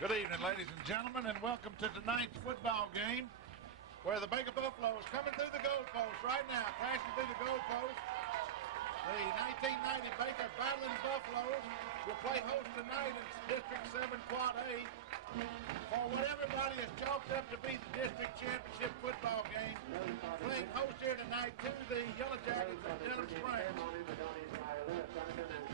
Good evening, ladies and gentlemen, and welcome to tonight's football game where the Baker Buffalo is coming through the goalpost right now, crashing through the goalpost. The 1990 Baker Battling Buffaloes will play host tonight in District 7 Quad A for what everybody has chalked up to be the district championship football game, playing host here tonight to the Yellow Jackets of Denham Springs.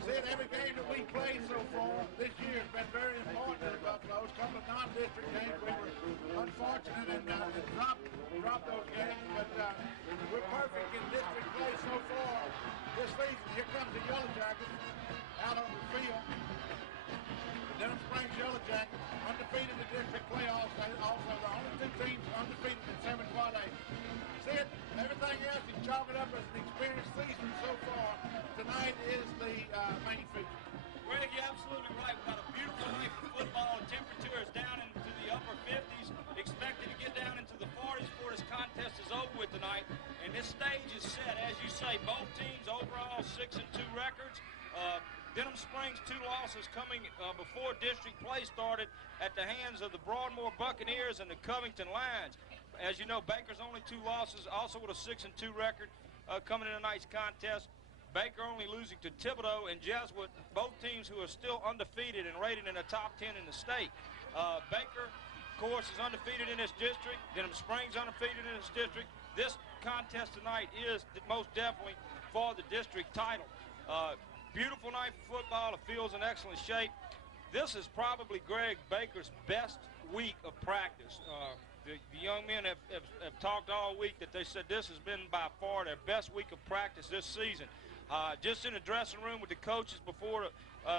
See, every game that we played so far this year has been very important to the Buffaloes. A couple of non-district games we were unfortunate and dropped those games, but we're perfect in district play so far this season. Here comes the Yellow Jackets out on the field. The Denham Springs Yellow Jackets, undefeated in district playoffs, also the only two teams undefeated in 7 Quad A. See it? Everything else you chalk it up as an experienced season so far. Tonight is the main feature. Greg, you're absolutely right. We've got a beautiful night for football. Temperature is down into the upper 50s. Expected to get down into the 40s before this contest is over with tonight. And this stage is set, as you say, both teams overall 6-2 records. Denham Springs 2 losses coming before district play started at the hands of the Broadmoor Buccaneers and the Covington Lions. As you know, Baker's only 2 losses, also with a 6-2 record coming in tonight's contest. Baker only losing to Thibodeau and Jesuit, both teams who are still undefeated and rated in the top 10 in the state. Baker, of course, is undefeated in this district. Denham Springs undefeated in this district. This contest tonight is most definitely for the district title. Beautiful night for football. The field's in excellent shape. This is probably Greg Baker's best week of practice. The young men have talked all week that they said this has been by far their best week of practice this season. Just in the dressing room with the coaches before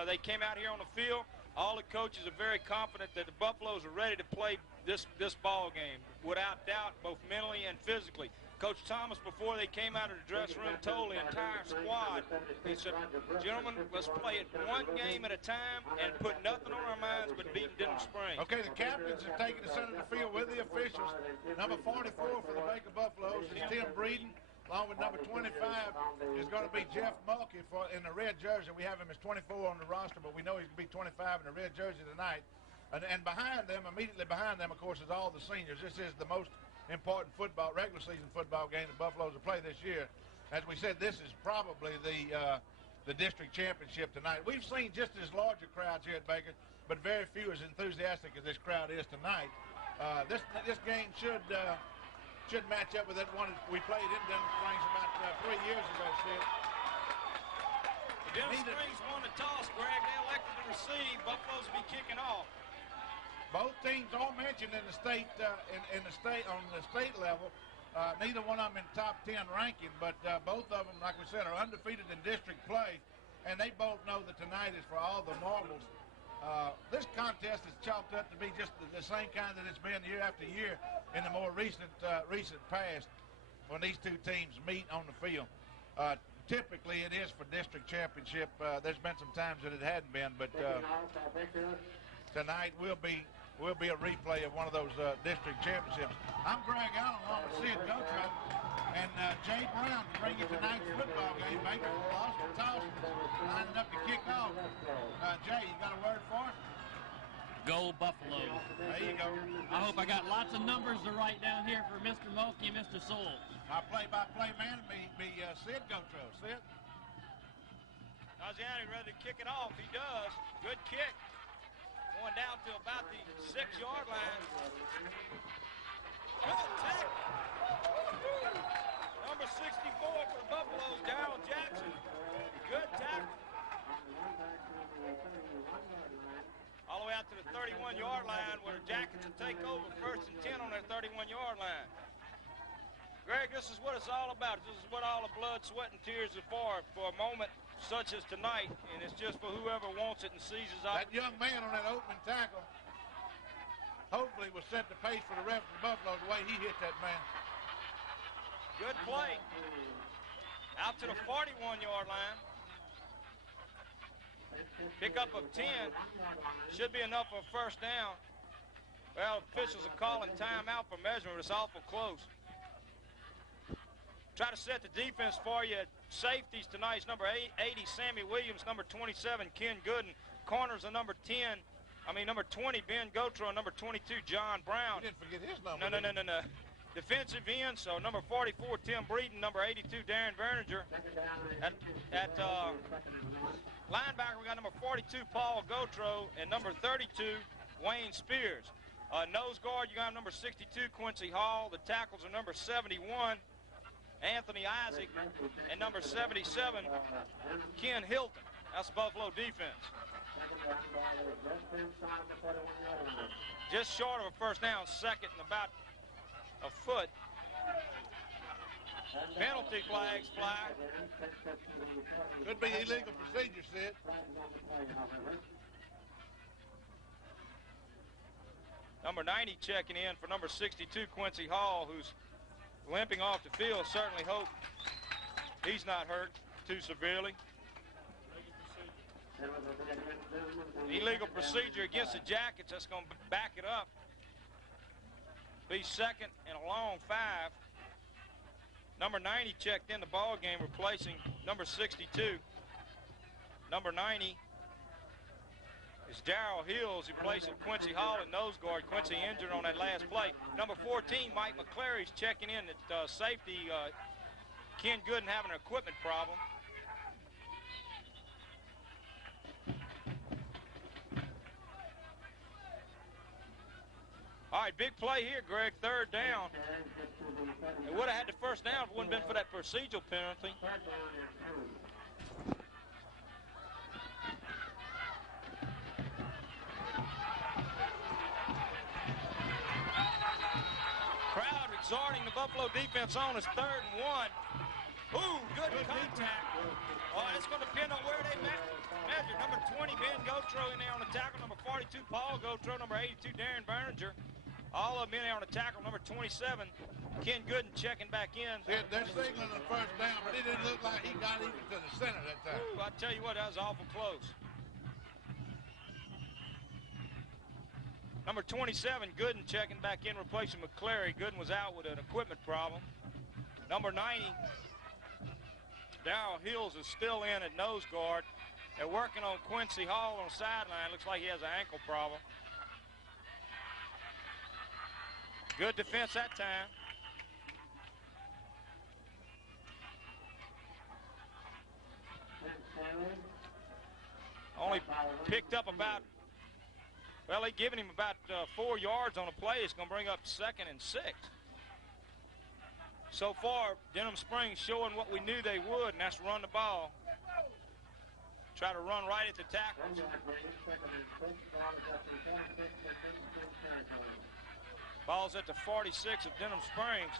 they came out here on the field, all the coaches are very confident that the Buffaloes are ready to play this ball game without doubt, both mentally and physically. Coach Thomas, before they came out of the dressing room, told the entire squad, he said, gentlemen, let's play it one game at a time and put nothing on our minds but beating Denham Springs. Okay, the captains are taking the center of the field with the officials. Number 44 for the Baker Buffaloes is Tim Breeden, along with number 25 is going to be Jeff Mulkey in the red jersey. We have him as 24 on the roster, but we know he's going to be 25 in the red jersey tonight. And behind them, immediately behind them, of course, is all the seniors. This is the most important regular season football game the Buffaloes will play this year. As we said, this is probably the district championship tonight. We've seen just as larger crowds here at Baker, but very few as enthusiastic as this crowd is tonight. This game should match up with that one we played in Denham Springs about 3 years ago, Sid. Denham Springs won the toss, Greg. They elected to receive. Buffaloes will be kicking off. Both teams are mentioned in the state on the state level. Neither one of them in top 10 ranking, but both of them, like we said, are undefeated in district play, and they both know that tonight is for all the marbles. This contest is chalked up to be just the same kind that it's been year after year in the more recent past when these two teams meet on the field. Typically, it is for district championship. There's been some times that it hadn't been, but tonight will be a replay of one of those district championships. I'm Greg Allen along with Sid Gotro and Jay Brown to bring you tonight's football game. Baker lost the toss, lining up to kick off. Jay, you got a word for us? Go Buffalo. There you go. I hope I got lots of numbers to write down here for Mr. Mulkey and Mr. Souls. Our play-by-play man will be Sid Gotro. Sid? Naziani ready to kick it off. He does. Good kick. Going down to about the 6-yard line. Good tackle. Number 64 for the Buffaloes, Darryl Jackson. Good tackle. All the way out to the 31-yard line where the Jackets will take over 1st and 10 on their 31-yard line. Greg, this is what it's all about. This is what all the blood, sweat, and tears are for a moment such as tonight, and it's just for whoever wants it and seizes that young man on that opening tackle hopefully will set the pace for the rest of the Buffalo the way he hit that man. Good play. Out to the 41-yard line. Pickup of 10 should be enough for a 1st down. Well, officials are calling timeout for measurement. It's awful close. Try to set the defense for you. Safeties tonight is number 80, Sammy Williams, number 27, Ken Gooden. Corners are number 10, Number 20, Ben Gotro, and number 22, John Brown. You didn't forget his number. No. Defensive end, so number 44, Tim Breeden, number 82, Darren Berninger. At linebacker, we got number 42, Paul Gotro, and number 32, Wayne Spears. Nose guard, you got number 62, Quincy Hall. The tackles are number 71, Anthony Isaac, and number 77, Ken Hilton. That's Buffalo defense. Just short of a first down, second and about a foot. Penalty flags fly. Could be illegal procedure, Sid. Number 90 checking in for number 62, Quincy Hall, who's limping off the field. Certainly hope he's not hurt too severely. Illegal procedure against the Jackets. That's going to back it up. Be second and a long 5. Number 90 checked in the ball game, replacing number 62. Number 90 is Darrell Hills, replacing Quincy Hall in nose guard. Quincy injured on that last play. Number 14, Mike McClary's checking in at safety. Ken Gooden having an equipment problem. All right, big play here, Greg. Third down. It would have had the first down if it wouldn't been for that procedural penalty. Crowd exhorting the Buffalo defense on is 3rd and 1. Ooh, good contact. Oh, it's going to depend on where they measure. Number 20, Ben Gotro in there on the tackle. Number 42, Paul Gotro. Number 82, Darren Berninger. All of them in there on the tackle. Number 27, Ken Gooden checking back in. They're signaling the first down, but it didn't look like he got even to the center that time. Ooh, I tell you what, that was awful close. Number 27, Gooden checking back in, replacing McClary. Gooden was out with an equipment problem. Number 90, Darrell Hills is still in at nose guard. They're working on Quincy Hall on the sideline. Looks like he has an ankle problem. Good defense that time. Only picked up about, well, they've given him about 4 yards on a play. It's going to bring up 2nd and 6. So far, Denham Springs showing what we knew they would, and that's run the ball. Try to run right at the tackles. Ball's at the 46 of Denham Springs.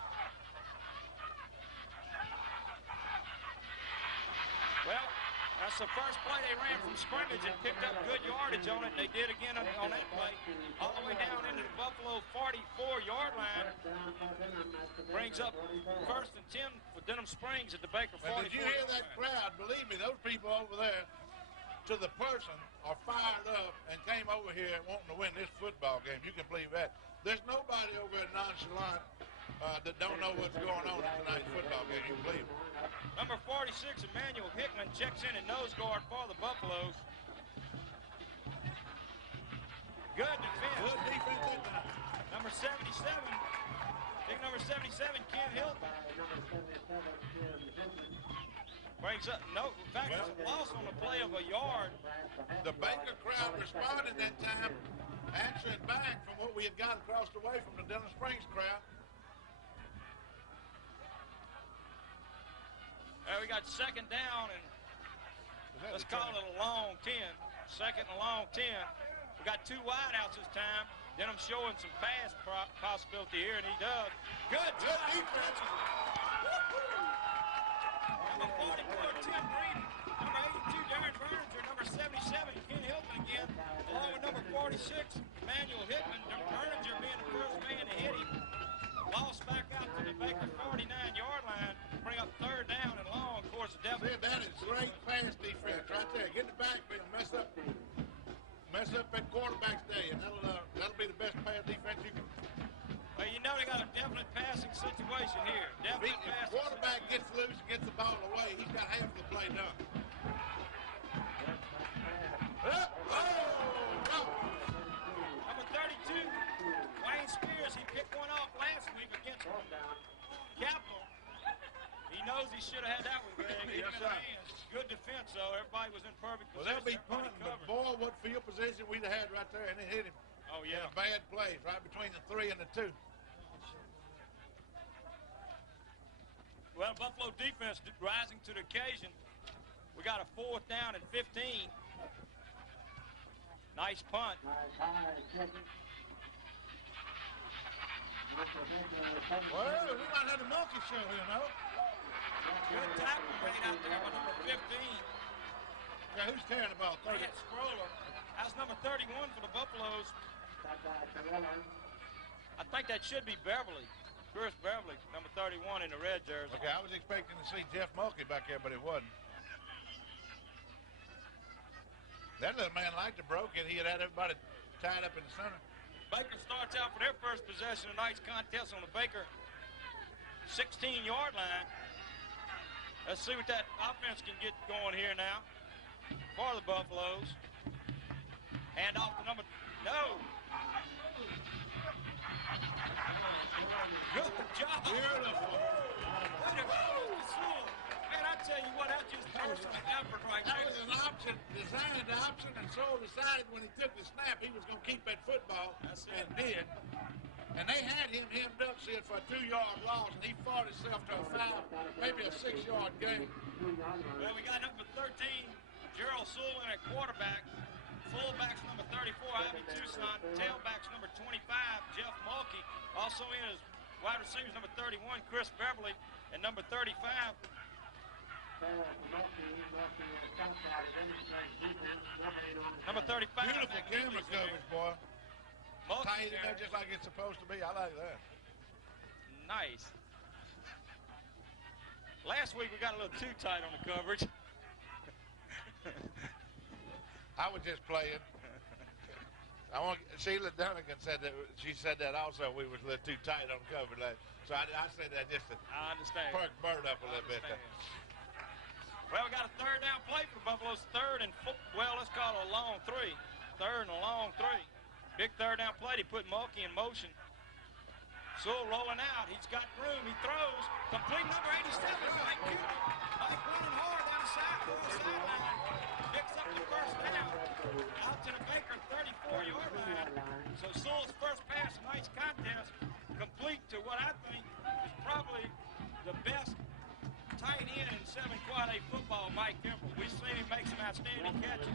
Well, that's the first play they ran from scrimmage and picked up good yardage on it. They did again on that play, all the way down into the Buffalo 44-yard line. Brings up 1st and 10 for Denham Springs at the Baker 44. Did you hear that crowd? Believe me, those people over there, to the person, are fired up and came over here wanting to win this football game. You can believe that. There's nobody over there nonchalant that don't know what's going on in tonight's football game. You can believe it. Number 46, Emmanuel Hickman, checks in at nose guard for the Buffaloes. Good defense. Good defense that time. Number 77, big number 77, Ken Hilton. Brings up, no, in fact, it's a loss on the play of a yard. The Baker crowd responded that time, answering back from what we had got across the way from the Denham Springs crowd. We got 2nd down, and let's call it a long 10. 2nd and a long 10. We got 2 wideouts this time. Denham showing some pass possibility here, and he does. Good defense. Number 44, Tim Breeden. Number 82, Darren Berninger. Number 77, Ken Hilton again. Along with number 46, Emmanuel Hickman. Berninger being the first man to hit him. Lost back out to the Baker 49-yard line. Bring up 3rd down and long. Of course, the Devils. That is great pass defense right there. Get in the backfield, mess up that quarterback's day, and that'll be the best pass defense you can. Well, you know they got a definite passing situation here. Definite If the passing. quarterback gets loose and gets the ball away, he's got half the play done. Capital. He knows he should have had that one, Greg. Yes, Even sir. hands. Good defense, though. Everybody was in perfect Well, position. they'll be Everybody punting, but covered. boy, what field position we'd have had right there, and it hit him Oh, in yeah. a bad place, right between the 3 and the 2. Well, Buffalo defense rising to the occasion. We got a 4th down and 15. Nice punt. Well, we might have the monkey show here, no? Good tackle made out there by number 15. Yeah, who's carrying the ball? 30. Matt Scroller. That's number 31 for the Buffaloes. I think that should be Beverly. Chris Beverly, number 31 in the red jersey. Okay, I was expecting to see Jeff Mulkey back there, but it wasn't. That little man liked to broke it. He had everybody tied up in the center. Baker starts out for their first possession of tonight's contest on the Baker 16-yard line. Let's see what that offense can get going here now for the Buffaloes. Hand off to number, no. Good job. Beautiful. Man, I tell you what, that's just personal effort right That there. was an option, designed option, and so decided when he took the snap he was going to keep that football, That's and it. did. And they had him hemmed up, see it, for a 2-yard loss, and he fought himself to a foul, maybe a 6-yard gain. Well, we got number 13, Gerald Sewell in at quarterback. Fullbacks number 34, Ivy Tucson. Tailbacks number 25, Jeff Mulkey. Also in as wide receivers number 31, Chris Beverly, and number 35. Number 35. Beautiful camera coverage, boy. Mulkey Tight in there there. just like it's supposed to be. I like that. Nice. Last week we got a little too tight on the coverage. I was just playing. Sheila Dunnigan said that. She said that also. We was a little too tight on cover. So I said that just to I understand. perk Bird up a little bit. Well, we got a 3rd down play for Buffalo's 3rd and well, let's call it a long 3. 3rd and a long 3. Big 3rd down play. He put Mulkey in motion. Sewell rolling out. He's got room. He throws. Complete number 87. Mike Cooper. Mike running hard down the sideline. Picks up the 1st down. Out to the Baker 34-yard line. So Sewell's first pass of tonight's contest complete to what I think is probably the best tight end in 7 quad A football, Mike Kimbrell. We've seen him make some outstanding catches.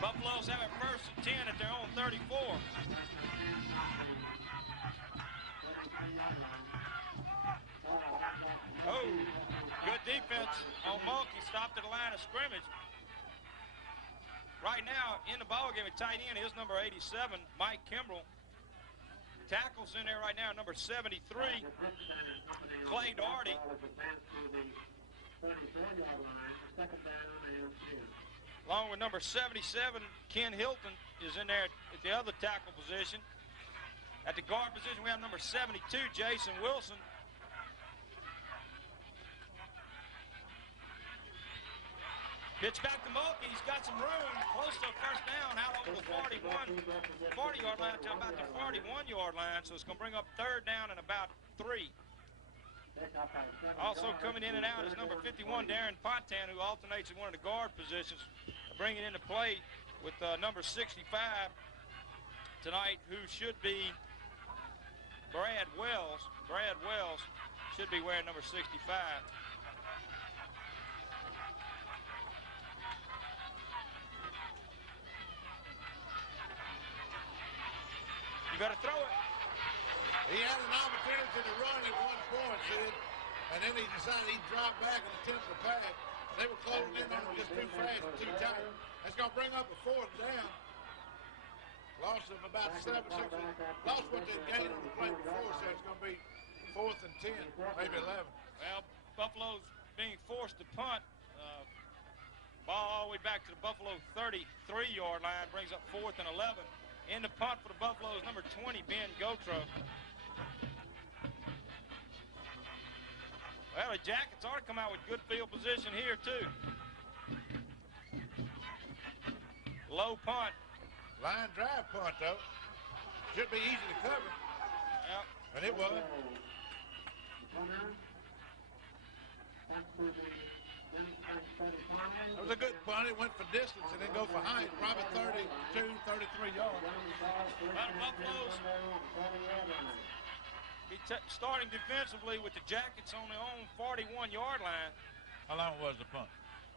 Buffaloes have it 1st and 10 at their own 34. Oh, good defense on Mulkey. Stopped at the line of scrimmage. Right now, in the ballgame at tight end is number 87, Mike Kimbrell. Tackles in there right now, number 73, Clay Doherty. Along with number 77, Ken Hilton is in there at the other tackle position. At the guard position, we have number 72, Jason Wilson. Pitch back to Mulkey. He's got some room. Close to a 1st down out over the 40-yard line to about the 41-yard line. So it's going to bring up 3rd down and about 3. Also coming in and out is number 51, Darren Pontan, who alternates in one of the guard positions, bringing into play with number 65 tonight, who should be Brad Wells. Brad Wells should be wearing number 65. You better throw it. He had an opportunity to run at one point, Sid, and then he decided he'd drop back and attempt to pass. They were closing in on him just too fast and too tight. That's going to bring up a 4th down. Loss of about 7, 6. Lost what they gained on the play before, so it's going to be 4th and 10, maybe 11. Well, Buffalo's being forced to punt. Ball all the way back to the Buffalo 33-yard line, brings up 4th and 11. In the punt for the Buffaloes, number 20, Ben Gotro. Well, the Jackets ought to come out with good field position here, too. low punt. Line drive punt, though. Should be easy to cover. Yep. And it was. It was a good punt. It went for distance and then go for height. Probably 32, 33 yards. Well, Buffalo's be starting defensively with the Jackets on their own 41-yard line. How long was the punt?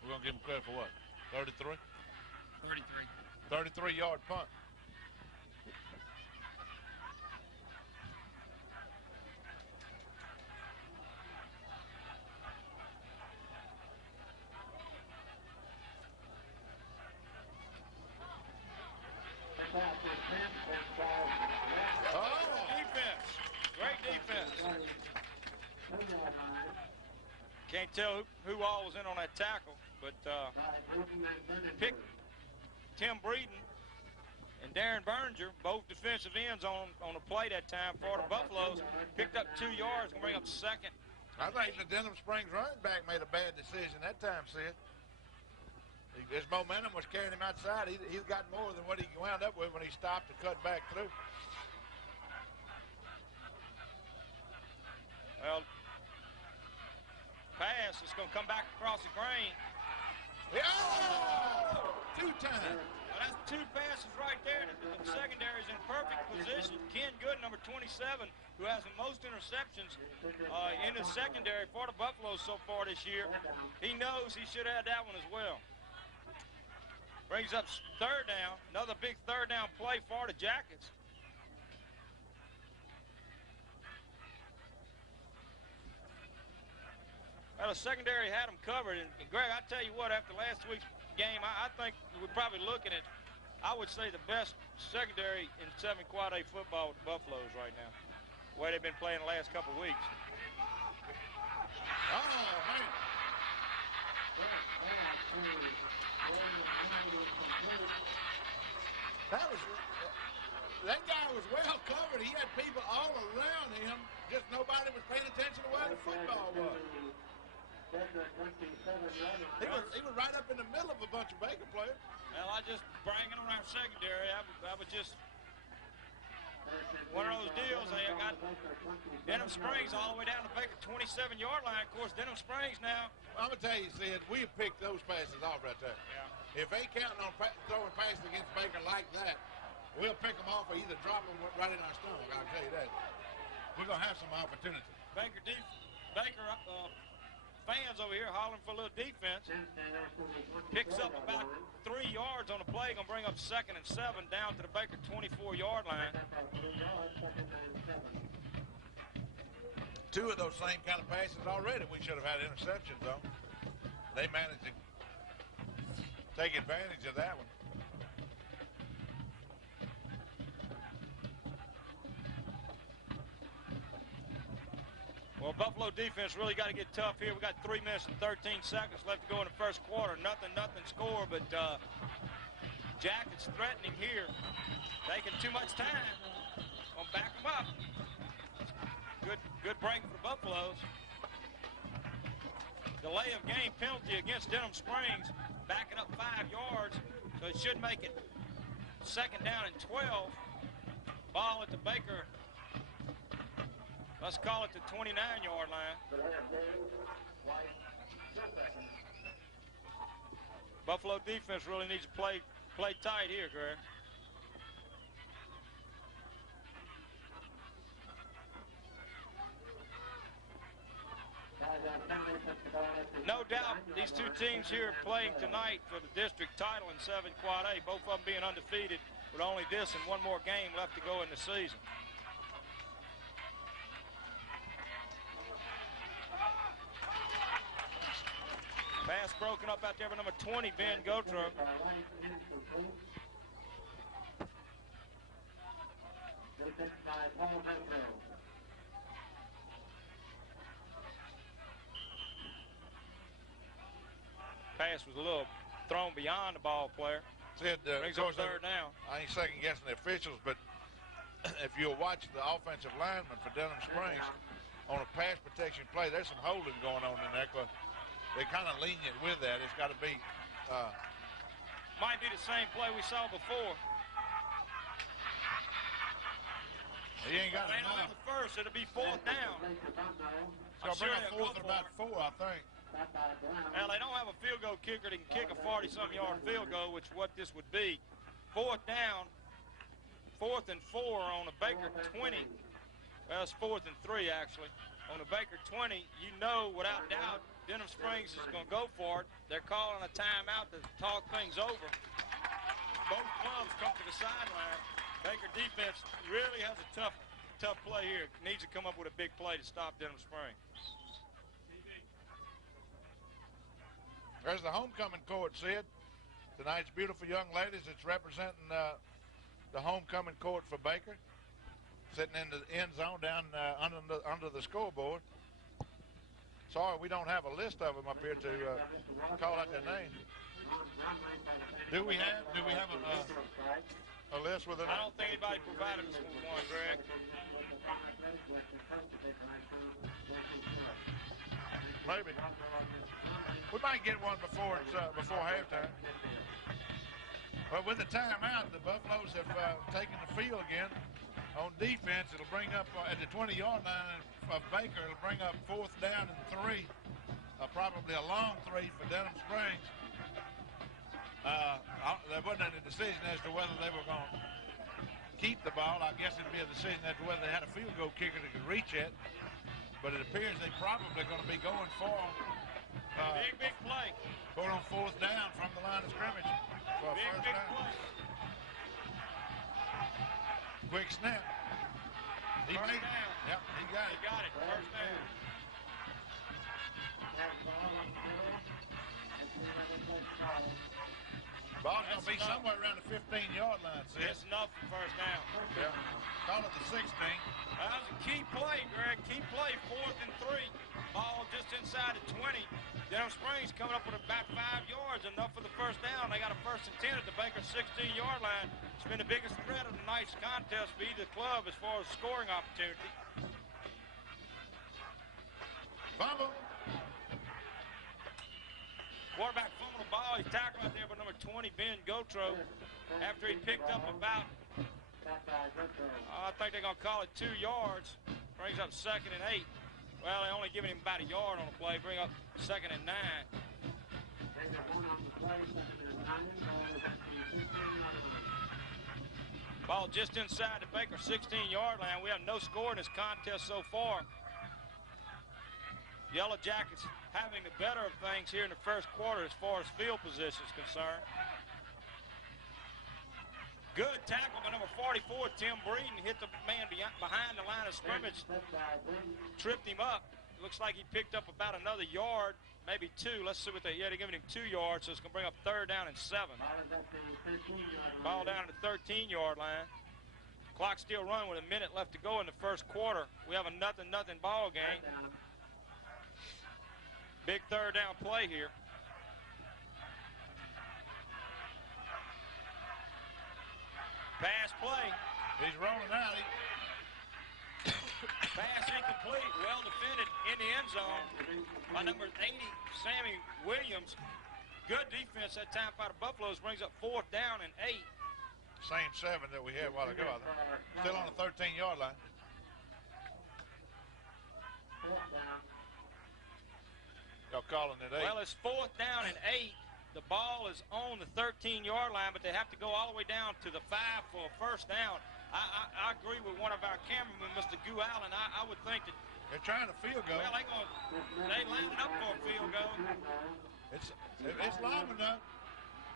We're going to give them credit for what? 33? 33. 33-yard punt. Defense. Great defense. Can't tell who all was in on that tackle, but picked Tim Breeden and Darren Berninger, both defensive ends on the play that time for the Buffaloes. Picked up 2 yards and bring up second. I think the Denham Springs running back made a bad decision that time, Sid. His momentum was carrying him outside. He's got more than what he wound up with when he stopped to cut back through. Well, pass is going to come back across the grain. Oh! 2 times. Well, that's 2 passes right there. The secondary is in perfect position. Ken Good, number 27, who has the most interceptions in the secondary for the Buffaloes so far this year. He knows he should have had that one as well. Brings up 3rd down. Another big 3rd down play for the Jackets. Well, the secondary had them covered. And Greg, I tell you what, after last week's game, I think we're probably looking at, I would say, the best secondary in 7 quad A football with the Buffaloes right now. The way they've been playing the last couple of weeks. Oh, man. That guy was well covered. He had people all around him. Just nobody was paying attention to where the football was. He was right up in the middle of a bunch of Baker players. Well, I just bringing around secondary. I was just one of those deals. I got Denham Springs all the way down to Baker 27-yard line. Of course, Denham Springs now. I'm gonna tell you, Sid, we have picked those passes off right there. Yeah. If they counting on throwing passes against Baker like that, we'll pick them off or either drop them right in our stomach. I'll tell you that. We're gonna have some opportunity. Baker fans over here hollering for a little defense. Picks up about 3 yards on the play. Gonna bring up 2nd and 7 down to the Baker 24-yard line. 2 of those same kind of passes already. We should have had interceptions though. They managed to take advantage of that one. Well, Buffalo defense really got to get tough here. We got 3 minutes and 13 seconds left to go in the first quarter. Nothing score, but Jackets threatening here. Taking too much time. Gonna back them up. Good break for the Buffaloes. Delay of game penalty against Denham Springs. Backing up 5 yards, so it should make it 2nd down and 12. Ball at the Baker. Let's call it the 29-yard line. Buffalo defense really needs to play tight here, Greg. No doubt these 2 teams here playing tonight for the district title in 7 quad A, both of them being undefeated with only this and 1 more game left to go in the season. Pass broken up out there by number 20, Ben Gotro. Pass was a little thrown beyond the ball player. Said, Brings up 3rd down. I ain't second guessing the officials, but if you'll watch the offensive lineman for Denham Springs on a pass protection play, there's some holding going on in there because they're kind of lenient with that. It's got to be Might be the same play we saw before. He ain't got it They don't now. have the first. It'll be 4th down. It's going to bring up 4th at about 4, I think. Well, they don't have a field goal kicker that can kick a 40-something yard field goal, which is what this would be. 4th down, 4th and 4 on the Baker 20. Well, it's 4th and 3, actually. On the Baker 20, you know without doubt Denham Springs is going to go for it. They're calling a timeout to talk things over. Both clubs come to the sideline. Baker defense really has a tough play here. Needs to come up with a big play to stop Denham Springs. There's the homecoming court, Sid. Tonight's beautiful young ladies that's representing the homecoming court for Baker. Sitting in the end zone down under the scoreboard. Sorry, we don't have a list of them up here to call out their name. Do we have a list with a name? I don't think anybody provided us with one, Greg. Maybe. We might get one before halftime. Well, with the timeout, the Buffaloes have taken the field again. On defense, it'll bring up at the 20-yard line of Baker. It'll bring up 4th down and 3, probably a long 3 for Denham Springs. There wasn't any decision as to whether they were going to keep the ball. I guess it'd be a decision as to whether they had a field goal kicker that could reach it. But it appears they're probably going to be going for big play. Going on 4th down from the line of scrimmage for a first Big down. play. Quick snap. He First made it. down. Yep, he got it. He got it. First down. Ball's going to be somewhere around the 15-yard line, Sid. It's enough for first down. Yeah. Call it the 16. That was a key play, Greg. Key play, 4th and 3. Ball just inside the 20. Denham Springs coming up with about 5 yards, enough for the first down. They got a 1st and 10 at the Baker 16-yard line. It's been the biggest threat of tonight's contest for either club as far as scoring opportunity. Fumble. Quarterback fumbled the ball. He's tackled out there by number 20, Ben Gotro, after he picked up about, I think they're going to call it 2 yards. Brings up 2nd and 8. Well, they're only giving him about a yard on the play. Bring up 2nd and 9. Ball just inside the Baker 16-yard line. We have no score in this contest so far. Yellow Jackets having the better of things here in the first quarter as far as field position is concerned. Good tackle by number 44, Tim Breeden. Hit the man behind the line of scrimmage. Tripped him up. Looks like he picked up about another yard, maybe 2. Let's see what they, they're giving him 2 yards, so it's going to bring up 3rd down and 7. Ball down to the 13-yard line. Clock still running with a minute left to go in the first quarter. We have a 0-0 ball game. Big 3rd down play here. Pass play. He's rolling out. Pass incomplete. Well defended in the end zone by number 80, Sammy Williams. Good defense that time by the Buffaloes. Brings up 4th down and 8. Same 7 that we had a while ago, I think. Still on the 13-yard line. Y'all calling it 8. Well, it's 4th down and 8. The ball is on the 13-yard line, but they have to go all the way down to the 5 for a first down. I agree with one of our cameramen, Mr. Gu Allen. I would think that they're trying to field goal. Well, they lined up for a field goal. It's long enough.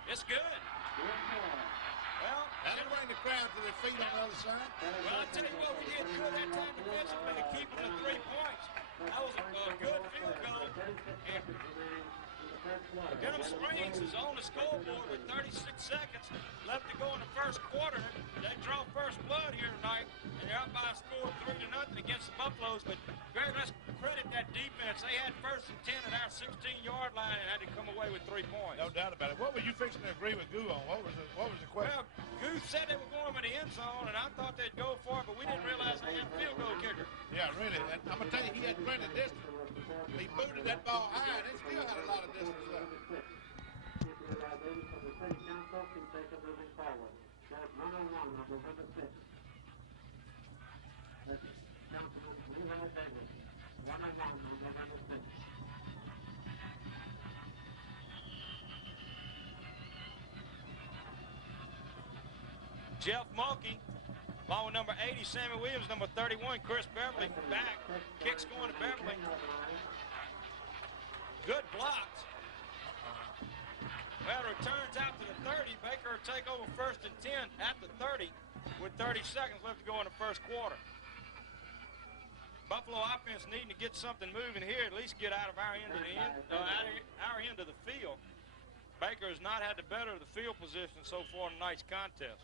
It's good. Well, that'll bring the crowd to their feet on the other side. Well, I tell you what, we did good that time defensively to keep them to 3 points. That was a good field goal. And Denham Springs is on the scoreboard with 36 seconds left to go in the first quarter. They draw first blood here tonight, and they're up by a score of 3-0 against the Buffaloes. But, Greg, let's credit that defense. They had 1st and 10 at our 16-yard line and had to come away with 3 points. No doubt about it. What were you fixing to agree with Gu on? What was the question? Well, Gu said they were going for the end zone, and I thought they'd go for it, but we didn't realize they had a field goal kicker. Yeah, really. And I'm going to tell you, he had plenty of distance. He booted that ball high, and it still had a lot of distance left. Jeff Mulkey, along with number 80, Sammy Williams, number 31, Chris Beverly, back. Kicks going to Beverly. Good blocks. Well, returns out to the 30. Baker will take over 1st and 10 at the 30 with 30 seconds left to go in the first quarter. Buffalo offense needing to get something moving here, at least get out of our end of our end of the field. Baker has not had the better of the field position so far in tonight's contest.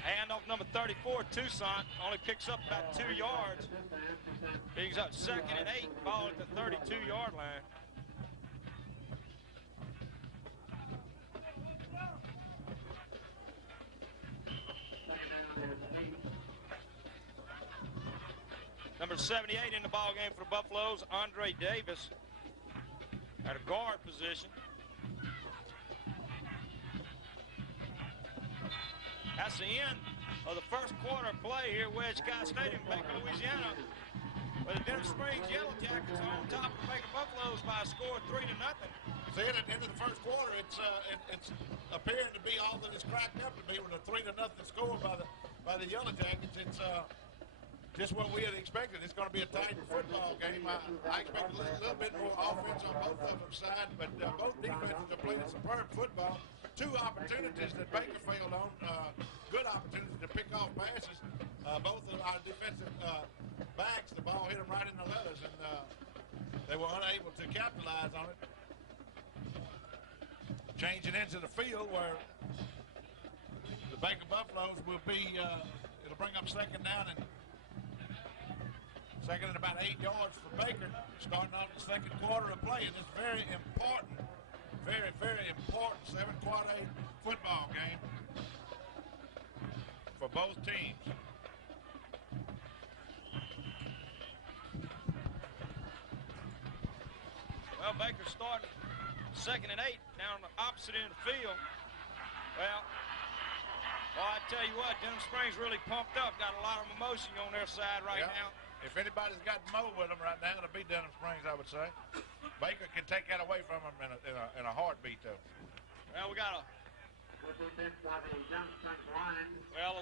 Handoff number 34, Tucson, only picks up about 2 yards. Picks up 2nd and 8, ball at the 32-yard line. Number 78 in the ball game for the Buffaloes, Andre Davis, at a guard position. That's the end of the first quarter play here at Wedge Sky Stadium, Baker, Louisiana. But the Denham Springs Yellow Jackets are on top of the Baker Buffaloes by a score of 3-0. See, at the end of the first quarter, it's appearing to be all that it's cracked up to be with a 3-0 score by the Yellow Jackets. It's just what we had expected. It's going to be a tight football game. I expect a little bit more offense on both of them sides, but both defenses are playing superb football. 2 opportunities that Baker failed on, good opportunities to pick off passes. Both of our defensive backs, the ball hit them right in the letters, and they were unable to capitalize on it. Changing into the field where the Baker Buffaloes will be, it'll bring up 2nd down and 2nd and about 8 yards for Baker, starting off the 2nd quarter of play. And it's very important, very, very important 7-quarter football game for both teams. Well, Baker starting 2nd and 8 down on the opposite end of the field. Well, I tell you what, Denham Springs really pumped up, got a lot of emotion on their side right now. If anybody's got Mo with them right now, it'll be Denham Springs, I would say. Baker can take that away from them in a heartbeat, though. Well, we got a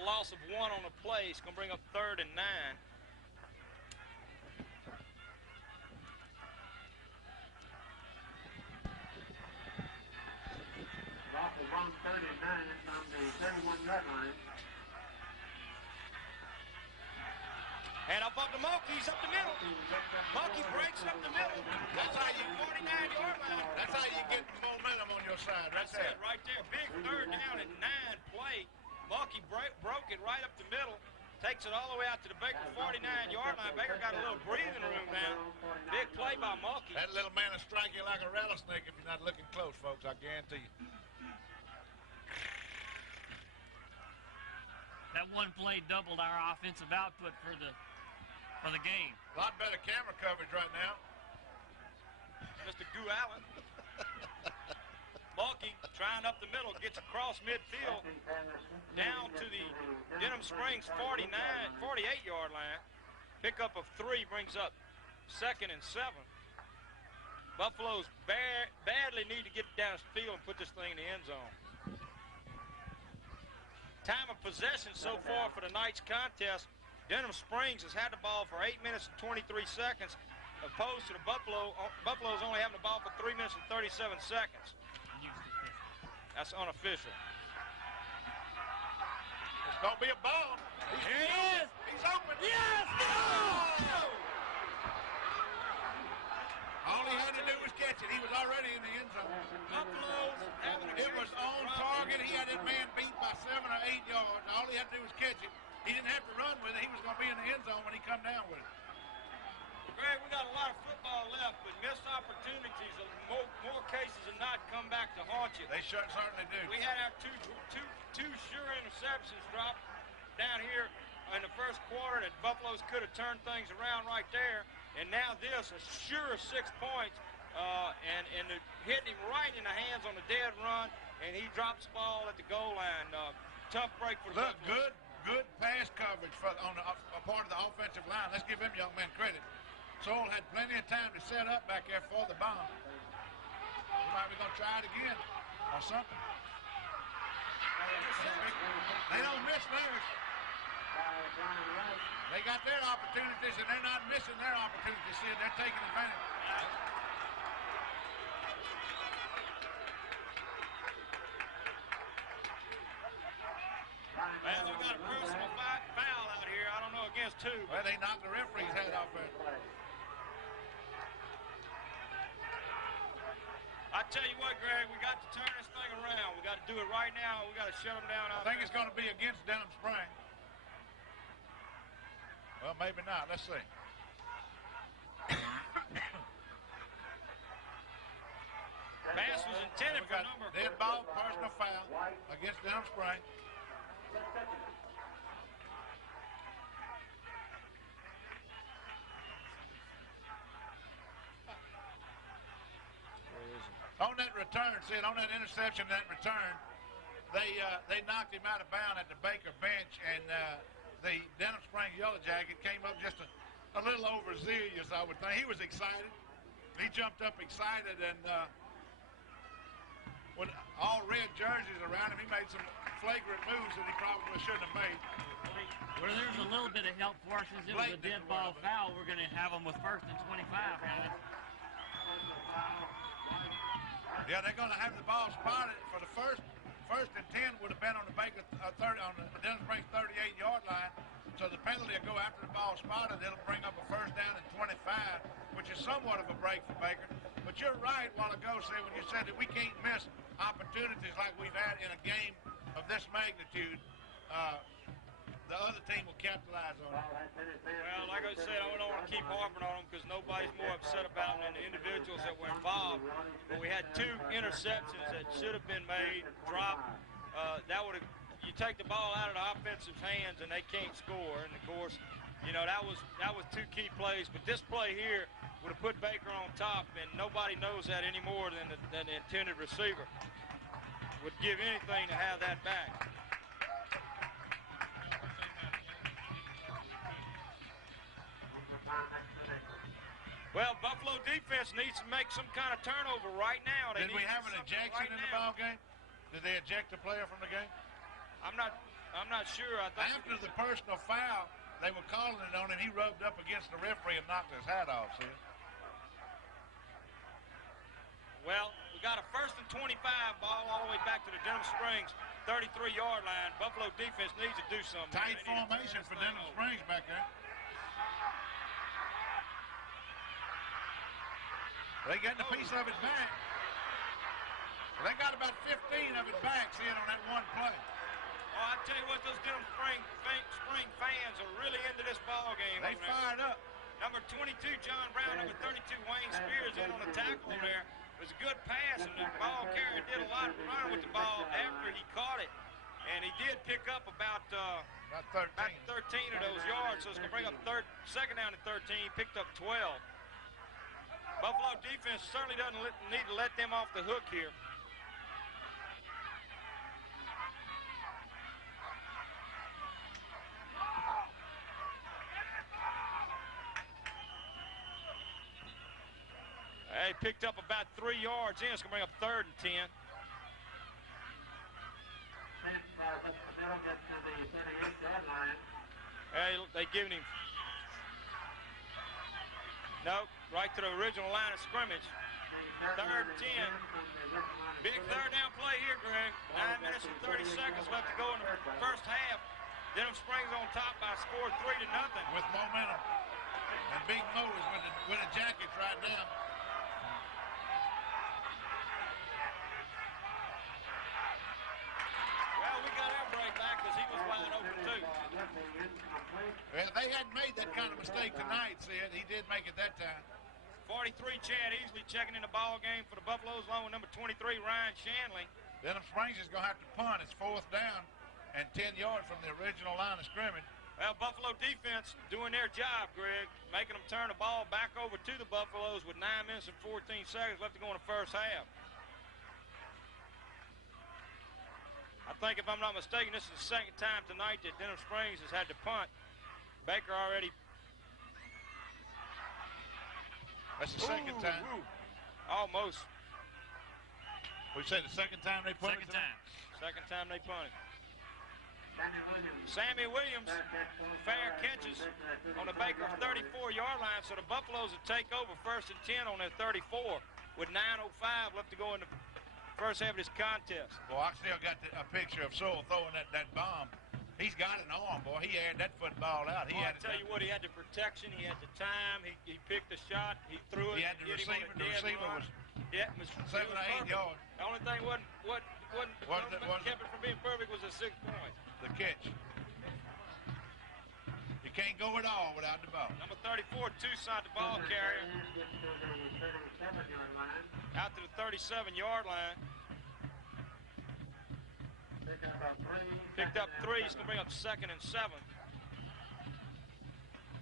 loss of 1 on the play. It's going to bring up 3rd and 9. Loss of 139 on the 31-yard line. And up the Mulkey, he's up the middle. Mulkey breaks up the middle. That's how you 49-yard line. That's how you get momentum on your side. That's it right there. Big 3rd down and 9 play. Mulkey broke it right up the middle. Takes it all the way out to the Baker 49-yard line. Baker got a little breathing room now. Big play by Mulkey. That little man will strike you like a rattlesnake if you're not looking close, folks. I guarantee you. That one play doubled our offensive output for the game. A lot better camera coverage right now. Mr. Goo Allen. Mulkey trying up the middle, gets across midfield down to the Denham Springs 48-yard line. Pickup of 3 brings up 2nd and 7. Buffaloes badly need to get down the field and put this thing in the end zone. Time of possession so far for tonight's contest, Denham Springs has had the ball for 8 minutes and 23 seconds, opposed to the Buffaloes only having the ball for 3 minutes and 37 seconds. That's unofficial. It's going to be a ball. Here he is. He's open. Yes! Oh! All he had to do was catch it. He was already in the end zone. Buffaloes having a It was on target. He had that man beat by 7 or 8 yards. All he had to do was catch it. He didn't have to run with it. He was going to be in the end zone when he come down with it. Greg, we got a lot of football left, but missed opportunities in more cases than not come back to haunt you. They certainly do. We had our two sure interceptions dropped down here in the first quarter that Buffalo's could have turned things around right there. And now this, a sure 6 points, and hitting him right in the hands on the dead run, and he drops the ball at the goal line. Tough break for the Buffaloes. Good pass coverage on a part of the offensive line. Let's give him young man credit. Soul had plenty of time to set up back there for the bomb. He might be going to try it again or something. They don't miss theirs. They got their opportunities, and they're not missing their opportunities. See, they're taking advantage. Well, we got a personal foul out here. I don't know against who. Well, they knocked the referee's head off there. I tell you what, Greg, we got to turn this thing around. We got to do it right now. We got to shut them down. I think it's going to be against Denham Springs. Well, maybe not. Let's see. Pass was intended for number 4. Dead ball, personal foul against Denham Springs. On that return, see it, on that interception, that return, they knocked him out of bounds at the Baker bench, and the Denham Springs Yellow Jacket came up just a little overzealous, I would think. He was excited. He jumped up excited, and with all red jerseys around him, he made some flagrant moves that he probably shouldn't have made. Where there's a little bit of help for us, since it was a dead ball foul, we're going to have them with 1st and 25, guys. Yeah, they're going to have the ball spotted for the first and 10 would have been on the Baker 30 on the Denham Springs 38-yard line. So the penalty will go after the ball spotted. It'll bring up a 1st down and 25, which is somewhat of a break for Baker. But you're right a while ago, say, when you said that we can't miss opportunities like we've had in a game of this magnitude. The other team will capitalize on it. Well, like I said, I don't want to keep harping on them because nobody's more upset about them than the individuals that were involved. But we had 2 interceptions that should have been made, dropped. That would have, you take the ball out of the offensive's hands and they can't score. And of course, you know, that was 2 key plays. But this play here would have put Baker on top, and nobody knows that any more than the intended receiver. Would give anything to have that back. Well, Buffalo defense needs to make some kind of turnover right now. Did we have an ejection in the ball game? Did they eject a player from the game? I'm not sure. I think after the personal foul, they were calling it on him. He rubbed up against the referee and knocked his hat off. See? Well, we got a 1st and 25 ball all the way back to the Denham Springs 33-yard line. Buffalo defense needs to do something. Tight formation for Denham Springs back there. They getting a piece of it back. They got about 15 of it back, seeing on that one play. Oh, I tell you what, those Denham Spring fans are really into this ball game. They fired up. Number 22, John Brown. Number 32, Wayne Spears in on the tackle there. It was a good pass, and the ball carrier did a lot of running with the ball after he caught it. And he did pick up about 13 of those yards, so it's going to bring up 2nd down and 13. He picked up 12. Buffalo defense certainly doesn't need to let them off the hook here. He picked up about 3 yards in. It's going to bring up 3rd and 10. They giving him. Nope, right to the original line of scrimmage. 3rd and 10. Big 3rd down play here, Greg. 9 minutes and 30 seconds left to go in the first half. Denham Springs on top by a score 3-0. With momentum. And Big Mo is with the Jackets right now. Well, we got our break back because he was wide open too. Well, they hadn't made that kind of mistake tonight, Sid. He did make it that time. 43, Chad Easley checking in the ball game for the Buffaloes, along with number 23, Ryan Shanley. Denham Springs is going to have to punt. It's 4th down and 10 yards from the original line of scrimmage. Well, Buffalo defense doing their job, Greg, making them turn the ball back over to the Buffaloes with 9 minutes and 14 seconds left to go in the first half. I think, if I'm not mistaken, this is the second time tonight that Denham Springs has had to punt. Baker already. That's the second time. Almost. We said the second time they punted. Second time they punted. Sammy Williams, fair catches on the Baker 34-yard line, so the Buffaloes will take over 1st and 10 on their 34 with 9:05 left to go in the first half of this contest. Boy, I still got a picture of Sewell throwing that bomb. He's got an arm, boy. He aired that football out. I tell you what, he had the protection, he had the time, he picked the shot, he threw it. He had the receiver. The receiver was 7 or 8 yards. The only thing kept it from being perfect was the 6 points. The catch. You can't go at all without the ball. Number 34, Toussaint, the ball carrier. Out to the 37-yard line. Picked up 3. He's going to bring up 2nd and 7.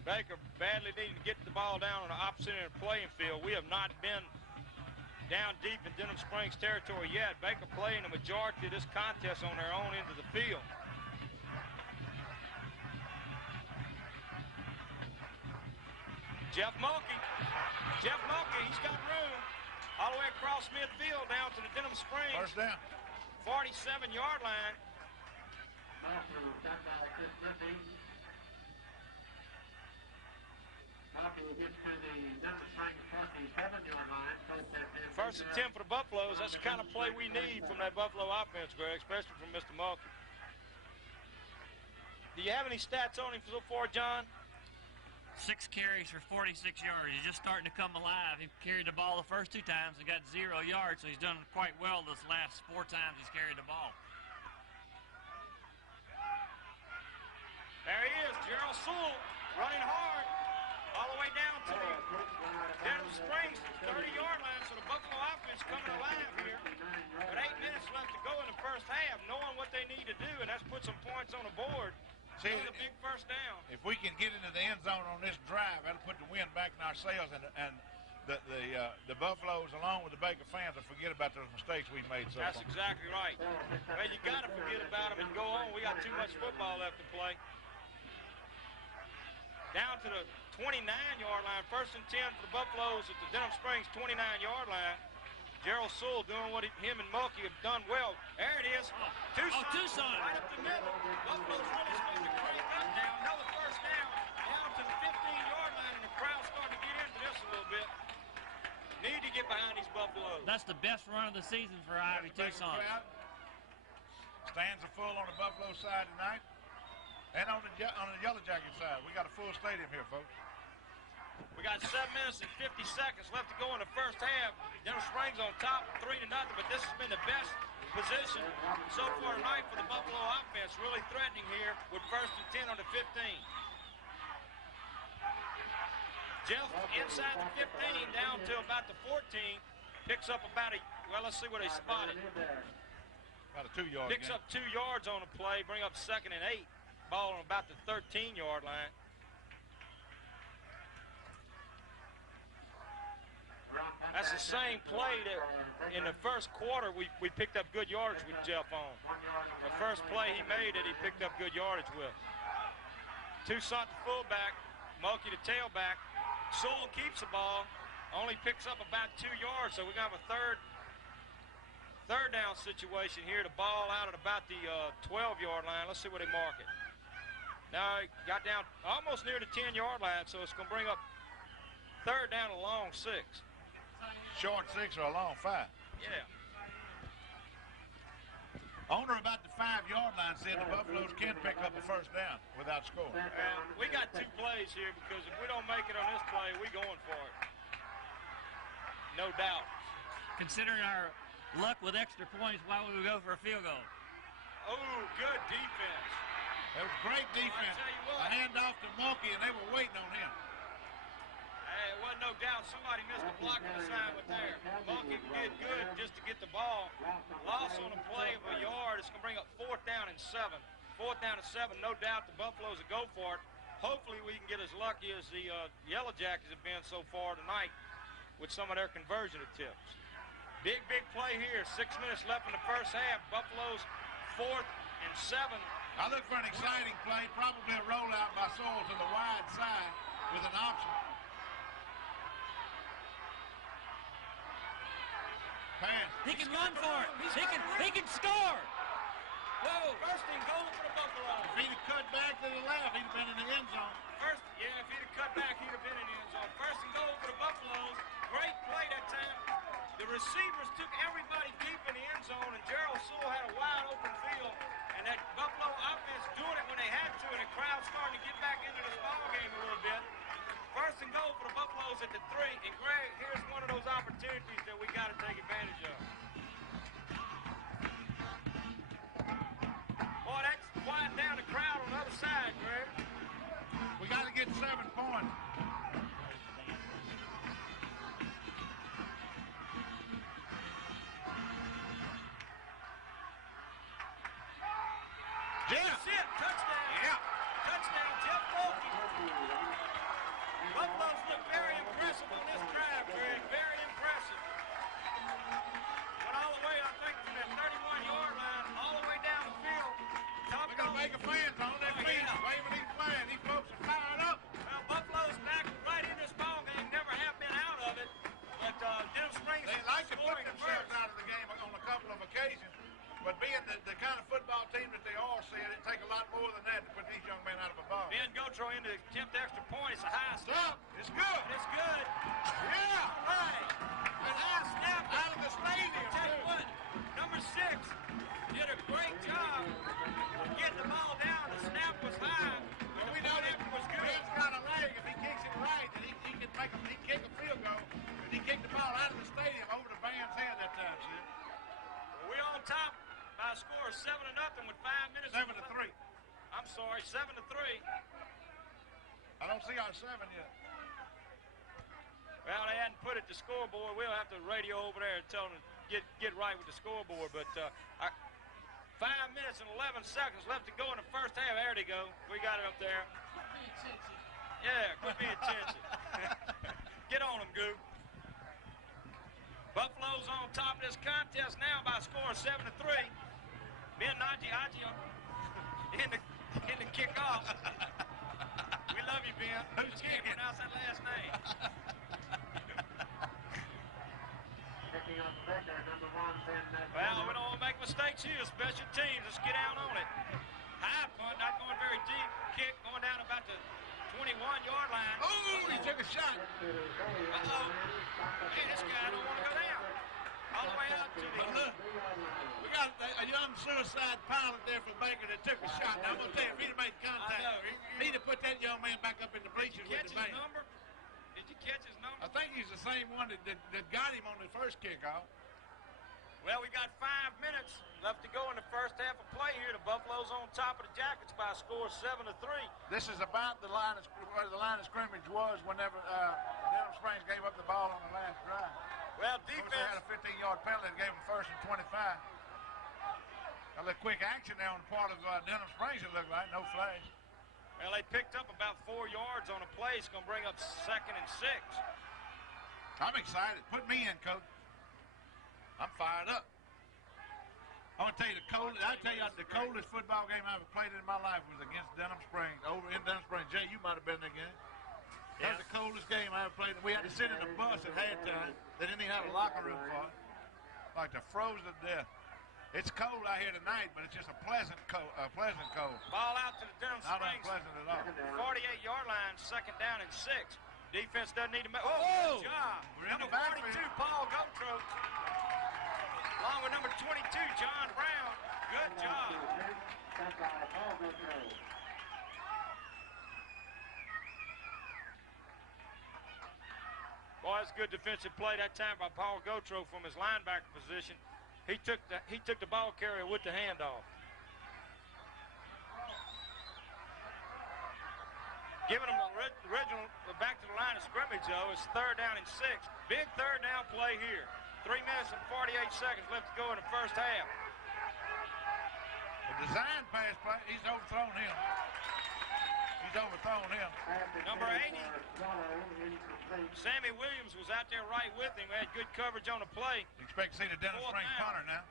Baker badly needing to get the ball down on the opposite end of the playing field. We have not been down deep in Denham Springs territory yet. Baker playing the majority of this contest on their own end of the field. Jeff Mulkey, he's got room all the way across midfield down to the Denham Springs. First down. 47-yard line. First and 10 for the Buffaloes. That's the kind of play we need from that Buffalo offense, Greg, especially from Mr. Mulkey. Do you have any stats on him so far, John? 6 carries for 46 yards. He's just starting to come alive. He carried the ball the first 2 times and got 0 yards, so he's done quite well this last 4 times he's carried the ball. There he is, Gerald Sewell, running hard all the way down to the Denham Springs 30-yard line, so the Buffalo offense coming alive here. With 8 minutes left to go in the first half, knowing what they need to do, and that's put some points on the board. See, a big first down. If we can get into the end zone on this drive, that'll put the wind back in our sails, and the Buffaloes, along with the Baker fans, will forget about those mistakes we made so far. That's exactly right. Well, you got to forget about them and go on. We got too much football left to play. Down to the 29-yard line, 1st and 10 for the Buffaloes at the Denham Springs 29-yard line. Gerald Sewell doing what him and Mulkey have done well. There it is. Toussaint. Right up the middle. Buffalo's really supposed to crank up now. Another first down to the 15-yard line, and the crowd's starting to get into this a little bit. Need to get behind these Buffaloes. That's the best run of the season for Ivy Toussaint. Stands are full on the Buffalo side tonight, and on the Yellow Jacket side. We got a full stadium here, folks. We got 7 minutes and 50 seconds left to go in the first half. Denham Springs on top, 3-0, but this has been the best position so far tonight for the Buffalo offense. Really threatening here with 1st and 10 on the 15. Jeff inside the 15 down to about the 14. Picks up about let's see what they spotted. About a 2-yard. Picks up 2 yards on the play, bring up 2nd and 8. Ball on about the 13-yard line. That's the same play that in the first quarter we picked up good yardage with Jeff on. The first play he made that he picked up good yardage with. Toussaint the fullback, Mulkey the tailback. Sewell keeps the ball, only picks up about 2 yards, so we're going to have a third down situation here. The ball out at about the 12-yard line. Let's see where they mark it. Now he got down almost near the 10-yard line, so it's going to bring up 3rd down a long 6. Short 6 or a long 5. Yeah. Owner about the 5-yard line said the Buffaloes can pick up a first down without scoring. We got 2 plays here because if we don't make it on this play, we going for it. No doubt. Considering our luck with extra points, why would we go for a field goal? Oh, good defense. That was great defense. Well, I tell you what. A handoff to Mulkey, and they were waiting on him. It wasn't no doubt somebody missed a blocking assignment there. Mulkey did good just to get the ball. Loss on a play of a yard. It's going to bring up 4th down and 7. 4th down and 7. No doubt the Buffaloes will go for it. Hopefully we can get as lucky as the Yellow Jackets have been so far tonight with some of their conversion attempts. Big play here. 6 minutes left in the first half. Buffaloes 4th and 7. I look for an exciting play, probably a rollout by Sewell to the wide side with an option. Pass. He can run for it. He can score. Whoa. First and goal for the Buffaloes. If he'd have cut back to the left, he'd have been in the end zone. If he'd have cut back, he'd have been in the end zone. First and goal for the Buffaloes. Great play that time. The receivers took everybody deep in the end zone, and Gerald Sewell had a wide open field. And that Buffalo offense doing it when they had to, and the crowd starting to get back into this ball game a little bit. First and goal for the Buffaloes at the 3. And Greg, here's one of those opportunities that we got to take advantage of. Boy, that's quiet down the crowd on the other side, Greg. We got to get 7 points. Jeff. That's it. Touchdown. Yeah. Touchdown, Jeff Mulkey. Buffaloes look very impressive on this drive, Greg. Very impressive. Went all the way, I think, from that 31-yard line, all the way down the field. We're going to make a fans on their feet, waving these flags. These folks are fired up. Well, Buffalo's back right in this ball game. Never have been out of it. But Denham Springs They like to put scoring themselves first. out of the game on a couple of occasions. But being the kind of football team that they are, said it take a lot more than that to put these young men out of a ball. Ben Gotro into the 10th extra point. It's a high Stop. snap. It's good. It's good. Yeah. All right. And high snap out of the stadium, Tell you too. what, number 6 did a great job of getting the ball down. The snap was high, but And the we know that effort was good. Ben's got a leg. If he kicks it right, then he can make he can kick a field goal. And he kicked the ball out of the stadium over the band's head that time, see? We're on top by a score of 7-0 with 5 minutes. 7-3. I'm sorry, 7-3. I don't see our 7 yet. Well, they hadn't put it to scoreboard. We'll have to radio over there and tell them to get right with the scoreboard. But 5 minutes and 11 seconds left to go in the first half. There they go. We got it up there. Yeah, quit being attention. Get on them, Goop. Buffalo's on top of this contest now by a score of 7-3. Ben Naji in the kickoff. We love you, Ben. Who's Just can't kicking? pronounce that last name. Picking up pressure, number 1, Ben. Well, we don't want to make mistakes here. Special teams, let's get out on it. High punt, not going very deep. Kick going down about the 21-yard line. Oh, he took a shot. Uh-oh. Man, this guy don't want to go down. All the way out to the... But look, we got a young suicide pilot there for Baker that took a shot. Now, I'm going to tell you, if he'd have made contact, I know. he'd have put that young man back up in the bleachers with Catch the his band. number? Did you catch his number? I think he's the same one that got him on the first kickoff. Well, we got 5 minutes left to go in the first half of play here. The Buffaloes on top of the Jackets by a score of 7-3. This is about the line of where the line of scrimmage was whenever Denham Springs gave up the ball on the last drive. Well, Of course, they had defense... a 15-yard penalty that gave them first and 25. A little quick action there on the part of Denham Springs, it looked like. No flags. Well, they picked up about 4 yards on a play. It's going to bring up 2nd and 6. I'm excited. Put me in, Coach. I'm fired up. I'm gonna tell you the coldest football game I ever played in my life was against Denham Springs, over in Denham Springs. Jay, you might have been there again. That was the coldest game I ever played. We had to sit in a bus at halftime. They didn't even have a locker room for it. Like they froze to death. It's cold out here tonight, but it's just a pleasant cold. Ball out to the Denham Not Springs. unpleasant at all. 48-yard line, 2nd down and 6. Defense doesn't need to make... Oh! Good job. We're in the Number backfield. 42, Paul Gotro. Along with number 22, John Brown. Good job. Boy, that's good defensive play that time by Paul Gotro from his linebacker position. He took the ball carrier with the handoff. Giving them the original back to the line of scrimmage, though. It's 3rd down and 6. Big 3rd down play here. 3 minutes and 48 seconds left to go in the first half. The Design pass play. He's overthrown him. He's overthrown him. Number 80, Sammy Williams was out there right with him. We had good coverage on the play. You expect to see the Denham Springs punter now.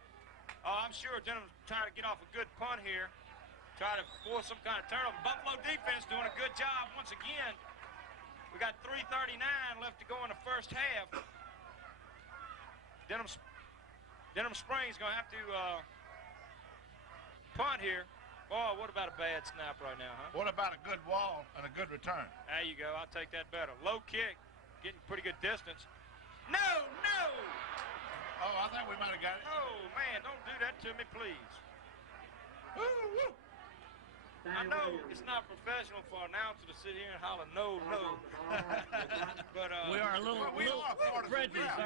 I'm sure Denham's trying to get off a good punt here. Try to force some kind of turnover. Buffalo defense doing a good job once again. We got 3:39 left to go in the first half. Denham Springs going to have to punt here. Boy, what about a bad snap right now, huh? What about a good wall and a good return? There you go. I'll take that better. Low kick, getting pretty good distance. No! Oh, I think we might have got it. Oh, man, don't do that to me, please. Woo, woo. I know it's not professional for an announcer to sit here and holler, no. But we are a little prejudiced.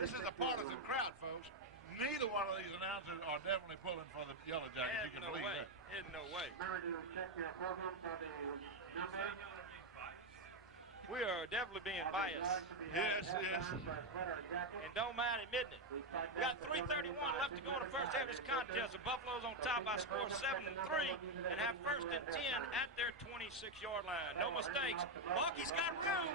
This is a partisan crowd, folks. Neither one of these announcers are definitely pulling for the Yellow Jackets. You can believe that. There's no way. We are definitely being biased. Yes. And don't mind admitting it. We got 3:31 left to go in the first half of this contest. The Buffalo's on top by a score of 7-3 and have first and 10 at their 26-yard line. No mistakes. Bucky's got room.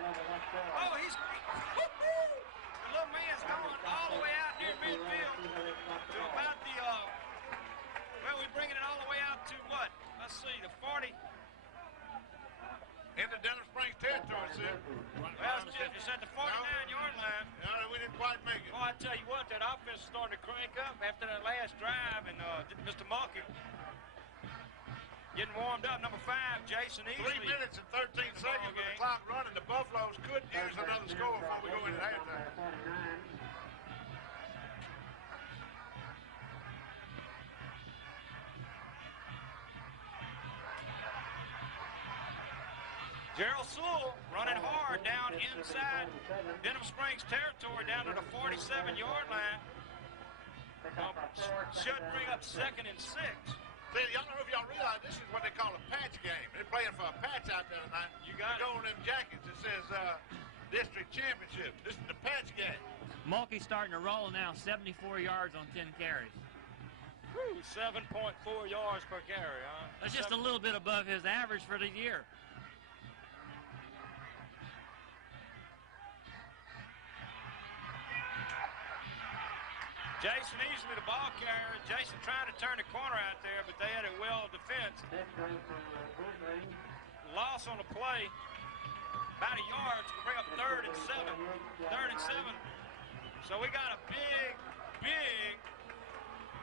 Oh, he's... The little man's going all the way out near midfield to about the... well, we're bringing it all the way out to what? Let's see, the 40... In the Denham Springs territory, sir. Well, it's at the 49-yard line. No, we didn't quite make it. Well, I tell you what, that offense is starting to crank up after that last drive, and Mr. Mulkey getting warmed up. Number 5, Jason Easley. 3 minutes and 13 seconds with the clock running. The Buffaloes could use another score before we go into halftime. Gerald Sewell running hard down inside Denham Springs territory down to the 47-yard line. Should bring up 2nd and 6. See, y'all know if y'all realize this is what they call a patch game. They're playing for a patch out there tonight. You got it. Go on them jackets. It says district championship. This is the patch game. Mulkey's starting to roll now, 74 yards on 10 carries. 7.4 yards per carry, huh? That's just a little bit above his average for the year. Jason Easley, the ball carrier. Jason trying to turn the corner out there, but they had it well defense. Loss on the play. About a yard to bring up 3rd and 7. 3rd and 7. So we got a big...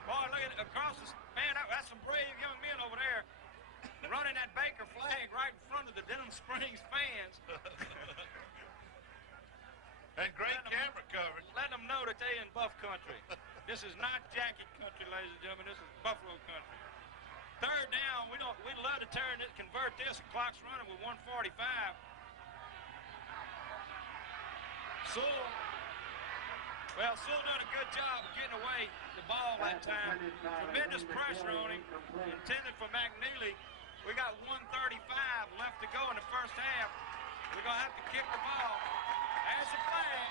Boy, look at it across the... Man, that's some brave young men over there running that Baker flag right in front of the Denham Springs fans. And great camera coverage. Letting them know that they in Buff country. This is not Jacket country, ladies and gentlemen. This is Buffalo country. 3rd down. We'd love to convert this. The clock's running with 1:45. Sewell done a good job of getting away the ball that time. Tremendous pressure on him. Intended for McNeely. We got 1:35 left to go in the first half. We're going to have to kick the ball. There's the flag.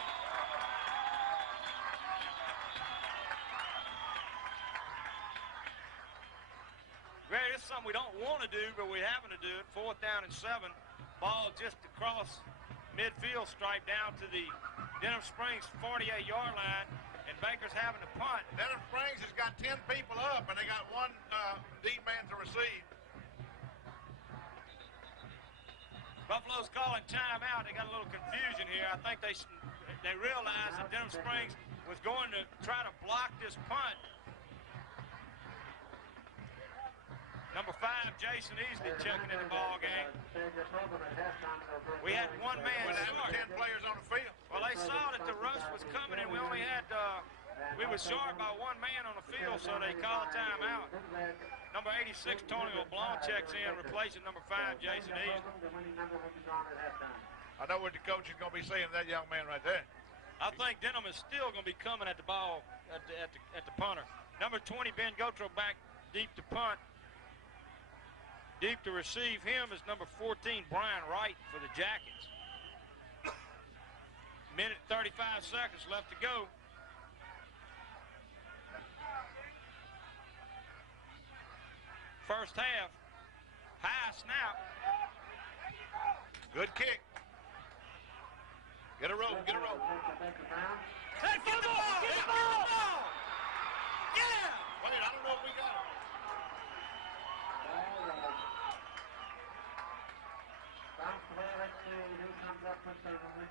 Greg, this is something we don't want to do, but we're having to do it. 4th down and 7. Ball just across midfield stripe down to the Denham Springs 48-yard line, and Baker's having to punt. Denham Springs has got 10 people up, and they got 1 deep man to receive. Buffalo's calling timeout. They got a little confusion here. I think they realized that Denham Springs was going to try to block this punt. Number 5, Jason Easley checking in the ball game. We had 1 man short. 10 players on the field. Well, they saw that the rush was coming, and we only had, we were short by 1 man on the field, so they called timeout. Number 86, Tony LeBlanc checks in, replacing number 5, Jason Easley. I know what the coach is going to be saying to that young man right there. I think Denham is still going to be coming at the ball at the punter. Number 20, Ben Gotro back deep to punt. Deep to receive him is number 14, Brian Wright for the Jackets. Minute 35 seconds left to go. first half. High snap. Good kick. Get a rope, get a rope. Hey, get the ball! Get the ball! Yeah! Wait, I don't know if we got it.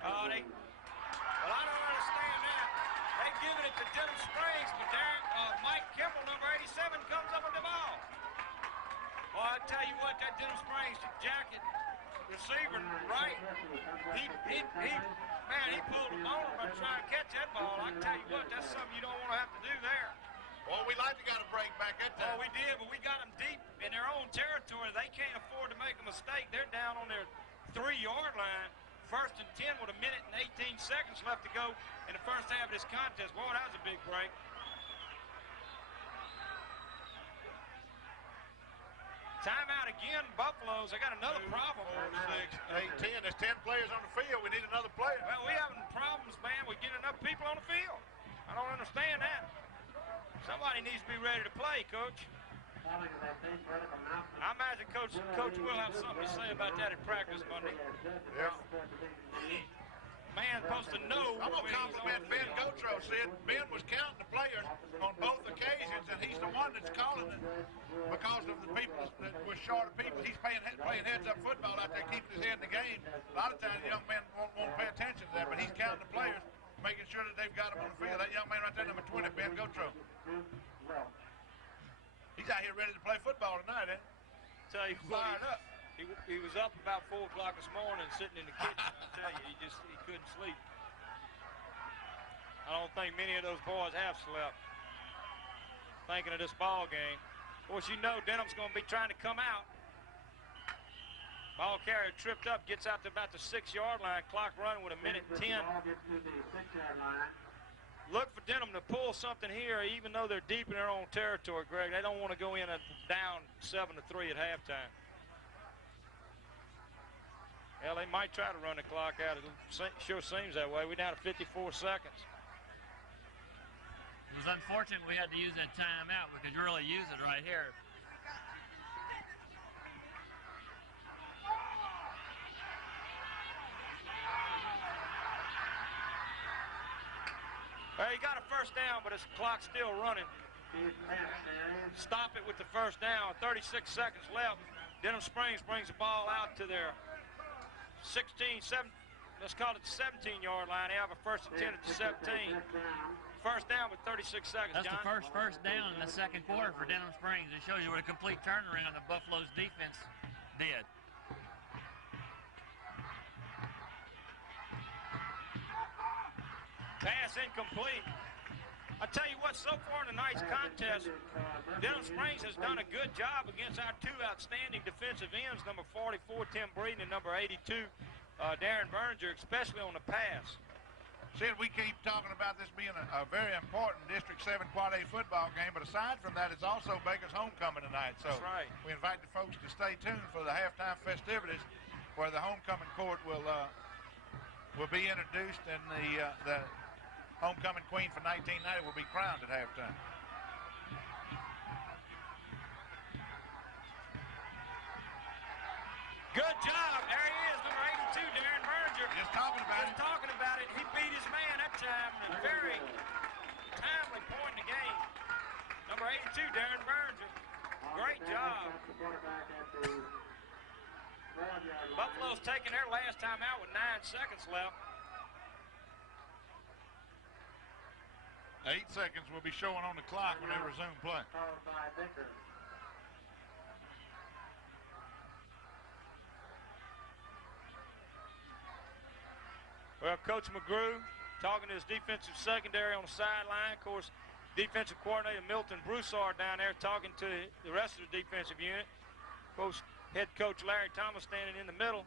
Well, I don't understand that. They've given it to Denham Springs, but Mike Kimball, number 87, comes up with the ball. Well, I tell you what, that Denham Springs jacket receiver, right? He pulled a bone by trying to catch that ball. I tell you what, that's something you don't want to have to do there. Well, we like to got a break back that time. Oh, we did, but we got them deep in their own territory. They can't afford to make a mistake. They're down on their 3-yard line. 1st and 10 with 1 minute and 18 seconds left to go in the first half of this contest. Boy, that was a big break. Timeout again, Buffaloes. They got another problem. 4, 6, 8, 10. There's 10 players on the field. We need another player. Well, we having problems, man, with getting enough people on the field. I don't understand that. Somebody needs to be ready to play, Coach. I imagine Coach will have something to say about that in practice Monday. Yeah. Man supposed to know. I'm going to compliment Ben Gotro. Said Ben was counting the players on both occasions, and he's the one that's calling it because of the people that were short of people. He's playing heads-up football out there, keeping his head in the game. A lot of times the young men won't pay attention to that, but he's counting the players, making sure that they've got them on the field. That young man right there, number 20, Ben Gotro. He's out here ready to play football tonight, eh? Tell you what, he was up about 4 o'clock this morning sitting in the kitchen. I tell you, he couldn't sleep. I don't think many of those boys have slept thinking of this ball game. Of course, you know Denham's going to be trying to come out. Ball carrier tripped up, gets out to about the 6-yard line. Clock running with 1 minute 10. Look for Denham to pull something here, even though they're deep in their own territory, Greg. They don't want to go in and down 7-3 at halftime. Well, they might try to run the clock out. It sure seems that way. We're down to 54 seconds. It was unfortunate we had to use that timeout. We could really use it right here. Well, he got a first down, but his clock's still running. Stop it with the first down. 36 seconds left. Denham Springs brings the ball out to their let's call it the 17-yard line. They have a 1st and 10 at the 17. First down with 36 seconds, That's John. the first down in the second quarter for Denham Springs. It shows you what a complete turnaround the Buffalo's defense did. Pass incomplete. I tell you what, so far in tonight's contest, Denham Springs has done a good job against our 2 outstanding defensive ends, number 44, Tim Breeden, and number 82, Darren Berninger, especially on the pass. Sid, we keep talking about this being a very important District 7 Quad A football game, but aside from that, it's also Baker's homecoming tonight. So that's right. We invite the folks to stay tuned for the halftime festivities, where the homecoming court will be introduced, and the homecoming queen for 1990 will be crowned at halftime. Good job. There he is, number 82, Darren Berninger. Just talking about it. Just talking about it. He beat his man that time at a very timely point in the game. Number 82, Darren Berninger. Great job. Buffalo's taking their last time out with 9 seconds left. 8 seconds will be showing on the clock when they resume play. Well, Coach McGrew talking to his defensive secondary on the sideline. Of course, defensive coordinator Milton Broussard down there talking to the rest of the defensive unit. Of course, head coach Larry Thomas standing in the middle,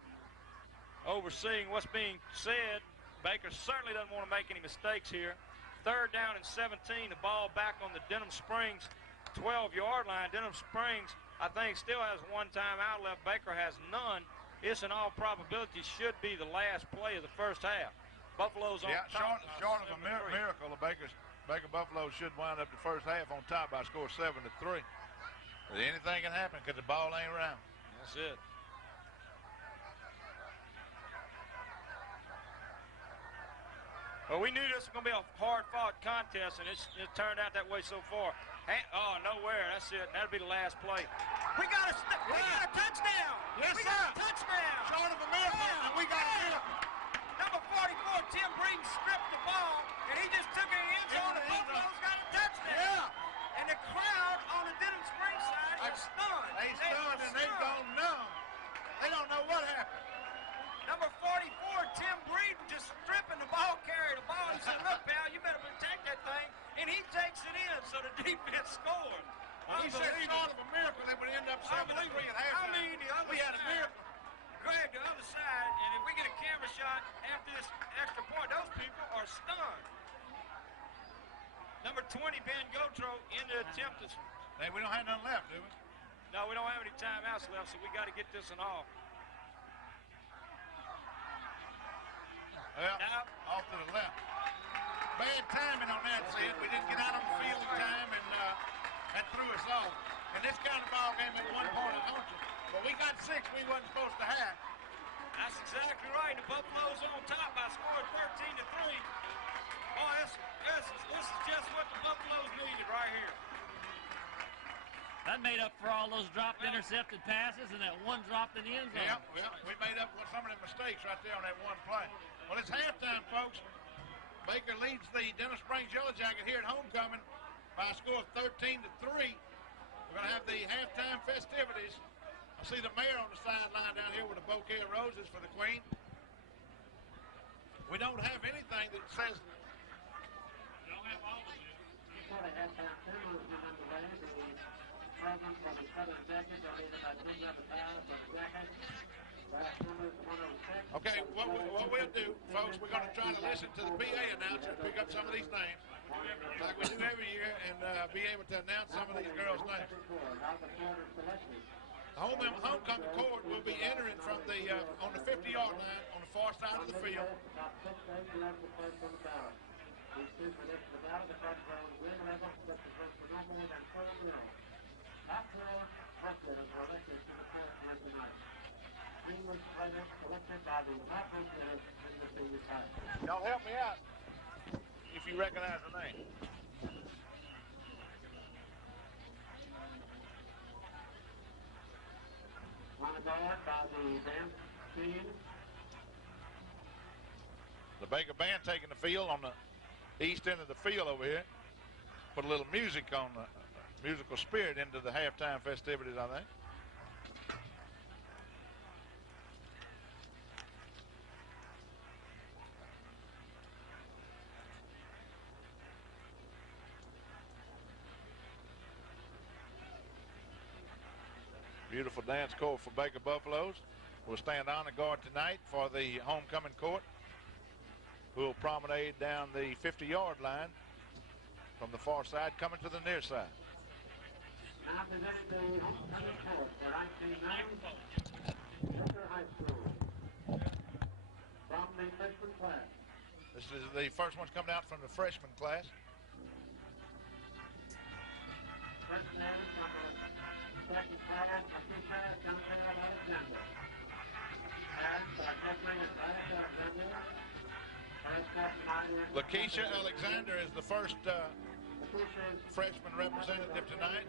overseeing what's being said. Baker certainly doesn't want to make any mistakes here. 3rd down and 17, the ball back on the Denham Springs 12-yard line. Denham Springs, I think, still has 1 timeout left. Baker has none. This, in all probability, should be the last play of the first half. Buffalo's on top. Short of a miracle, the Baker Buffalo should wind up the first half on top by a score 7-3. But anything can happen because the ball ain't around. That's it. Well, we knew this was going to be a hard-fought contest, and it turned out that way so far. Oh, nowhere. That's it. That'll be the last play. We got a touchdown. Yes, we sir. got a touchdown. Short of a miracle, and we got a miracle. Number 44, Tim Breeden stripped the ball, and he just took it in the end zone, and Buffalo's got a touchdown. Yeah. And the crowd on the Denham Springs side are stunned. They stunned and they gone numb. They don't know what happened. Number 44, Tim Breeden, just stripping the ball, carried the ball. He said, look, pal, you better protect that thing. And he takes it in, so the defense scored. Well, he said short of a miracle, they would end up 7-3 at halftime. I mean, the other we had a side, miracle. Greg, the other side, and if we get a camera shot after this extra point, those people are stunned. Number 20, Ben Gotro, in the attempt to... Hey, we don't have nothing left, do we? No, we don't have any timeouts left, so we got to get this one off. Well, off to the left. Bad timing on that, Sid. We didn't get out on the field in time, and that threw us off. And this kind of ball game at one point is haunted. But we got 6 we wasn't supposed to have. That's exactly right. The Buffalo's on top by scoring 13-3. Oh, this is just what the Buffaloes needed right here. That made up for all those dropped intercepted passes and that one dropped in the end zone. Yeah, well, we made up with some of the mistakes right there on that one play. Well, it's halftime, folks. Baker leads the Denham Springs Yellow Jacket here at homecoming by a score of 13-3. We're going to have the halftime festivities. I see the mayor on the sideline down here with a bouquet of roses for the Queen. We don't have anything that says... We don't have all of it. Before the halftime ceremony is underway, the program for the Southern Jackets are leading by Jim number 5 for the Jackets. Last number is 106. Okay, what we'll do, folks, we're going to try to listen to the PA announcer and pick up some of these names, like we do every year, and be able to announce some of these girls' names. The homecoming court will be entering from the on the 50-yard line on the far side of the field. Y'all help me out if you recognize the name. The Baker Band taking the field on the east end of the field over here. Put a little music on the musical spirit into the halftime festivities, I think. Beautiful dance court for Baker Buffaloes. Will stand honor guard tonight for the homecoming court, who will promenade down the 50-yard line from the far side, coming to the near side. Now presenting the homecoming court for 1990 Junior High School from the freshman class. This is the first one's coming out from the freshman class. First name from the second class, Akisha Alexander. And second is Alexander. Lakeisha Alexander is the first freshman representative tonight.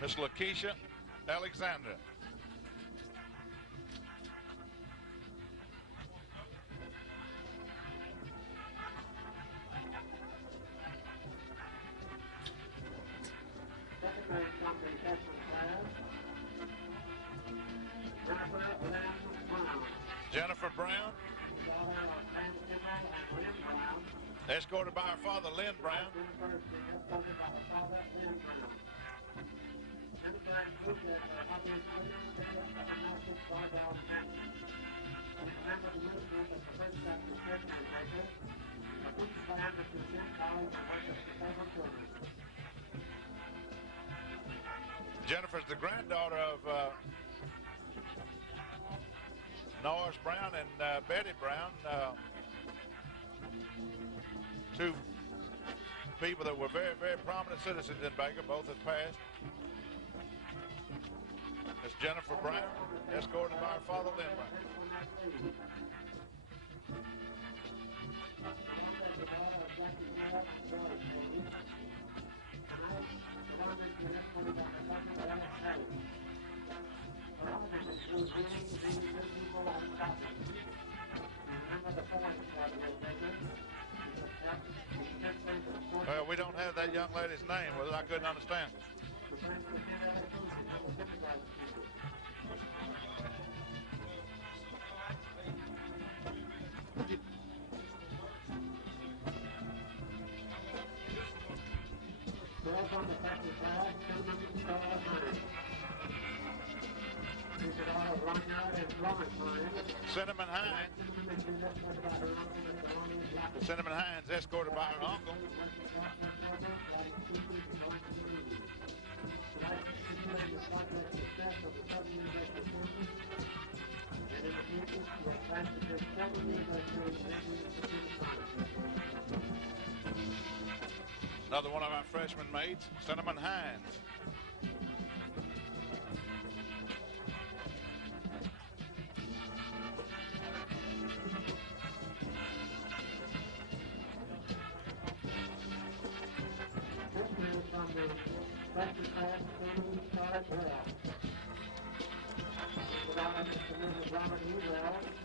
Miss Lakeisha Alexander. Jennifer Brown, escorted by her father, Lynn Brown. Jennifer's the granddaughter of Norris Brown and Betty Brown, two people that were very, very prominent citizens in Baker. Both have passed. It's Jennifer Brown, escorted by her father, Lynn Brown. Well, we don't have that young lady's name, well, I couldn't understand. Cinnamon Hines. Cinnamon Hines, escorted by her uncle. Another one of our freshman mates, Cinnamon Hines.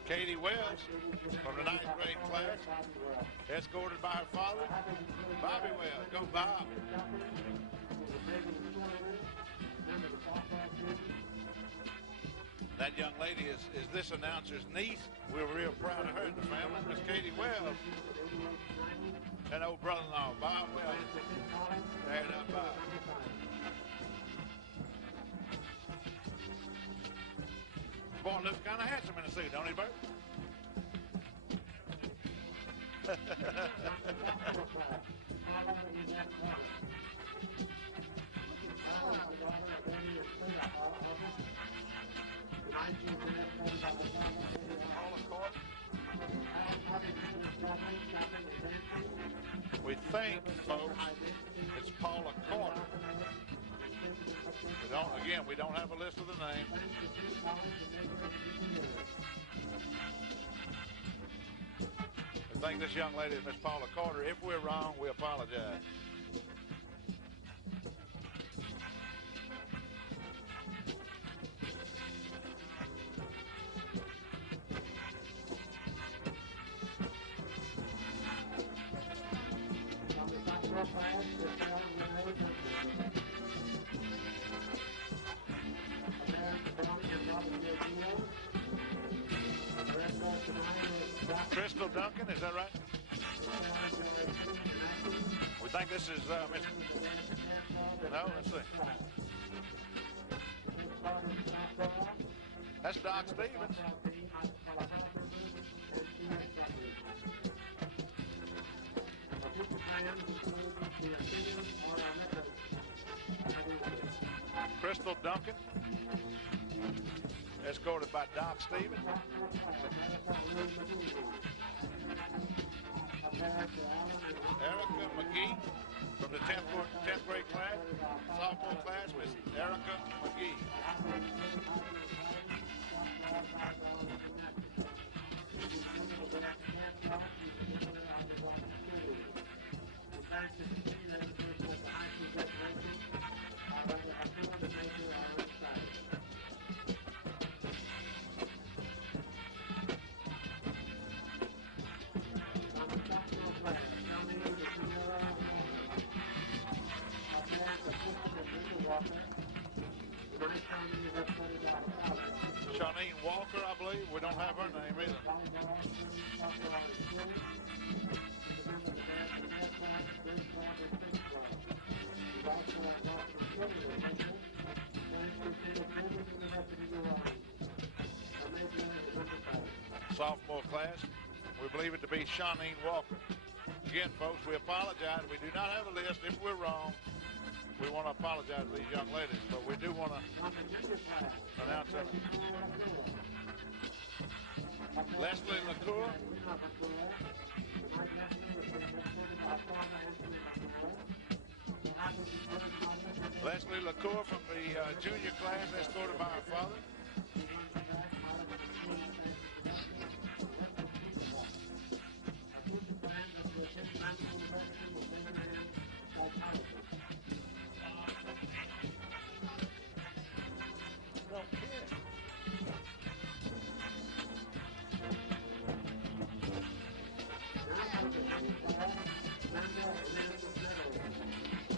Katie Wells from the 9th grade class, escorted by her father, Bobby Wells. Go Bob. That young lady is this announcer's niece. We're real proud of her in the family, Miss Katie Wells. And old brother-in-law, Bob Wells. There it up, Bob. Boy, looks kind of handsome in a suit, don't he, Bert? We think, folks, it's Paula Carter. We don't have a list of the names. I think this young lady is Miss Paula Carter. If we're wrong, we apologize. Crystal Duncan, is that right? We think this is Miss... No, let's see. That's Doc Stevens. Crystal Duncan, escorted by Doc Stevens. Erica McGee from the 10th grade class, sophomore class with Erica McGee. Shawneen Walker, I believe. We don't have her name either. Sophomore class, we believe it to be Shawneen Walker. Again, folks, we apologize. We do not have a list. If we're wrong, we want to apologize to these young ladies, but we do want to announce them. Leslie LaCour. Leslie LaCour from the junior class, escorted by her father.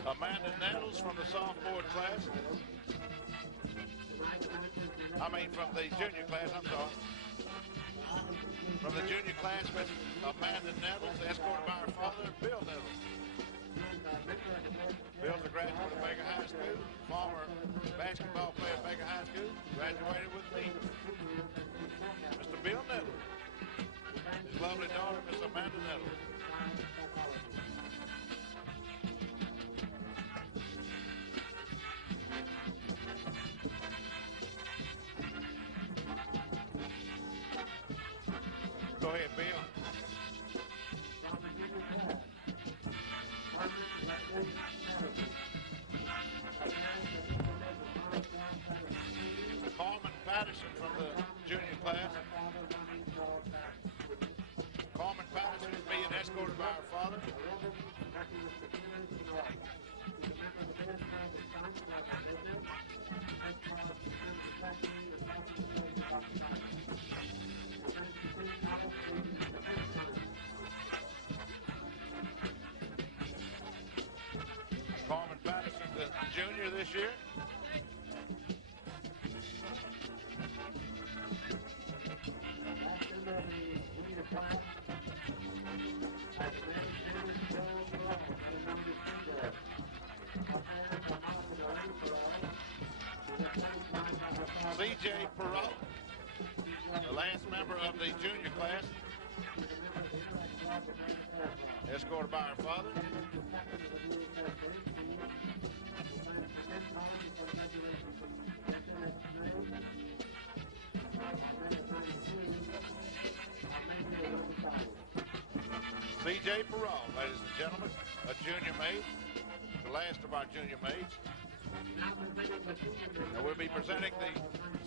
Amanda Nettles from the sophomore class. From the junior class, I'm sorry. From the junior class, Miss Amanda Nettles, escorted by her father, Bill Nettles. Bill's a graduate of Baker High School, former basketball player at Baker High School, graduated with me. Mr. Bill Nettles. His lovely daughter, Miss Amanda Nettles. Go ahead, Bill. Carmen Patterson from the junior class. Carmen Patterson is being escorted by her father. Carmen Patterson's a junior this year. C.J. Perot, the last member of the junior class, escorted by her father. C.J. Perot, ladies and gentlemen, a junior maid, the last of our junior maids. And we'll be presenting the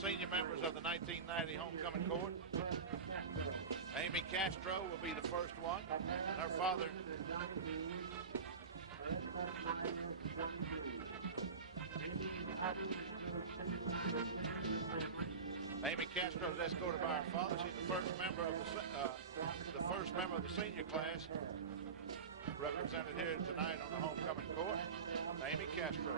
senior members of the 1990 homecoming court. Amy Castro will be the first one. And her father, Amy Castro is escorted by her father. She's the first member of the senior class represented here tonight on the homecoming court. Amy Castro.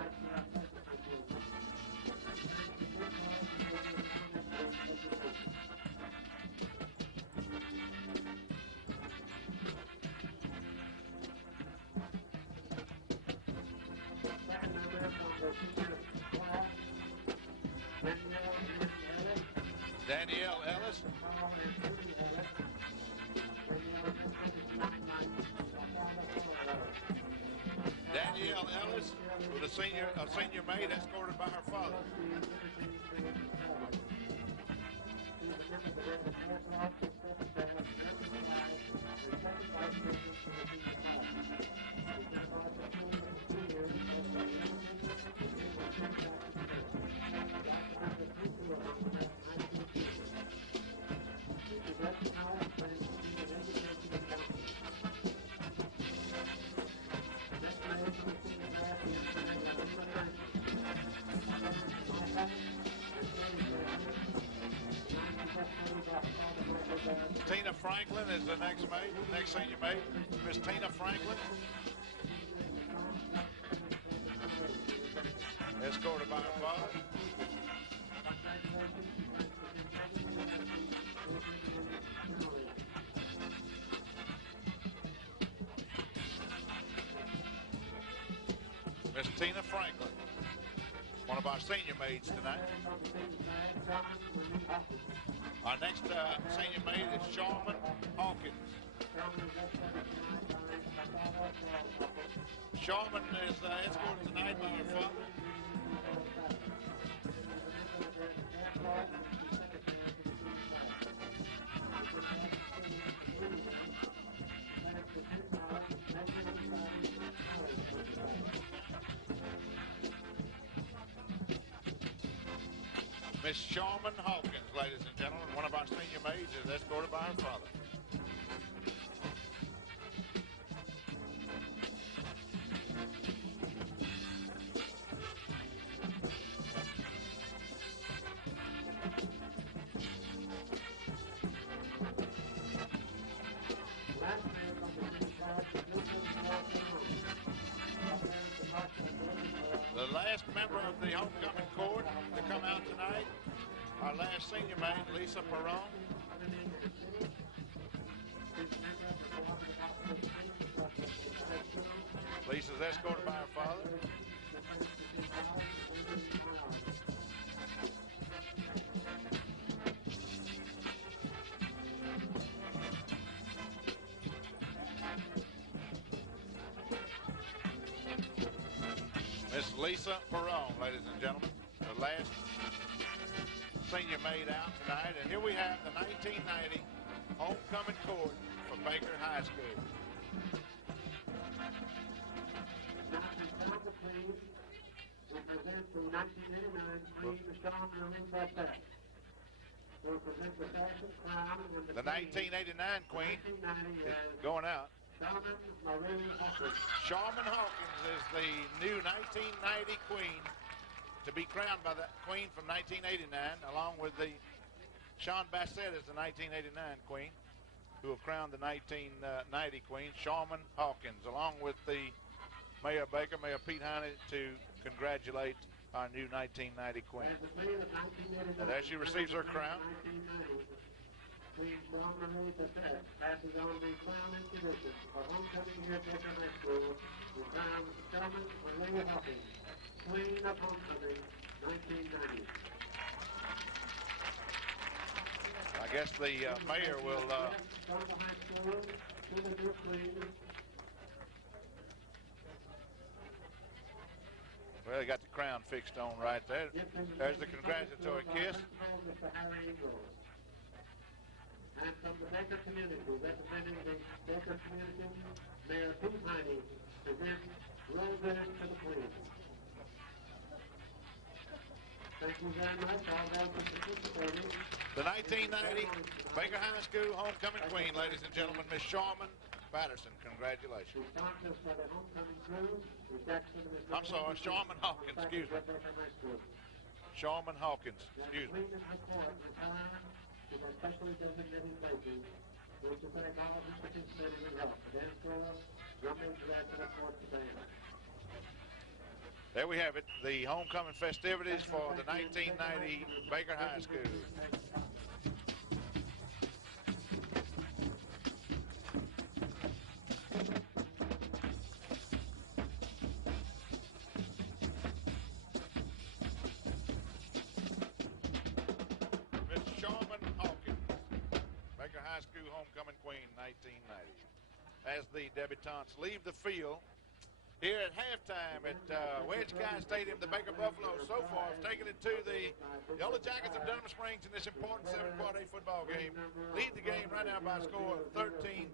Danielle Ellis. Danielle Ellis with a senior maid escorted by her father. Tina Franklin is the next senior maid. Miss Tina Franklin, escorted by her father. Miss Tina Franklin, one of our senior maids tonight. Our next senior maid is Sharman Hawkins. Sharman is escorted tonight by her father. Miss Sharman Hawkins, ladies and gentlemen, one of our senior maids, is escorted by her father. The last member of the homecoming court to come out tonight, our last senior maid, Lisa Perron. Lisa's escorted by her father. Miss Lisa Perron, ladies and gentlemen, the last senior maid out tonight. And here we have the 1990 homecoming court for Baker High School. We present the 1989 Queen Michelle Marie Bassett. We'll present the fashion crown and The 1989 Queen is going out. Sharman Marie Hawkins. Sharman Hawkins is the new 1990 Queen to be crowned by the Queen from 1989, along with the Sean Bassett is the 1989 Queen, who will crown the 1990 Queen, Sharman Hawkins, along with the Mayor Baker, Mayor Pete Heine, to congratulate our new 1990 Queen. And there she receives her crown. Queen Sharman Marie Bassett passes on the crowning tradition of homecoming here at Baker High School. The crown of Sharman Marie Hawkins, Queen of Homecoming, 1990. I guess the mayor will well, they got the crown fixed on right there. There's the congratulatory kiss. And from the Baker community, representing the Baker community, Mayor Pete Heine presents roses to the Queen. Thank you very much, all those who participated. The 1990 Baker High School homecoming queen, ladies and gentlemen, Miss Sharman Patterson. Congratulations. The sponsors for the homecoming crew is Jackson and I'm sorry, Sharman Hawkins, excuse me. Sharman Hawkins, excuse me. The Queen of the Court retired to the specially designated places. We wish to thank all of you participating in help. The dance floor, drumming, director, of course, the band. There we have it, the homecoming festivities for the 1990 Baker High School. Miss Sharman Hawkins, Baker High School homecoming queen, 1990. As the debutantes leave the field, here at halftime at Wedge Guy Stadium, the Baker Buffaloes so far have taken it to the Yellow Jackets of Denham Springs in this important 7-quad A football game. Lead the game right now by a score of 13-3.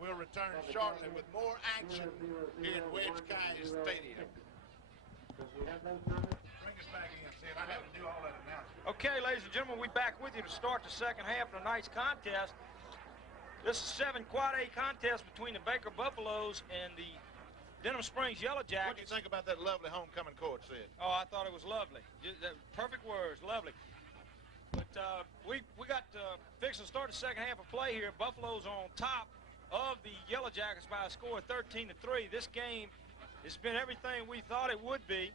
We'll return shortly with more action here at Wedge Guy Stadium. Bring us back in, see if I have to do all that announcement. Okay, ladies and gentlemen, we're back with you to start the second half of tonight's contest. This is a 7-quad A contest between the Baker Buffaloes and the Denham Springs Yellow Jackets. What do you think about that lovely homecoming court, Sid? Oh, I thought it was lovely. Just, perfect words, lovely. But we got fixing to start the second half of play here. Buffaloes are on top of the Yellow Jackets by a score of 13-3. This game has been everything we thought it would be.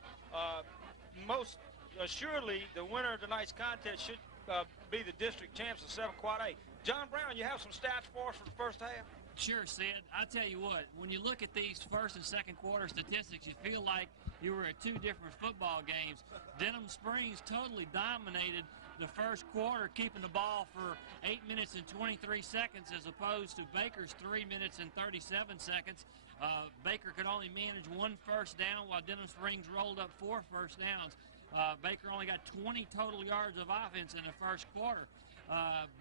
Most assuredly, the winner of tonight's contest should be the district champs of 7-quad A. John Brown, you have some stats for us for the first half? Sure, Sid. I tell you what, when you look at these first and second quarter statistics, you feel like you were at two different football games. Denham Springs totally dominated the first quarter, keeping the ball for 8 minutes and 23 seconds as opposed to Baker's 3 minutes and 37 seconds. Baker could only manage 1 first down while Denham Springs rolled up 4 first downs. Baker only got 20 total yards of offense in the first quarter.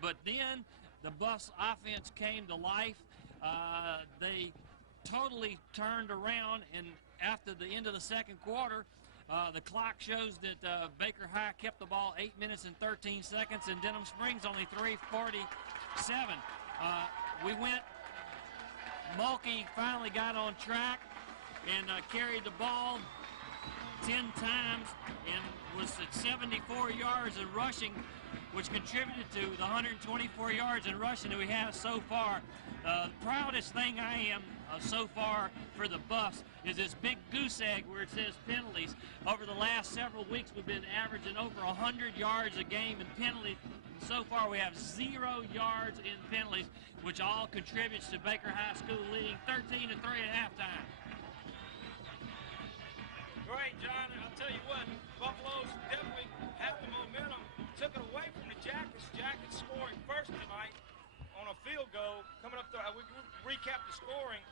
But then the Buffs offense came to life. They totally turned around, and after the end of the second quarter, the clock shows that Baker High kept the ball 8 minutes and 13 seconds, and Denham Springs only 3:47. We went. Mulkey finally got on track and carried the ball 10 times and was at 74 yards in rushing, which contributed to the 124 yards in rushing that we have so far. The proudest thing I am so far for the Buffs is this big goose egg where it says penalties. Over the last several weeks, we've been averaging over 100 yards a game in penalties. So far, we have 0 yards in penalties, which all contributes to Baker High School leading 13-3 at halftime. Great, John. And I'll tell you what, Buffaloes definitely have the momentum. Took it away from the Jackets. Jackets scoring first tonight on a field goal. Coming up there, we recap the scoring.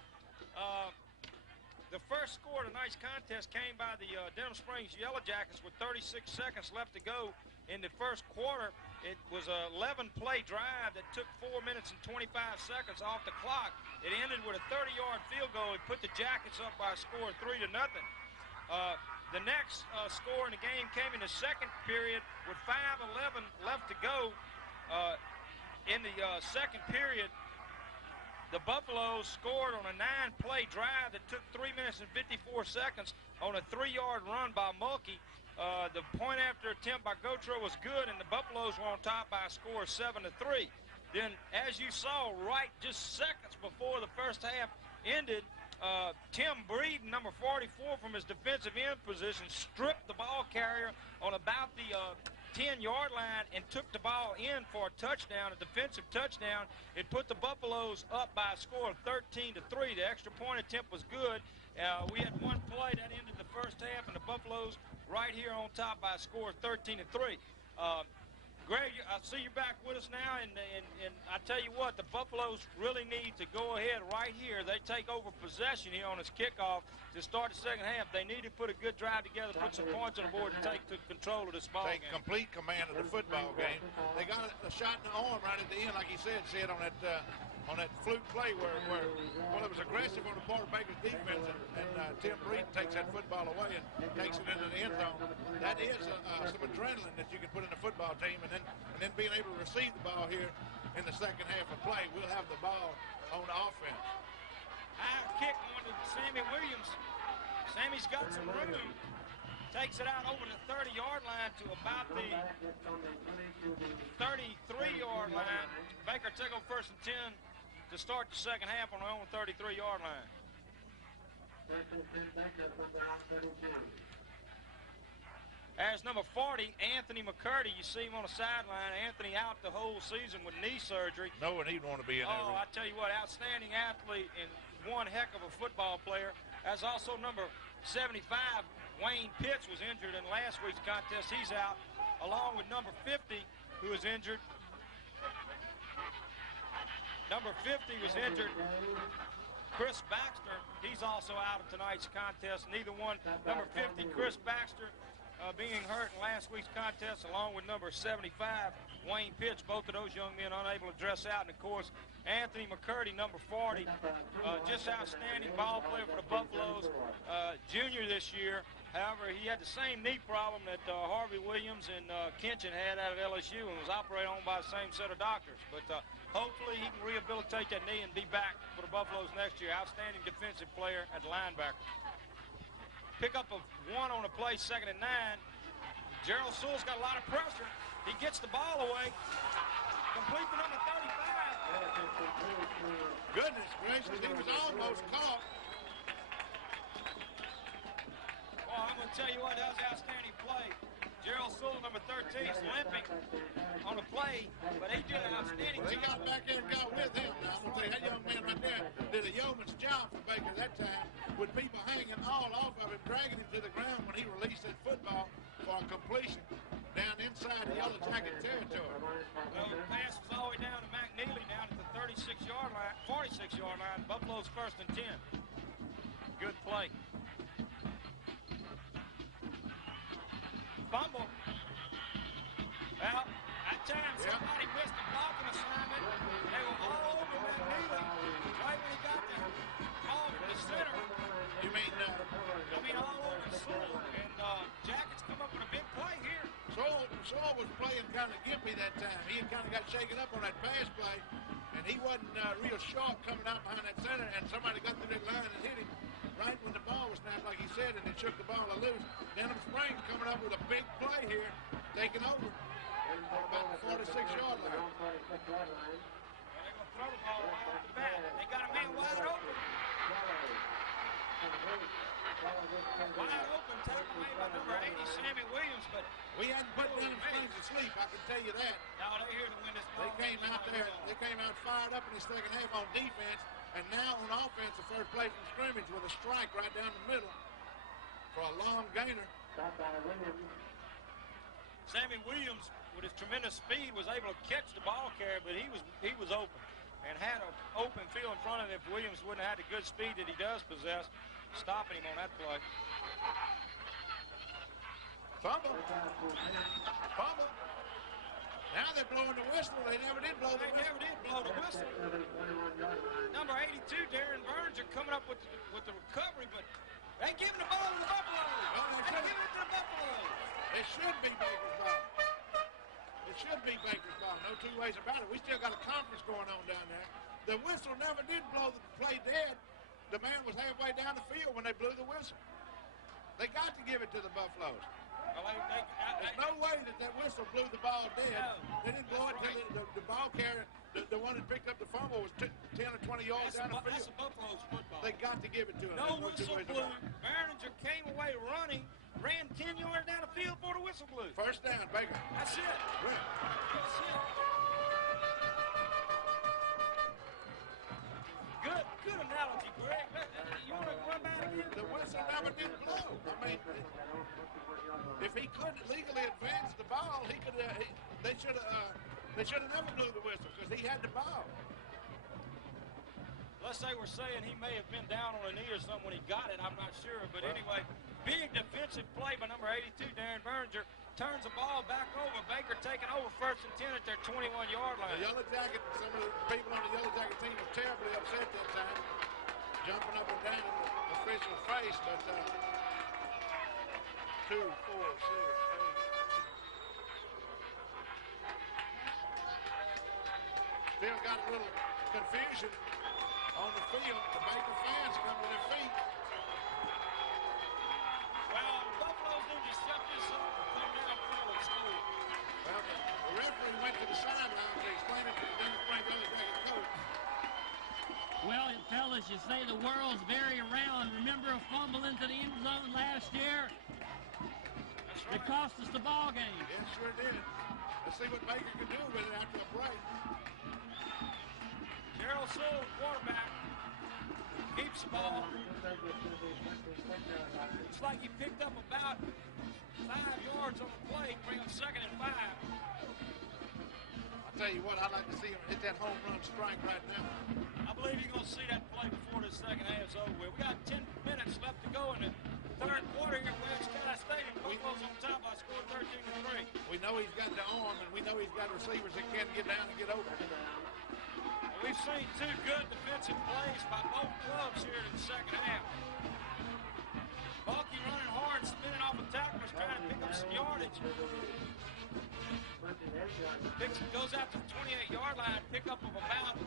The first score of tonight's contest came by the Denham Springs Yellow Jackets with 36 seconds left to go in the first quarter. It was a 11-play drive that took 4 minutes and 25 seconds off the clock. It ended with a 30-yard field goal. It put the Jackets up by a score of 3-0. The next score in the game came in the second period with 5:11 left to go. In the second period, the Buffaloes scored on a 9-play drive that took 3 minutes and 54 seconds on a 3-yard run by Mulkey. The point after attempt by Gotro was good, and the Buffaloes were on top by a score of 7-3. Then, as you saw, right just seconds before the first half ended, Tim Breeden, number 44, from his defensive end position, stripped the ball carrier on about the 10-yard line and took the ball in for a touchdown, a defensive touchdown. It put the Buffaloes up by a score of 13-3. The extra point attempt was good. We had one play that ended the first half, and the Buffaloes right here on top by a score of 13-3. Greg, I see you back with us now, and I tell you what, the Buffaloes really need to go ahead right here. They take over possession here on this kickoff to start the second half. They need to put a good drive together, put some points on the board, and take control of this ball game. Take complete command of the football game. They got a shot in the arm right at the end, like he said on that fluke play where it was aggressive on the part of Baker's defense, and Tim Breeden takes that football away and takes it into the end zone. That is some adrenaline that you can put in the football team, and then being able to receive the ball here in the second half of play. We'll have the ball on the offense. High kick on to Sammy Williams. Sammy's got some room. Takes it out over the 30-yard line to about the 33-yard line. Baker take on 1st and 10 to start the second half on their own 33-yard line. As number 40, Anthony McCurdy, you see him on the sideline. Anthony out the whole season with knee surgery. No one he'd want to be in there. Oh, I tell you what, outstanding athlete and one heck of a football player. As also number 75, Wayne Pitts, was injured in last week's contest. He's out, along with number 50, who is injured. Number 50 was injured. Chris Baxter, he's also out of tonight's contest. Neither one. Number 50, Chris Baxter, being hurt in last week's contest, along with number 75, Wayne Pitts. Both of those young men unable to dress out. And, of course, Anthony McCurdy, number 40, just outstanding ball player for the Buffaloes. Junior this year. However, he had the same knee problem that Harvey Williams and Kinchin had out of LSU and was operated on by the same set of doctors. But hopefully he can rehabilitate that knee and be back for the Buffaloes next year. Outstanding defensive player at linebacker. Pick up of 1 on the play, 2nd and 9. Gerald Sewell's got a lot of pressure. He gets the ball away. Complete to number 35. Goodness gracious, he was almost caught. Well, I'm going to tell you what, that was an outstanding play. Gerald Sewell, number 13, is limping on the play, but he did an outstanding Well, they job. got back there and got with him now. I'm going to tell you, that young man right there yeoman's job for Baker that time, with people hanging all off of him, dragging him to the ground when he released that football for a completion down inside the Yellow Jacket territory. Well, the pass was all the way down to McNeely, down at the 46-yard line, 46-yard line. Buffalo's 1st and 10. Good play. Fumble. Well, that time somebody missed the blocking assignment. They were all over McNeely right when he got the ball from the center. You mean, all over the center. And Jackets come up with a big play here. Saul was playing kind of gimpy that time. He had kind of got shaken up on that pass play, and he wasn't real sharp coming out behind that center, and somebody got through that line and hit him right when the ball was snapped, like he said, and it shook the ball loose. Denham Springs coming up with a big play here, taking over about the 46-yard line. Well, they're going to throw the ball right off the bat. They got a man wide open. Wide open, tackle made by number 80, Sammy Williams, but we hadn't put Denham Springs to sleep, I can tell you that. now they're here to win this ball. They came out fired up in the second half on defense, and now on offense, the first play from scrimmage with a strike right down the middle for a long gainer. Sammy Williams, with his tremendous speed, was able to catch the ball carrier, but he was open and had an open field in front of him if Williams wouldn't have had the good speed that he does possess, stopping him on that play. Fumble. Now they're blowing the whistle. They never did blow the whistle. Number 82, Darren Burns, are coming up with the recovery, but they ain't giving the ball to the Buffalo. They're giving it to the Buffalo. It should be Baker's ball. It should be Baker's ball. No two ways about it. We still got a conference going on down there. The whistle never did blow the play dead. The man was halfway down the field when they blew the whistle. They got to give it to the Buffaloes. There's no way that whistle blew the ball dead. No. They didn't blow it until the ball carrier, the one that picked up the fumble, was 10 or 20 yards down the field. That's the Buffalo's football. They got to give it to him. No whistle blew. Behringer came away running, ran 10 yards down the field before the whistle blew. First down, Baker. That's it. Right. That's it. Good analogy, Greg. You want to run back again? The whistle never did blow. I mean, if he couldn't legally advance the ball, he could. They should have never blew the whistle because he had the ball. Unless they were saying he may have been down on a knee or something when he got it, I'm not sure. But anyway, big defensive play by number 82, Darren Behringer. Turns the ball back over. Baker taking over 1st and 10 at their 21-yard line. The Yellow Jacket, some of the people on the Yellow Jacket team were terribly upset that time, jumping up and down in the official's face, but 2, 4, 6, 8. Still got a little confusion on the field. The Baker fans come to their feet. Well, the Buffaloes need to step this up and come down front and score. Well, the referee went to the sideline to explain it to the Denham Springs Yellow Jacket coach. Well, fellas, you say the world's very round. Remember a fumble into the end zone last year? That's right. It cost us the ball game. It sure did. Let's see what Baker can do with it after the break. Gerald Sewell, quarterback, keeps the ball. Looks like he picked up about 5 yards on the play, bring up 2nd and 5. I'll tell you what, I'd like to see him hit that home run strike right now. I believe you're going to see that play before the second half's over with. We got 10 minutes left to go in the third quarter here at West Sky Stadium. Buffalo's on top by score 13-3. We know he's got the arm, and we know he's got receivers that can get down and get over. We've seen 2 good defensive plays by both clubs here in the second half. Balky running hard, spinning off of tacklers, trying to pick up some yardage. Goes out to the 28-yard line, pick up of about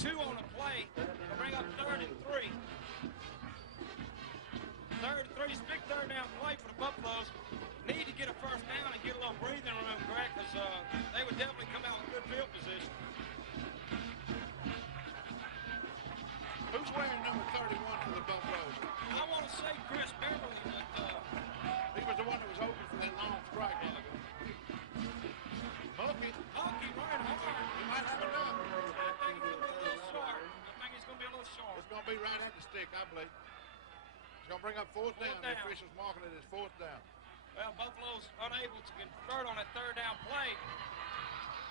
2 on the play to bring up 3rd and 3. 3rd and 3 is a big third down play for the Buffaloes. Need to get a first down and get a little breathing room, Greg, because they would definitely come out with good field position. Who's wearing number 31 for the Buffaloes? I want to say Chris Beverly, but He was the one that was open for that long strike. Hockey running hard. He might have enough. I think he's going to be a little short. I think he's going to be a little going to be right at the stick, I believe. It's going to bring up fourth down. The officials marking it as fourth down. Well, Buffalo's unable to convert on that third down play.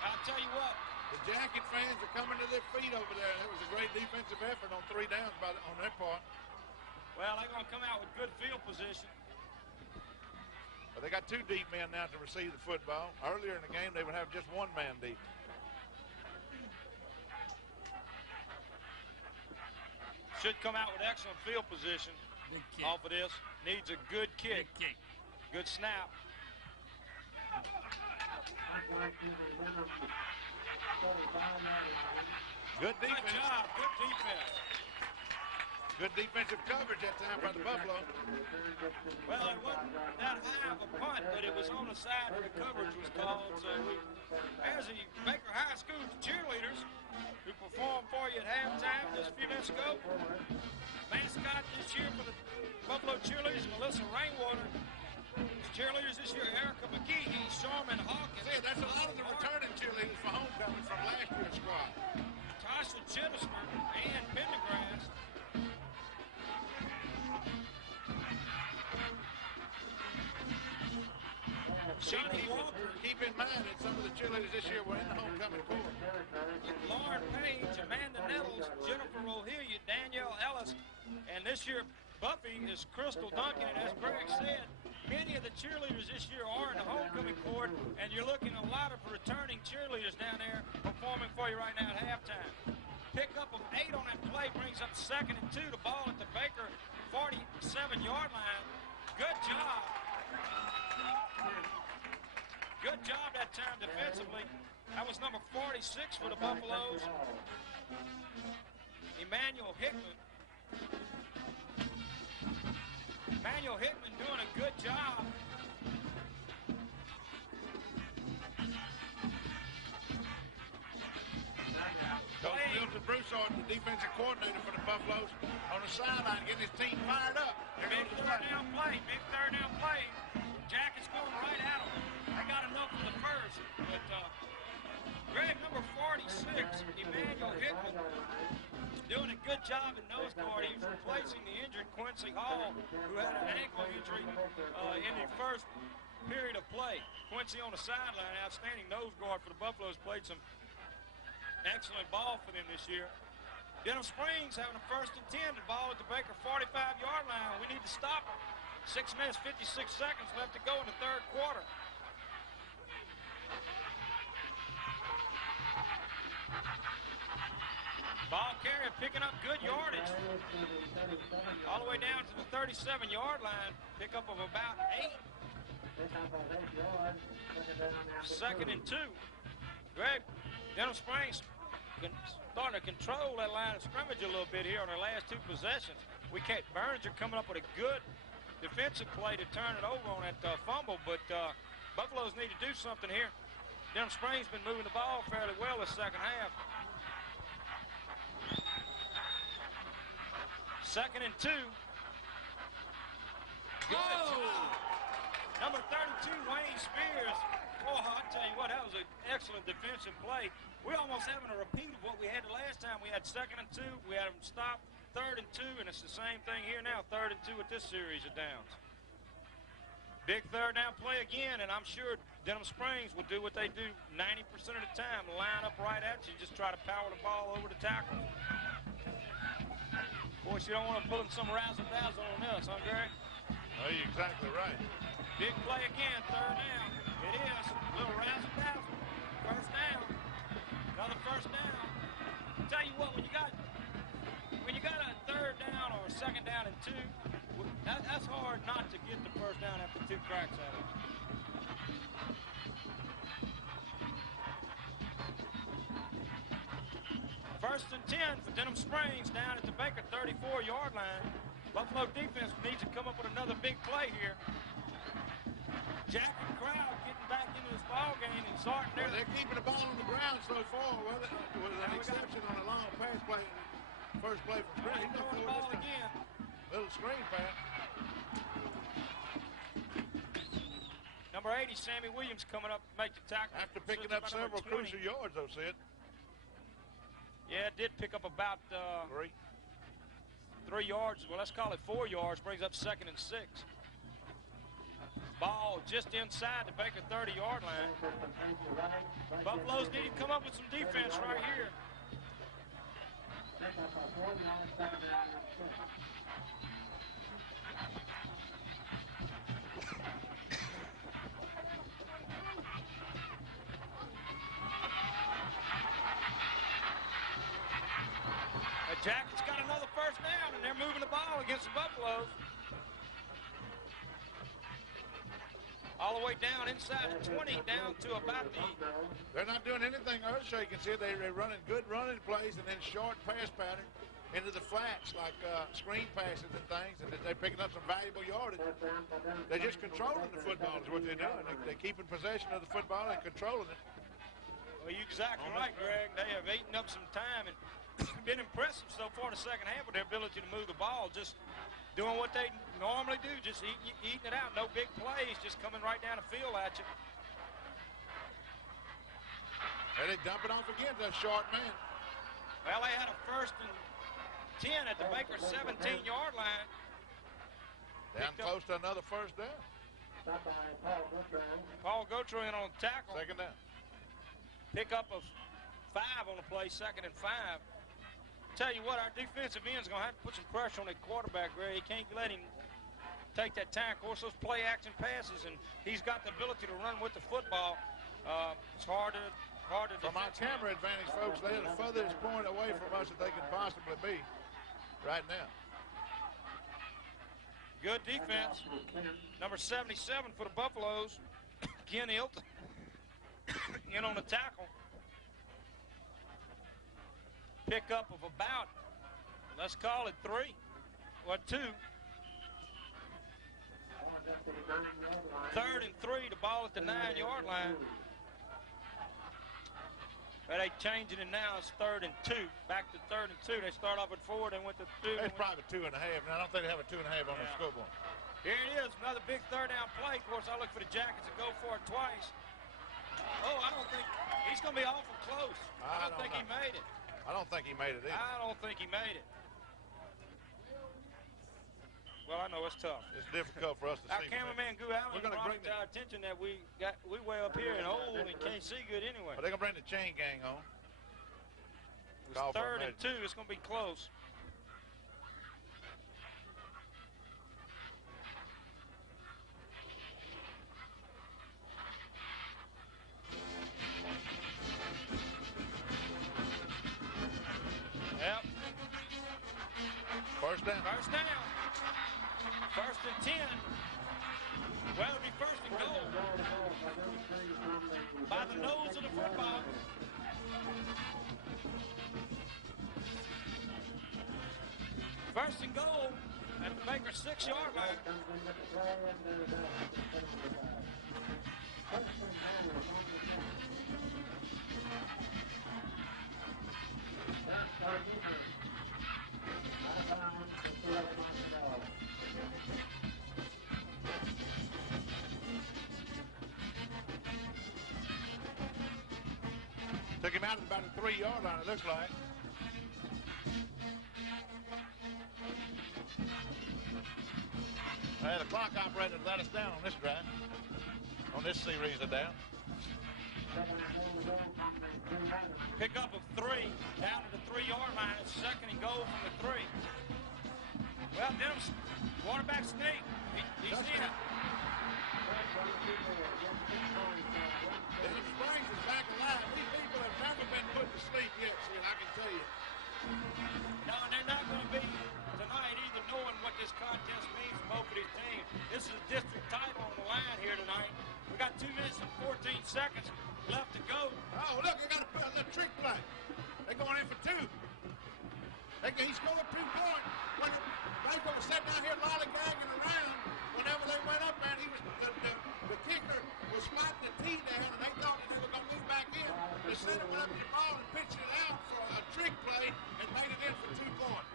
I'll tell you what. The Jacket fans are coming to their feet over there. It was a great defensive effort on 3 downs on their part. Well, they're going to come out with good field position. But they got 2 deep men now to receive the football. Earlier in the game, they would have just 1 man deep. Should come out with excellent field position off of this. Needs a good kick. Good snap. Good defense. Good job. Good defense. Good defensive coverage that time by the Buffalo. Well, it wasn't that high of a punt, but it was on the side where the coverage was called. So there's the Baker High School cheerleaders who performed for you at halftime just a few minutes ago. Mascot this year for the Buffalo cheerleaders, Melissa Rainwater. Cheerleaders this year, Erica McGee, Sharman Hawkins. See, that's a lot of the returning cheerleaders for homecoming from last year's squad. Tasha Chittister and Pendergrass. Keep in mind that some of the cheerleaders this year were in the homecoming corps. Lauren Page, Amanda Nettles, Jennifer Rohilia, Danielle Ellis, and this year Buffy is Crystal Duncan. And as Greg said, many of the cheerleaders this year are in the homecoming court, and you're looking at a lot of returning cheerleaders down there performing for you right now at halftime. Pickup of 8 on that play brings up 2nd and 2. The ball at the Baker 47-yard line. Good job. Good job that time defensively. That was number 46 for the Buffaloes. Emmanuel Hickman. Emmanuel Hickman doing a good job. Coach Milton Broussard, the defensive coordinator for the Buffaloes, on the sideline getting his team fired up. Big third down play. Jackets going right at them. They got enough for the first, but Greg, number 46, Emmanuel Hickman, doing a good job in nose guard. He's replacing the injured Quincy Hall, who had an ankle injury in the first period of play. Quincy on the sideline, outstanding nose guard for the Buffaloes, played some excellent ball for them this year. Denham Springs having a 1st and 10. The ball at the Baker 45-yard line. We need to stop them. 6 minutes, 56 seconds left to go in the third quarter. Ball carrier picking up good yardage. All the way down to the 37-yard line. Pickup of about 8. 2nd and 2. Greg, Denham Springs starting to control that line of scrimmage a little bit here on their last 2 possessions. Burns are coming up with a good defensive play to turn it over on that fumble, but Buffaloes need to do something here. Denham Springs been moving the ball fairly well this second half. 2nd and 2. Number 32, Wayne Spears. Oh, I'll tell you what, that was an excellent defensive play. We're almost having a repeat of what we had the last time. We had 2nd and 2. We had them stop 3rd and 2, and it's the same thing here now, 3rd and 2 with this series of downs. Big third down play again, and I'm sure Denham Springs will do what they do 90% of the time, line up right at you, just try to power the ball over the tackle. Of course, you don't want to pull in some razzle-dazzle on this, huh, Gary? Oh, you're exactly right. Big play again, 3rd down. It is. A little razzle-dazzle. 1st down. Another 1st down. I'll tell you what, when you got a 3rd down or a 2nd down and 2, that's hard not to get the 1st down after 2 cracks at it. First and 10 for Denham Springs down at the Baker 34-yard line. Buffalo defense needs to come up with another big play here. Jack and crowd getting back into this ball game, and Sarton there. Well, they're keeping the ball on the ground so far, with an exception on a long pass play. First play from Green. He's throwing the ball again. Little screen pass. Number 80, Sammy Williams, coming up to make the tackle. After picking up several crucial yards, though, Sid. Yeah, it did pick up about 3. 3 yards, well, let's call it 4 yards, brings up 2nd and 6. Ball just inside the Baker 30-yard line. Buffaloes need to come up with some defense right here. The Jackets got another first down, and they're moving the ball against the Buffaloes. All the way down inside the 20, down to about the... They're not doing anything earth-shaking here. They're running good running plays and then short pass pattern into the flats, like screen passes and things, and they're picking up some valuable yardage. They're just controlling the football is what they're doing. They're keeping possession of the football and controlling it. Well, you're exactly right, Greg. They have eaten up some time and been impressive so far in the second half with their ability to move the ball, just doing what they normally do, just eating it out. No big plays, just coming right down the field at you. And they dump it off again to a short man. Well, they had a 1st and 10 at the Baker 17-yard line. Down close to another first down. Paul Gautreau in on the tackle. 2nd down. Pick up of 5 on the play, 2nd and 5. Tell you what, our defensive end's going to have to put some pressure on that quarterback, Greg. He can't let him take that time. Of course, those play-action passes, and he's got the ability to run with the football. It's hard to From our camera advantage, folks, they're the furthest point away from us that they can possibly be right now. Good defense. Number 77 for the Buffaloes, Ken Hilton, in on the tackle. Pickup of about, let's call it 3 or 2. 3rd and 3, the ball at the 9-yard line. But they changing it now. It's 3rd and 2. Back to 3rd and 2. They start off at 4, then went to 2. It's probably 2.5. Now, I don't think they have a 2.5 on the scoreboard. Here it is, another big 3rd down play. Of course, I look for the Jackets to go for it twice. Oh, I don't think he's going to be awful close. I don't think he made it. I don't think he made it either. I don't think he made it. Well, I know it's tough. It's difficult for us to see. Our cameraman Goo Allen brought to our attention that we way up here and old and can't see good anyway. But they're gonna bring the chain gang on. It's 3rd and 2. It's gonna be close. Yep. First down. 1st and 10. Well, it'll be 1st and goal. By the nose of the football. First and goal at the Baker 6-yard line. Took him out at about the 3-yard line, it looks like. The clock operator let us down on this drive, on this series of down. Pick up of 3 down to the 3-yard line. It's 2nd and goal from the 3. Well, Denham's quarterback sneak. He's seen it. Denham Springs is back alive. These people have never been put to sleep yet, see, I can tell you. No, and they're not going to be tonight either, knowing what this contest means for both of these teams. This is a district title on the line here tonight. We got 2 minutes and 14 seconds left to go. Oh, look, they got a little trick play. They're going in for 2. He scored 2 points. When Baker was sitting down here lollygagging around, whenever they went up, man, the kicker was spotting the tee down, and they thought they were going to move back in. The center went up to the ball and pitched it out for a trick play and made it in for 2 points.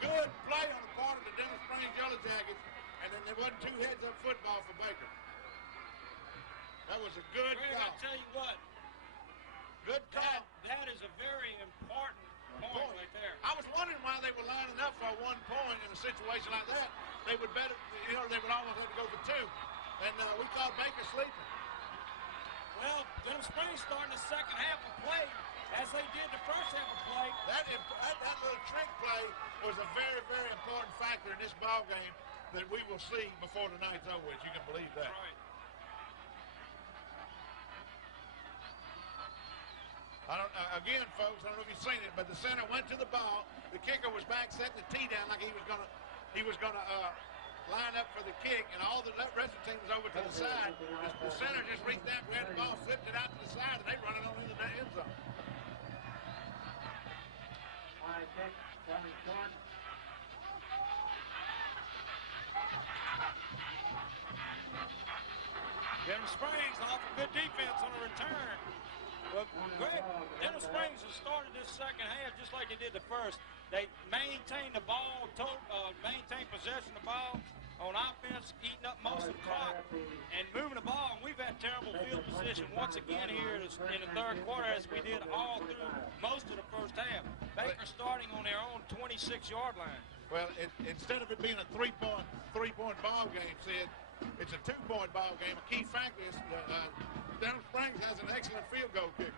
Good play on the part of the Denham Springs Yellow Jackets, and then there wasn't 2 heads-up football for Baker. That was a good call. I tell you what. Good call. That is a very important point right there. I was wondering why they were lining up. enough for 1 point in a situation like that, they would better, they would almost have to go for 2. And we caught Baker sleeping. Well, Denham Springs starting the second half of play as they did the first half of play. That little trick play was a very, very important factor in this ball game that we will see before the night's over with. You can believe that. Right. Again, folks, I don't know if you've seen it, but the center went to the ball. The kicker was back setting the tee down like he was gonna line up for the kick, and all the rest of the team was over to the side. The center just reached out, grabbed the ball, flipped it out to the side, and they run it on into the end zone. Denham Springs off a good defense on the return. But Greg, Denham Springs has started this second half just like they did the first. They maintained the ball, maintained possession of the ball on offense, eating up most of the clock and moving the ball. And we've had terrible field position once again here in the third quarter, as we did all through most of the first half. Baker starting on their own 26-yard line. Well, instead of it being a three-point ball game, Sid, it's a 2-point ball game. A key factor is Denham Springs has an excellent field goal kicker.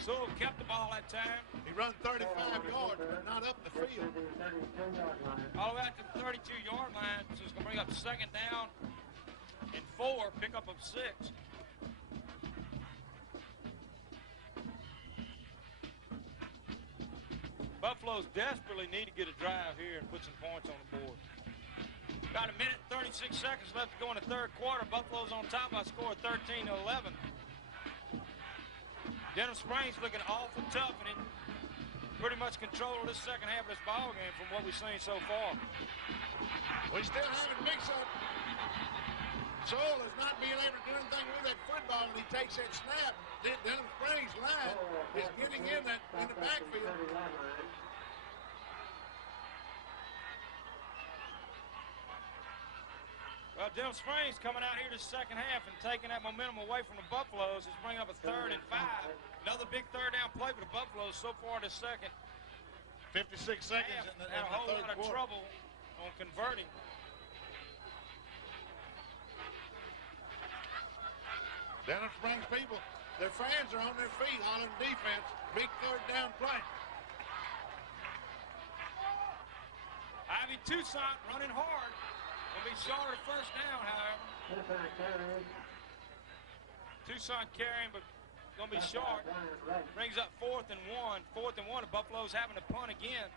Sewell kept the ball that time. He run 35 yards, but not up the field. All the way out to the 32-yard line, so it's going to bring up second down and 4, pickup of 6. Buffaloes desperately need to get a drive here and put some points on the board. About a minute and 36 seconds left to go in the third quarter. Buffalo's on top by a score of 13-11. Denham Springs looking awful tough and in pretty much control of this second half of this ball game from what we've seen so far. We still having mix-up. Sewell is not being able to do anything with that football, and he takes that snap. Denham Springs line is getting in the backfield. Well, Denham Springs coming out here to the second half and taking that momentum away from the Buffaloes. It's bringing up a 3rd and 5. Another big third down play for the Buffaloes so far this second. 56 seconds in the had a whole third lot of quarter. trouble on converting. Denham Springs people, their fans are on their feet hollering defense. Big third down play. Ivy Toussaint running hard. Will be short of first down, however. Toussaint carrying, but going to be short. Brings up 4th and 1. 4th and 1. The Buffaloes having to punt again.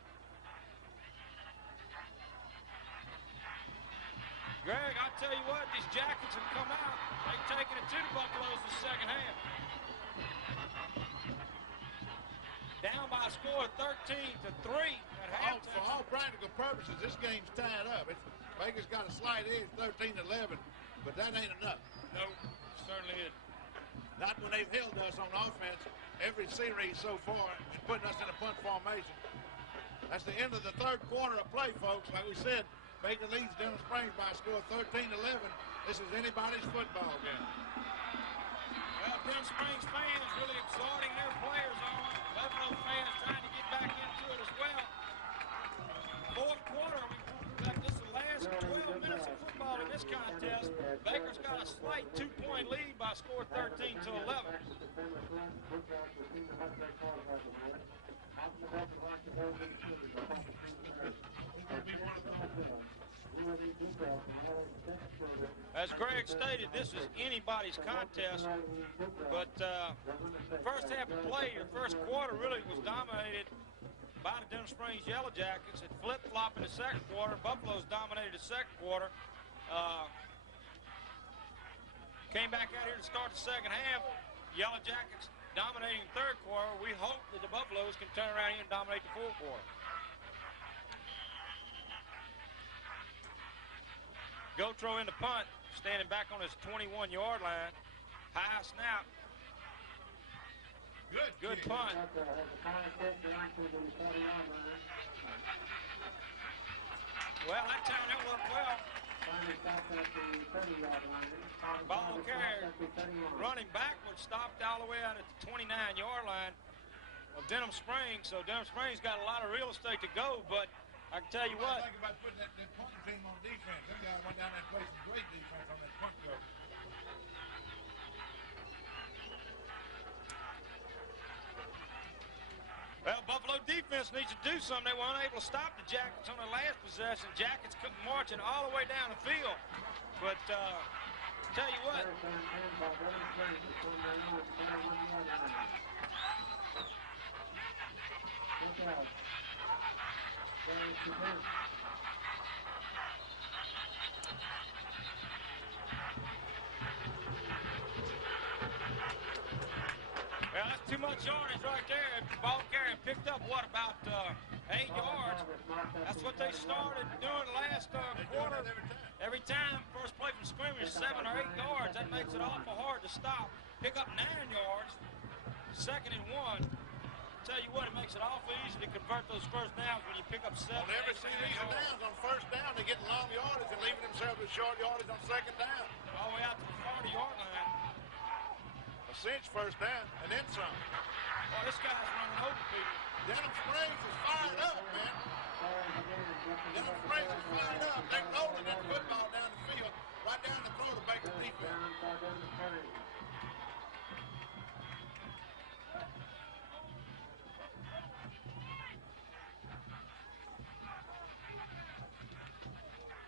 Greg, I tell you what, these Jackets have come out. They've taken it to the Buffaloes in the second half. Down by a score of 13-3 at halftime. For all practical purposes, this game's tied up. Baker's got a slight edge, 13-11, but that ain't enough. No, certainly isn't. Not when they've held us on offense every series so far and putting us in a punt formation. That's the end of the third quarter of play, folks. Like we said, Baker leads Denham Springs by a score of 13-11. This is anybody's football game. Well, Denham Springs fans really exhorting their players on. Buffalo fans trying to get back into it as well. Fourth quarter, this is the last 12 minutes of football in this contest. Baker's got a slight 2-point lead by a score 13-11. As Greg stated, this is anybody's contest, but first half of play, your first quarter really was dominated by the Denham Springs Yellow Jackets. It flip-flopped in the second quarter. Buffaloes dominated the second quarter. Came back out here to start the second half. Yellow Jackets dominating the third quarter. We hope that the Buffaloes can turn around here and dominate the fourth quarter. Gotro in the punt, standing back on his 21-yard line. High snap. Good punt. Well, that time it worked well. Ball carrier running backwards, stopped all the way out at the 29-yard line of Denham Springs. So Denham Springs got a lot of real estate to go, but I can tell you what. Think about putting that punting team on defense. Them guys went down there and played some great defense on that punt coach. Well, Buffalo defense needs to do something. They were unable to stop the Jackets on the last possession. Jackets couldn't march it all the way down the field. But tell you what. Well, that's too much yardage right there. Ball carrier picked up, what, about 8 yards. That's what they started doing last quarter. Every time, first play from scrimmage, 7 or 8 yards. That makes it awful hard to stop. Pick up 9 yards, 2nd and 1. Tell you what, it makes it awful easy to convert those first downs when you pick up 7. On every series of downs, on first down, they get long yardage and leaving themselves with short yardage on 2nd down. All the way out to the 40-yard line. A cinch first down, and then some. Well, this guy's running over people. Denham Springs is fired up, man. Denham Springs is fired up. They're rolling that football down the field, right down the throat of Baker's defense.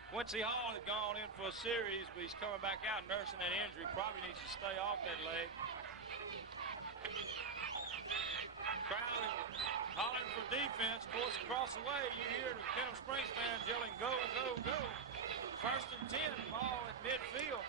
Quincy Hall had gone in for a series, but he's coming back out nursing that injury. Probably needs to stay off that leg. Crowd hollering for defense. Of course, across the way, you hear the Denham Springs fans yelling, go, go, go. 1st and 10, ball at midfield.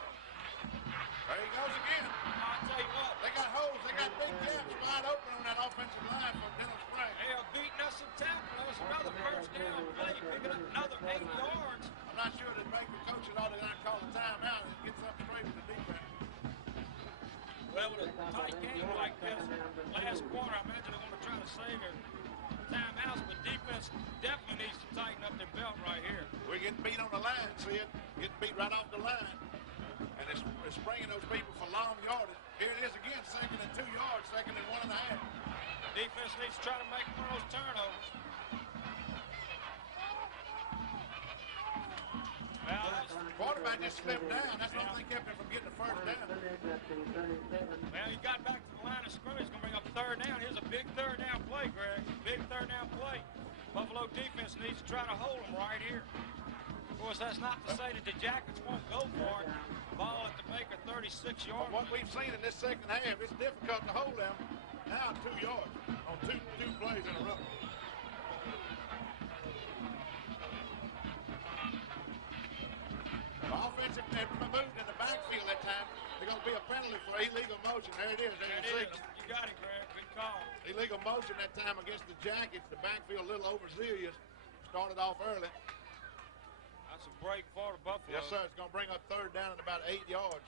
There he goes again. I'll tell you what. They got holes. They got big gaps wide open on that offensive line for Denham Springs. They are beating us in tackle. That was another first down play, picking up another 8 yards. I'm not sure that Baker coaches ought to call a timeout and get something straight with the defense. Well, with a tight game like this, last quarter, I imagine they're going to try to save their timeouts, but defense definitely needs to tighten up their belt right here. We're getting beat on the line, see it? Getting beat right off the line. And it's bringing those people for long yardage. Here it is again, 2nd and 2 yards, 2nd and 1.5. Defense needs to try to make one of those turnovers. Well, quarterback just slipped down. That's the only thing kept him from getting the first down. Well, he got back to the line of scrimmage. He's going to bring up 3rd down. Here's a big 3rd down play, Greg. Big 3rd down play. Buffalo defense needs to try to hold him right here. Of course, that's not to say that the Jackets won't go for it. Ball at the Baker 36-yard. What we've seen in this 2nd half, it's difficult to hold them. Now 2 yards on two plays in a row. The offensive moved in the backfield that time. There's going to be a penalty for illegal motion. There it is. There it is. You got it, Greg. Good call. Illegal motion that time against the Jackets. The backfield a little overzealous. Started off early. That's a break for the Buffalo. Yes, sir. It's going to bring up 3rd down at about 8 yards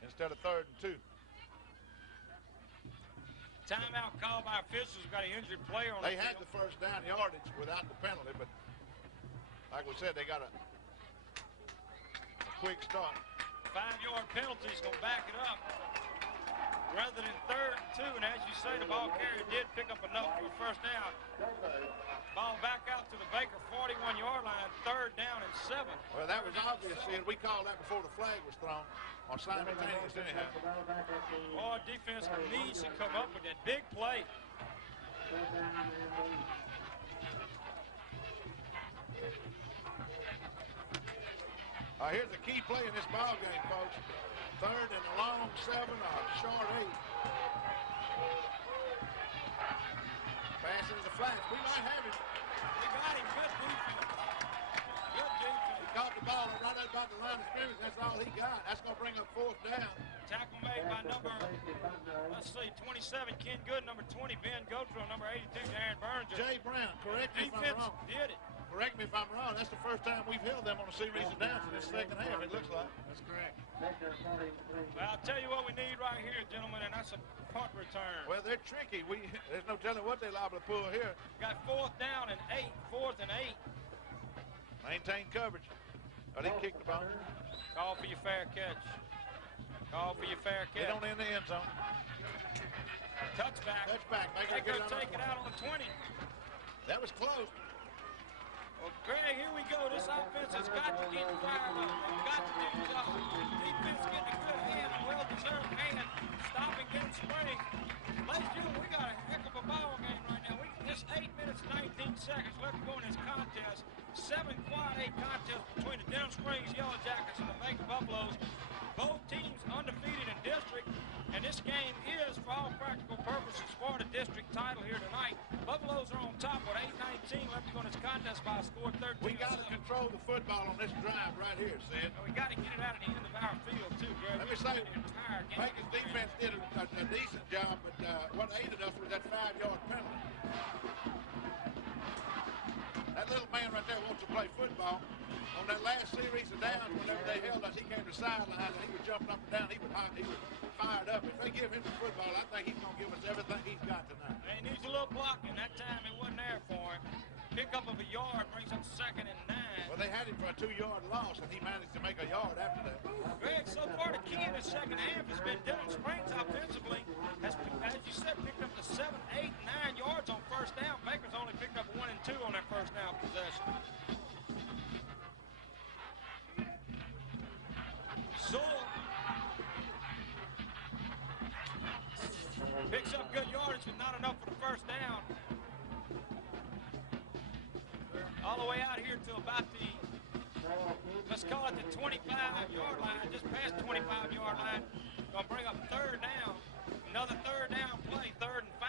instead of 3rd and 2. Timeout called by officials. Got an injured player on the field. They had the first down yardage without the penalty, but like we said, they got a quick start. 5-yard penalty is going to back it up. Rather than 3rd and 2, and as you say, the ball carrier did pick up enough for a first down. Ball back out to the Baker 41-yard line, 3rd down and 7. Well, that was obvious, and we called that before the flag was thrown on simultaneous anyhow. Boy, defense needs to come up with that big play. Here's the key play in this ball game, folks. 3rd and a long 7 or short 8. Pass into the flats. We might have him. We got him. Good defense. Good defense. He caught the ball right about the line of scrimmage. That's all he got. That's going to bring up 4th down. Tackle made by number, let's see, 27, Ken Good, number 20, Ben Gotro, number 82, Darren Burns. Jay Brown, correct me if I'm Defense wrong. did it. Correct me if I'm wrong. That's the first time we've held them on a series of downs in this 2nd half, it looks like. That's correct. Well, I'll tell you what we need right here, gentlemen, and that's a punt return. Well, they're tricky. There's no telling what they're liable to pull here. Got 4th down and 8, 4th and 8. Maintain coverage. But he kicked the ball. Call for your fair catch. Call for your fair catch. Get on in the end zone. Touchback. Touchback. They go take it out on the 20. That was close. Well, Greg, here we go. This offense has got to get fired up. They've got to do something. Defense getting a good hand, a well-deserved hand, stopping Denham Springs. Ladies and gentlemen, we got a heck of a ball game right now. Just 8 minutes, 19 seconds left to go in this contest. 7 quad 8 contest between the Denham Springs Yellow Jackets and the Macon Buffaloes. Both teams undefeated in district, and this game is, for all practical purposes, for the district title here tonight. Buffaloes are on top with 8:19 left to go in this contest by a score 13. We got to control the football on this drive right here, Sid. And we got to get it out of the end of our field, too, Greg. Let me say, The entire game. Bacon's defense did a decent job, but what aided us was that 5-yard penalty. That little man right there wants to play football. On that last series of downs, whenever they held us, he came to the sideline and he was jumping up and down. He was fired up. If they give him the football, I think he's going to give us everything he's got tonight. And he needs a little blocking. That time it wasn't there for him. Pickup of a yard brings up 2nd and 9. Well, they had him for a 2-yard loss, and he managed to make a yard after that. Greg, so far the key in the second half has been Denham Springs offensively. As you said, picked up the 7, 8, 9 yards on first down. Baker's only picked up 1 and 2 on their first down possession. Zoll picks up good yardage, but not enough for the first down. All the way out here to about the, let's call it the 25-yard line, just past 25-yard line. Gonna bring up 3rd down. Another 3rd down play, 3rd and 5.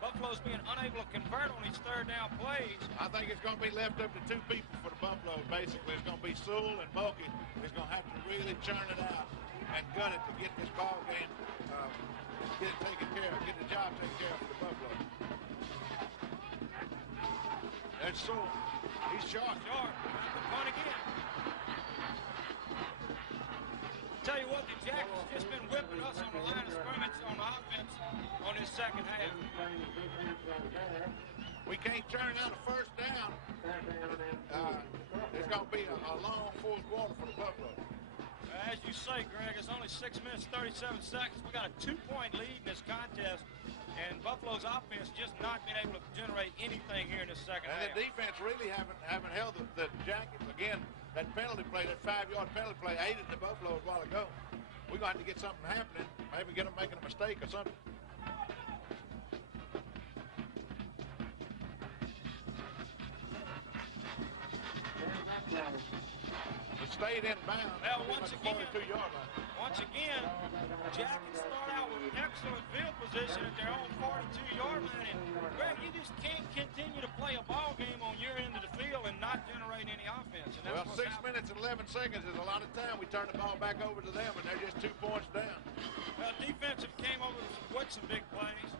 Buffalo's being unable to convert on these 3rd down plays. I think it's going to be left up to 2 people for the Buffaloes, basically. It's going to be Sewell and Mulkey. It's going to have to really churn it out and gut it to get this ball game, get it taken care of, get the job taken care of for the Buffaloes. That's Sewell. He's short. Short. The punt again. Tell you what, the Jackets just been whipping us on the line of scrimmage on the offense on this second half. We can't turn out a first down. It's going to be a long 4th quarter for the Buffaloes. As you say, Greg, it's only 6 minutes, 37 seconds. We got a 2-point lead in this contest, and Buffalo's offense just not been able to generate anything here in the second half. And the defense really haven't held the Jackets. Again, that penalty play, that 5-yard penalty play aided the Buffaloes a while ago. We're going to have to get something happening, maybe get them making a mistake or something. We stayed in bounds. Well, once again, 42-yard line. Jackets start out with excellent field position at their own 42-yard line. And Greg, you just can't continue to play a ball game on your end of the field and not generate any offense. And Well, 6 minutes and 11 seconds is a lot of time. We turn the ball back over to them, and they're just 2 points down. Well, defensive came over with some big plays.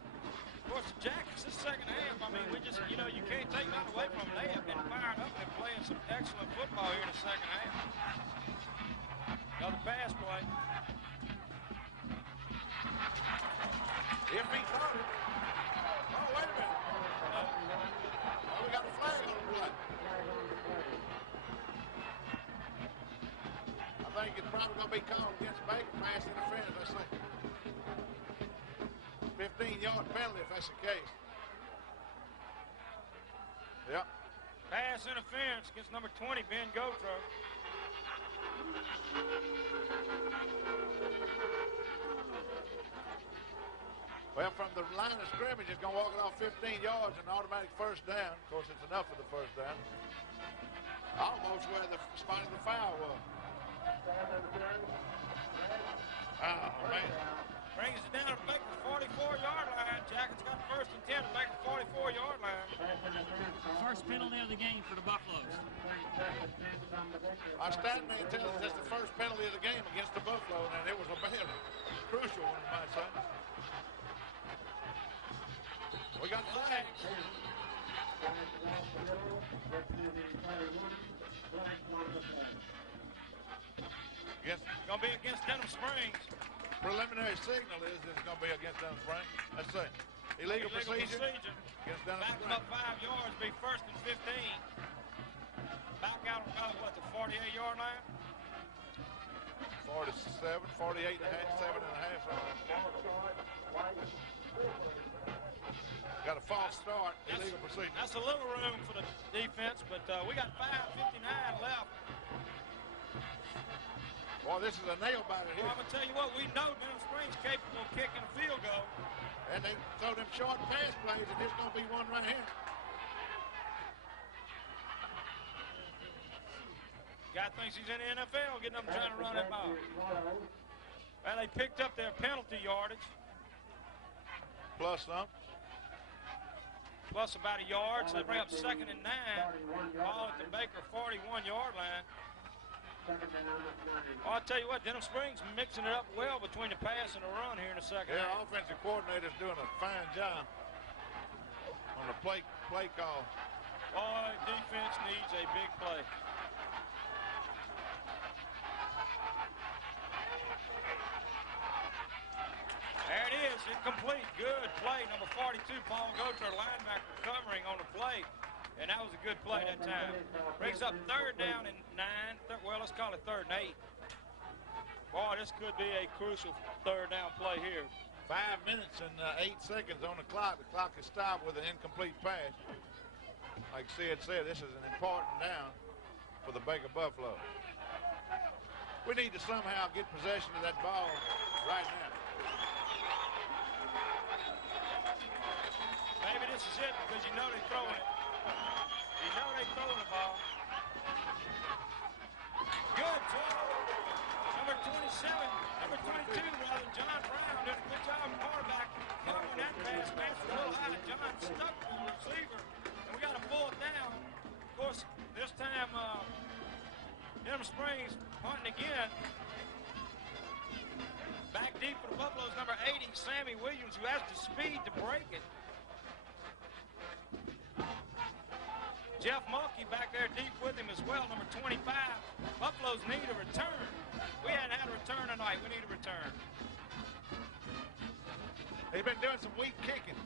Of course, the Jackets, this second half, I mean, we just, you know, you can't take that away from them. They have been fired up and playing some excellent football here in the second half. Another pass play. If he throws it. Oh, wait a minute. Oh, we got a flag on the play. I think it's probably going to be called against Baker, pass interference, I say. 15-yard penalty if that's the case. Yep. Pass interference against number 20, Ben Gotro. Well, from the line of scrimmage, it's going to walk it off 15 yards and automatic first down. Of course, it's enough for the first down. Almost where the spot of the foul was. Oh, man. Brings it down to Baker's 44-yard line. Jackets got first and 10 to Baker's 44-yard line. First penalty of the game for the Buffaloes. Our stat man tells us that's the first penalty of the game against the Buffalo, and it was a bad, crucial one, you might say. We got flags. Yes. Going to be against Denham Springs. Preliminary signal is it's going to be against Denham Springs. Let's see. Illegal procedure against Denham Back them up Springs. 5 yards, be first and 15. Back out on about, what, the 48-yard line? 47, 48 and a half, 7 and a half. Got a false start, illegal procedure. That's a little room for the defense, but we got 5:59 left. Boy, this is a nail-biter here. Well, I'm going to tell you what, we know Denham Springs capable of kicking a field goal. And they throw them short pass plays, and there's going to be one right here. Guy thinks he's in the NFL, getting up trying to run that ball. Well, they picked up their penalty yardage. Plus some. Plus about a yard, so they bring up 2nd and 9. Ball at the Baker 41-yard line. Well, I'll tell you what, Denham Springs mixing it up well between the pass and the run here in the second half. Yeah, offensive coordinator's doing a fine job on the play call. Boy, defense needs a big play. There it is, incomplete. Good play. Number 42, Paul Gocher, linebacker, covering on the play. And that was a good play that time. Brings up 3rd down and 9. Well, let's call it 3rd and 8. Boy, this could be a crucial 3rd down play here. 5 minutes and 8 seconds on the clock. The clock is stopped with an incomplete pass. Like Sid said, this is an important down for the Baker Buffalo. We need to somehow get possession of that ball right now. Maybe this is it because you know they're throwing it. You know they're throwing the ball. Good throw. Number 27, number 22, rather, John Brown did a good job, quarterback, covering that pass. Pass was a little high. John stuck with the receiver, and we got to pull it down. Of course, this time, Denham Springs punting again. Back deep for the Buffaloes, number 80, Sammy Williams, who has the speed to break it. Jeff Mulkey back there deep with him as well, number 25. Buffaloes need a return. We hadn't had a return tonight. We need a return. They've been doing some weak kicking.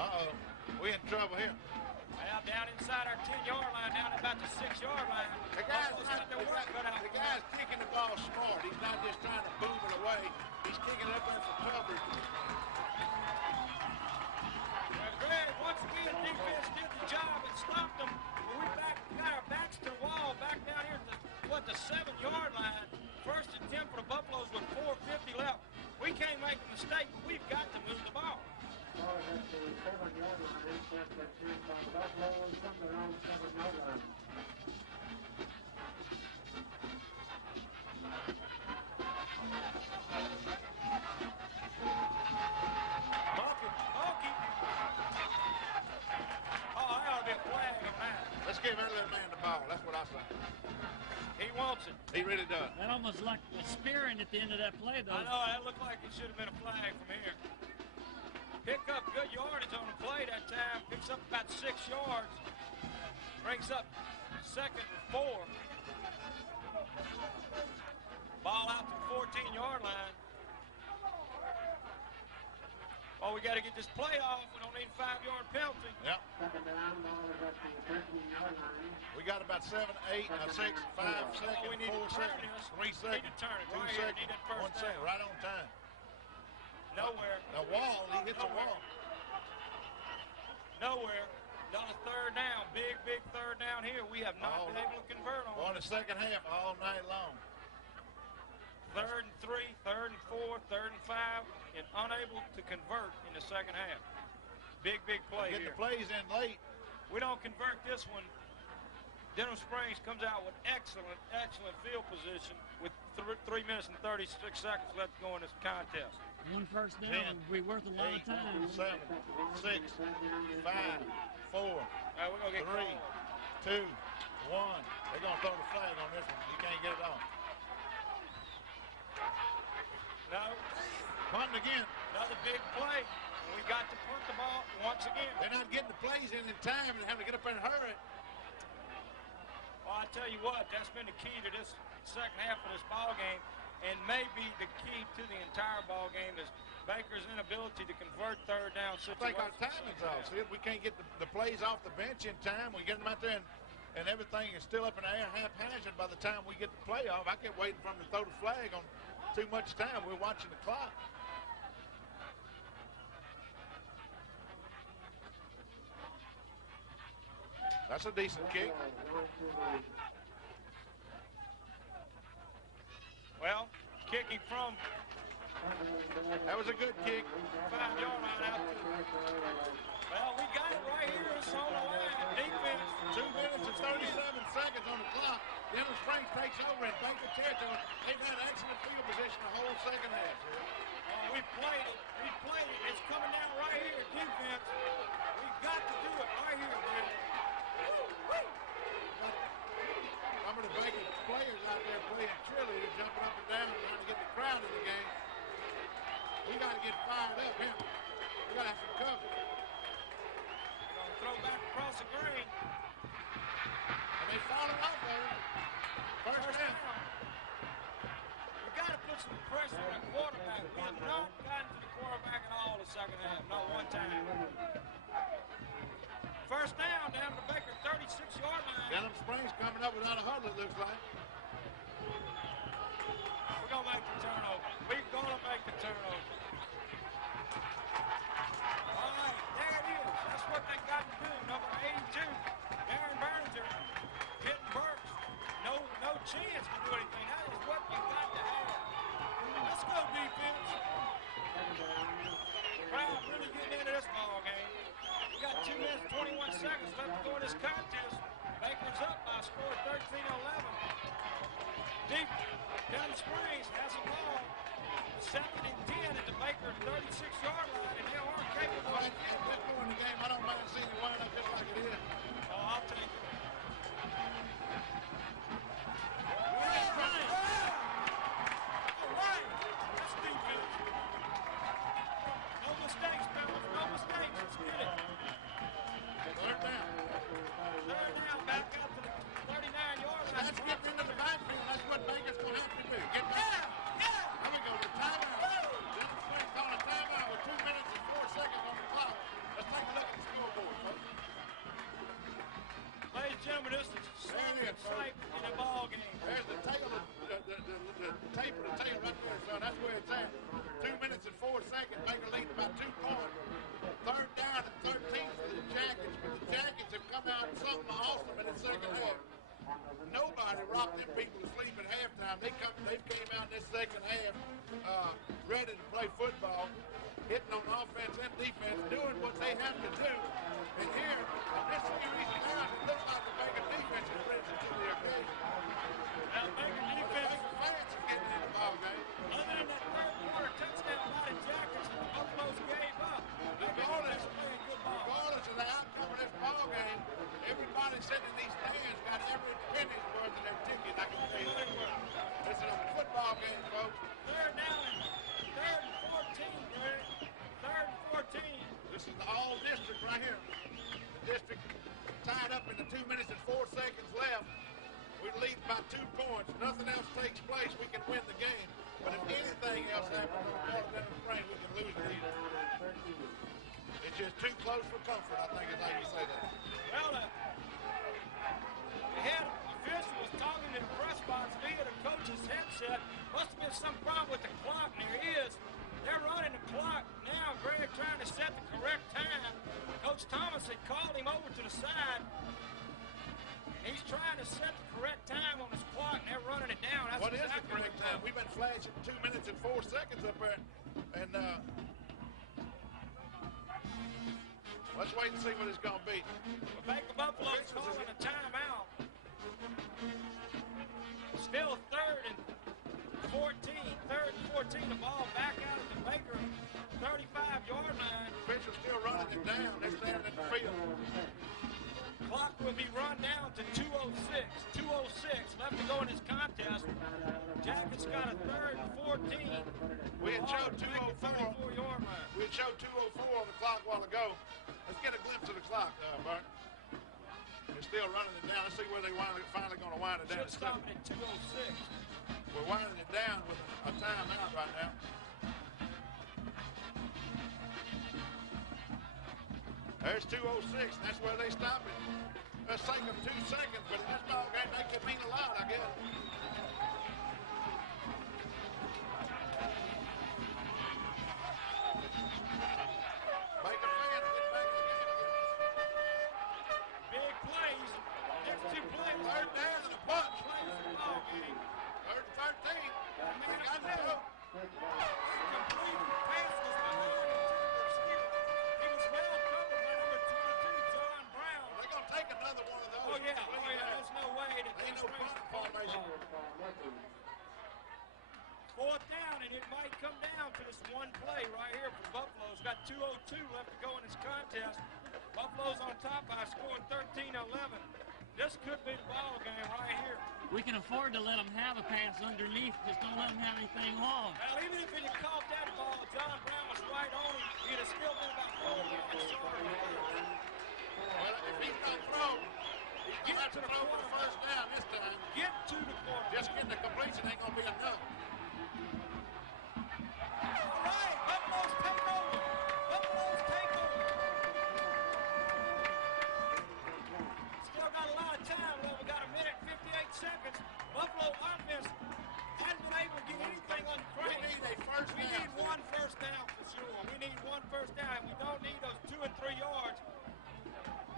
Uh-oh. We in trouble here. Well, down inside our 10-yard line, down about the 6-yard line. The guy's kicking the ball smart. He's not just trying to boom it away. He's kicking it up there for coverage. Well, Greg, once again, defense did the job and stopped them. We got our backs to the wall back down here at the 7-yard line. First attempt for the Buffaloes with 4:50 left. We can't make a mistake, but we've got to move the ball. At the 7-yard line, interception by the Buffaloes from their own 7-yard line. Mulkey. Oh, that ought to be a flag on that. Let's give every little man the ball. That's what I say. He wants it. He really does. That almost like a spearing at the end of that play, though. I know, that looked like it should have been a flag from here. Pick up good yardage on the play that time. Picks up about 6 yards. Brings up 2nd and 4. Ball out to the 14-yard line. Oh, we got to get this play off. We don't need a 5-yard penalty. Yep. Second down, ball is at the 13-yard line. We got about 7, 8, 6, 5 seconds, we need 4 to turn seconds, this. 3 We seconds, need to turn it 2 right here. seconds, Need that first 1 second, down. right on time. Nowhere. A wall, he hits a wall. Nowhere. Done a 3rd down. Big 3rd down here. We have not been able to convert on. On the second half all night long. 3rd and 3, 3rd and 4, 3rd and 5, and unable to convert in the second half. Big play Get here. the plays in late. We don't convert this one. Denham Springs comes out with excellent field position with 3 minutes and 36 seconds left to go in this contest. One first down would be worth a lot of 8, time. 7, 6, 5, 4, 3, 2, 1. They're going to throw the flag on this one. You can't get it off. No. Punting again. Another big play. We got to punt the ball once again. They're not getting the plays in time and having to get up there and hurry. Well, I tell you what, that's been the key to this second half of this ball game, and maybe the key to the entire ball game is Baker's inability to convert 3rd down I situations. think our timing's off. See, we can't get the plays off the bench in time. We get them out there and everything is still up in the air haphazard by the time we get the playoff. I kept waiting for him to throw the flag on too much time. We're watching the clock. That's a decent kick. Well, kicking from that was a good kick. 5-yard line out to. Well, we got it right here. It's on the line. Defense. 2 minutes and 37 seconds on the clock. Denham Springs takes over in Baker territory. They've had excellent field position the whole second half. We played it. We played it. It's coming down right here. Defense. We've got to do it right here, man. Some of the Baker players out there playing cheerleader, jumping up and down, trying to get the crowd in the game. We got to get fired up here. We got to have some cover. Throw back across the green. And they followed up on it. First down. We got to put some pressure on the quarterback. We have not gotten to the quarterback at all the second half. Not one time. First down to the Baker 36-yard line. Denham Springs coming up without a huddle, it looks like. We're going to make the turnover. We're going to make the turnover. All right, there it is. That's what they got to do. Number 82, Aaron Berninger, getting Burks. No chance to do anything. That is what you got to have. Let's go, defense. Crowd really getting into this ball game. We got 2 minutes, 21 seconds left to go in this contest. Baker's up by a score of 13-11. Deep, Denham Springs has a ball. 2nd and 10 at the Baker 36-yard line, and they aren't capable of At this point in the game, I don't mind seeing you line up just like it is. Oh, I'll take it. All right. That's defense. No mistakes, fellas. No mistakes. Let's get it. Third down. Third down, back out to the 39-yard line. Let's get into the backfield. That's what Baker's going to have to do. Get back. Here we go. The timeout. Denham Springs on a timeout with 2 minutes and 4 seconds on the clock. Let's take a look at the scoreboard, folks. Ladies and gentlemen, this is the sight in the ball game. There's the tail of the tape of the tail right there, son. That's where it's at. 2 minutes and 4 seconds. Baker leading by 2 points. Third down and 13 for the Jackets. But the Jackets have come out something awesome in the second half. Nobody rocked them people to sleep at halftime. They came out in this second half ready to play football, hitting on offense and defense, doing what they have to do. And here, in this series now, it looks like the Baker defense is ready to the occasion. Now, Baker defense. Baker fans are getting in the ball game. Other than that third quarter touchdown by the Jackets, the Buffaloes gave up. Regardless playing good ball. of the outcome of this ball game, everybody sitting in these stands got every penny's worth of their ticket. I can tell you that. This is a football game, folks. Third down and 14, Greg. 3rd and 14. This is the all district right here. The district tied up in the 2 minutes and 4 seconds left. We lead by 2 points. Nothing else takes place, we can win the game. But if anything else happens on the part of Denham Springs, we can lose the lead. It's just too close for comfort, I think is how you say that. Well, the head official was talking in the press box via the coach's headset. Must have been some problem with the clock, and there is. They're running the clock now. Greg trying to set the correct time. Coach Thomas had called him over to the side. He's trying to set the correct time on his clock, and they're running it down. That's What is the exactly correct time? We've been flashing 2 minutes and 4 seconds up there. And let's wait and see what it's going to be. The Baker Buffalo's calling a timeout. Still 3rd and 14. 3rd and 14. The ball back out at the Baker 35-yard line. Officials still running it down. They're standing in the field. Clock will be run down to 2:06. 2:06 left to go in this contest. Jackets got a 3rd and 14. We had showed 2:04. 34-yard line. We had showed 2:04 on the clock a while ago. Let's get a glimpse of the clock, Bart. They're still running it down. Let's see where they finally going to wind it down. Should stop it at 2:06. We're winding it down with a timeout right now. There's 2:06. That's where they stop it. the sake of 2 seconds, but in this ball game, they could mean a lot, I guess. Baker fans get back in the game again. Big plays. Next 2 plays. Third down and a punch. Plays the ball game. Third and 13. They got to go. Complete pass was behind Timber's skill. He was well covered by number 22, John Brown. They're going to take another one of those. Oh, yeah. There's no way that Ain't Denham no Springs punt formation. 4th down, and it might come down to this one play right here for Buffalo's got 2:02 left to go in this contest. Buffalo's on top by scoring 13-11. This could be the ball game right here. We can afford to let them have a pass underneath. Just don't let them have anything long. Well, even if he'd have caught that ball, John Brown was right on him. He'd have still been about 4 yards short. Well, if he's not thrown, he's going to have to throw for the first down this time. Get to the quarterback. Just getting the completion ain't going to be enough. All right, Buffalo's take over. Buffalo's take over. Still got a lot of time left. We got 1 minute and 58 seconds. Buffalo offense hasn't been able to get anything on the We train. need a first We down. need 1 first down for sure. We need 1 first down. We don't need those 2 and 3 yards.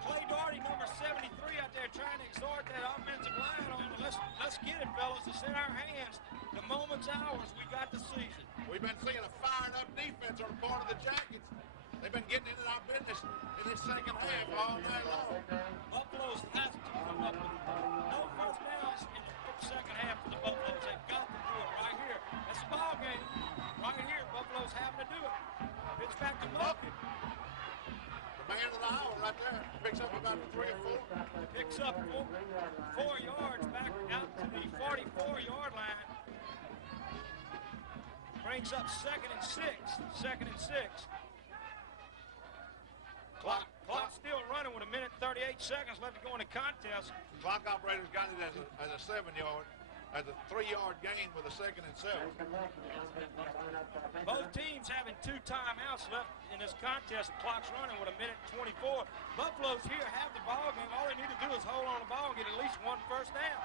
Clay Doherty, number 73, out there trying to exhort that offensive line on. Let's get it, fellas. It's in our hands. The moment's ours. We got the season. We've been seeing a fired up defense on the part of the Jackets. They've been getting into our business in this second half all night long. Buffaloes has to come up with no first downs in the second half of the Buffaloes. They've got to do it right here. That's the ball game. Right here, Buffalo's having to do it. It's back to Mulkey. The man of the hour right there picks up about 3 or 4. Picks up 4 yards back out to the 44-yard line. Brings up 2nd and 6. 2nd and 6. Clock still running with 1 minute 38 seconds left to go in the contest. Clock operators got it as a 7-yard, as a 3-yard gain with a 2nd and 7. Both teams having 2 timeouts left in this contest. The clock's running with 1 minute 24. Buffalo's here have the ball game. All they need to do is hold on the ball and get at least 1 first down.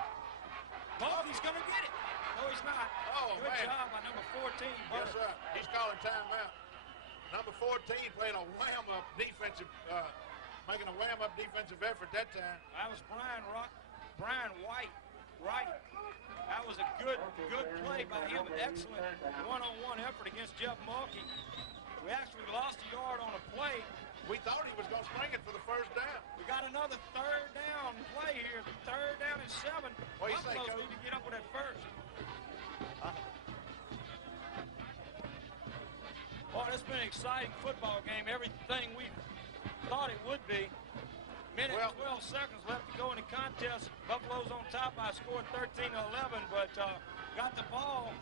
Mulkey's going to get it. No, he's not. Oh, Good man. job by number 14. Yes, sir. He's calling timeout. Number 14 played a wham-up defensive, making a wham-up defensive effort that time. That was Brian White. Right. That was a good play by him. Excellent one-on-one effort against Jeff Mulkey. We actually lost a yard on a play. We thought he was going to spring it for the first down. We got another 3rd down play here. 3rd down and 7. What do you say, Buffalo's Coach? need to get up with that first. Boy, it's been an exciting football game. Everything we thought it would be. Minute 12 seconds left to go in the contest. Buffalo's on top by a score of 13-11, but got the ball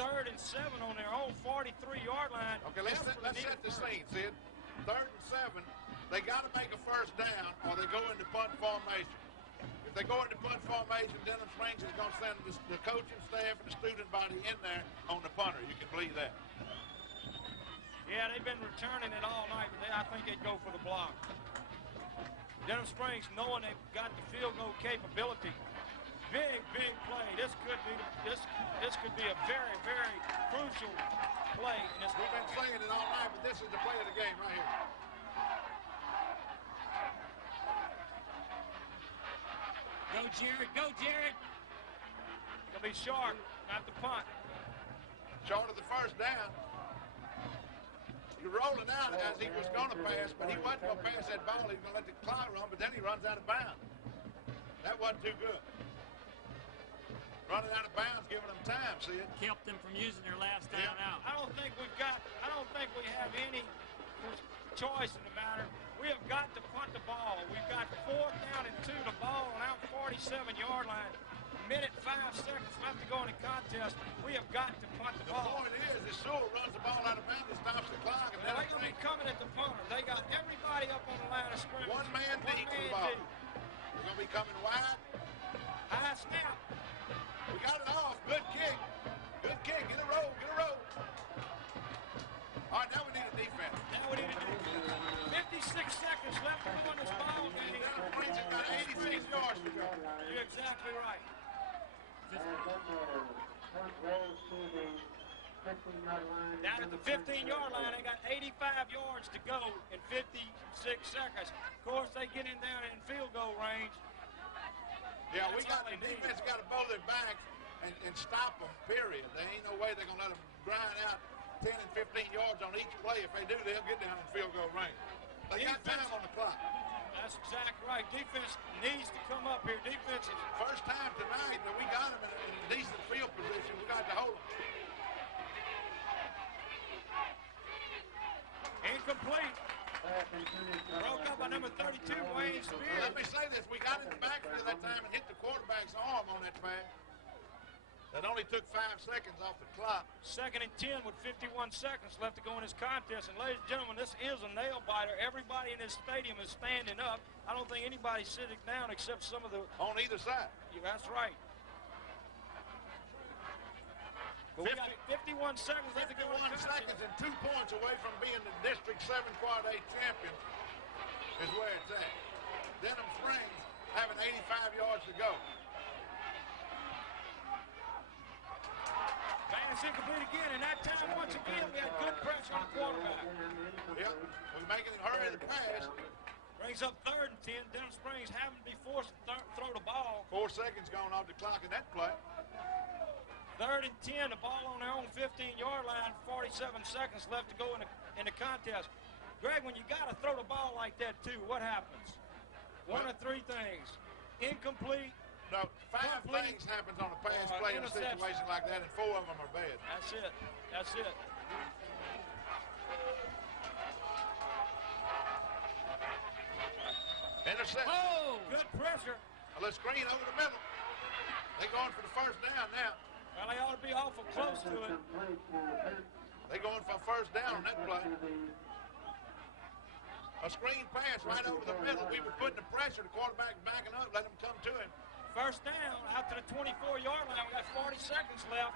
3rd and 7 on their own 43-yard line. Okay, let's set the scene, Sid. 3rd and 7. They got to make a first down or they go into punt formation. If they go into punt formation, Denham Springs is going to send the coaching staff and the student body in there on the punter. You can believe that. Yeah, they've been returning it all night, but I think they'd go for the block. Denham Springs, knowing they've got the field goal capability, big play. This could be a very crucial play. In this We've been saying it all night, but this is the play of the game right here. Go, Jared. Go, Jared. Gonna be Sharp, not the punt. Short of the first down. You're rolling out as he was going to pass, but he wasn't going to pass that ball. He was going to let the clock run, but then he runs out of bounds. That wasn't too good. Running out of bounds, giving them time, see it? Kept them from using their last time out. I don't think we have any choice in the matter. We have got to punt the ball. We've got 4th down and 2, the ball on our 47-yard line. Minute 5 seconds left to go in the contest. We have got to punt the ball. The point is Sewell runs the ball out of bounds and stops the clock. And They're going to be coming at the punter. They got everybody up on the line of scrimmage. One man deep for the ball. They're going to be coming wide. High snap. We got it off. Good kick. Good kick. Get a roll. Get a roll. All right, right, now we need a defense. Now we need to do 56 seconds left to go in this ball game. Denham Springs has got 86 yards to go. You're exactly right. Down at the 15-yard line, they got 85 yards to go in 56 seconds. Of course, they get in down in field goal range. Yeah, we got the defense got to bowl their backs and stop them, period. There ain't no way they're going to let them grind out 10 and 15 yards on each play. If they do, they'll get down in field goal range. They got time on the clock. That's exactly right. Defense needs to come up here. Defense is First time tonight that we got them in a decent field position. We got to hold them. incomplete. Broke up by number 32, Wayne Spears. Let me say this. We got in the backfield that time and hit the quarterback's arm on that pass. That only took 5 seconds off the clock. 2nd and 10 with 51 seconds left to go in this contest. And ladies and gentlemen, this is a nail biter. Everybody in this stadium is standing up. I don't think anybody's sitting down except some of the... On either side. Yeah, that's right. But we got 51 seconds left to go in the 51 seconds and 2 points away from being the District 7 Quad 8 champion is where it's at. Denham Springs having 85 yards to go. Pass incomplete again, and that time, once again, we had good pressure on the quarterback. Yep, we're making it hurry to pass. Brings up 3rd and 10. Denham Springs having to be forced to throw the ball. 4 seconds going off the clock in that play. 3rd and 10, the ball on their own 15-yard line, 47 seconds left to go in the contest. Greg, when you got to throw the ball like that, too, what happens? One of 3 things. Incomplete. No, 5 things happens on a pass play in a situation like that, and 4 of them are bad. That's it. That's it. Intercept. Oh! Good pressure. A little screen over the middle. They're going for the first down now. Well, they ought to be awful close to it. They're going for a first down on that play. A screen pass right over the middle. We were putting the pressure. The quarterback backing up, let them come to him. First down out to the 24-yard line. We got 40 seconds left.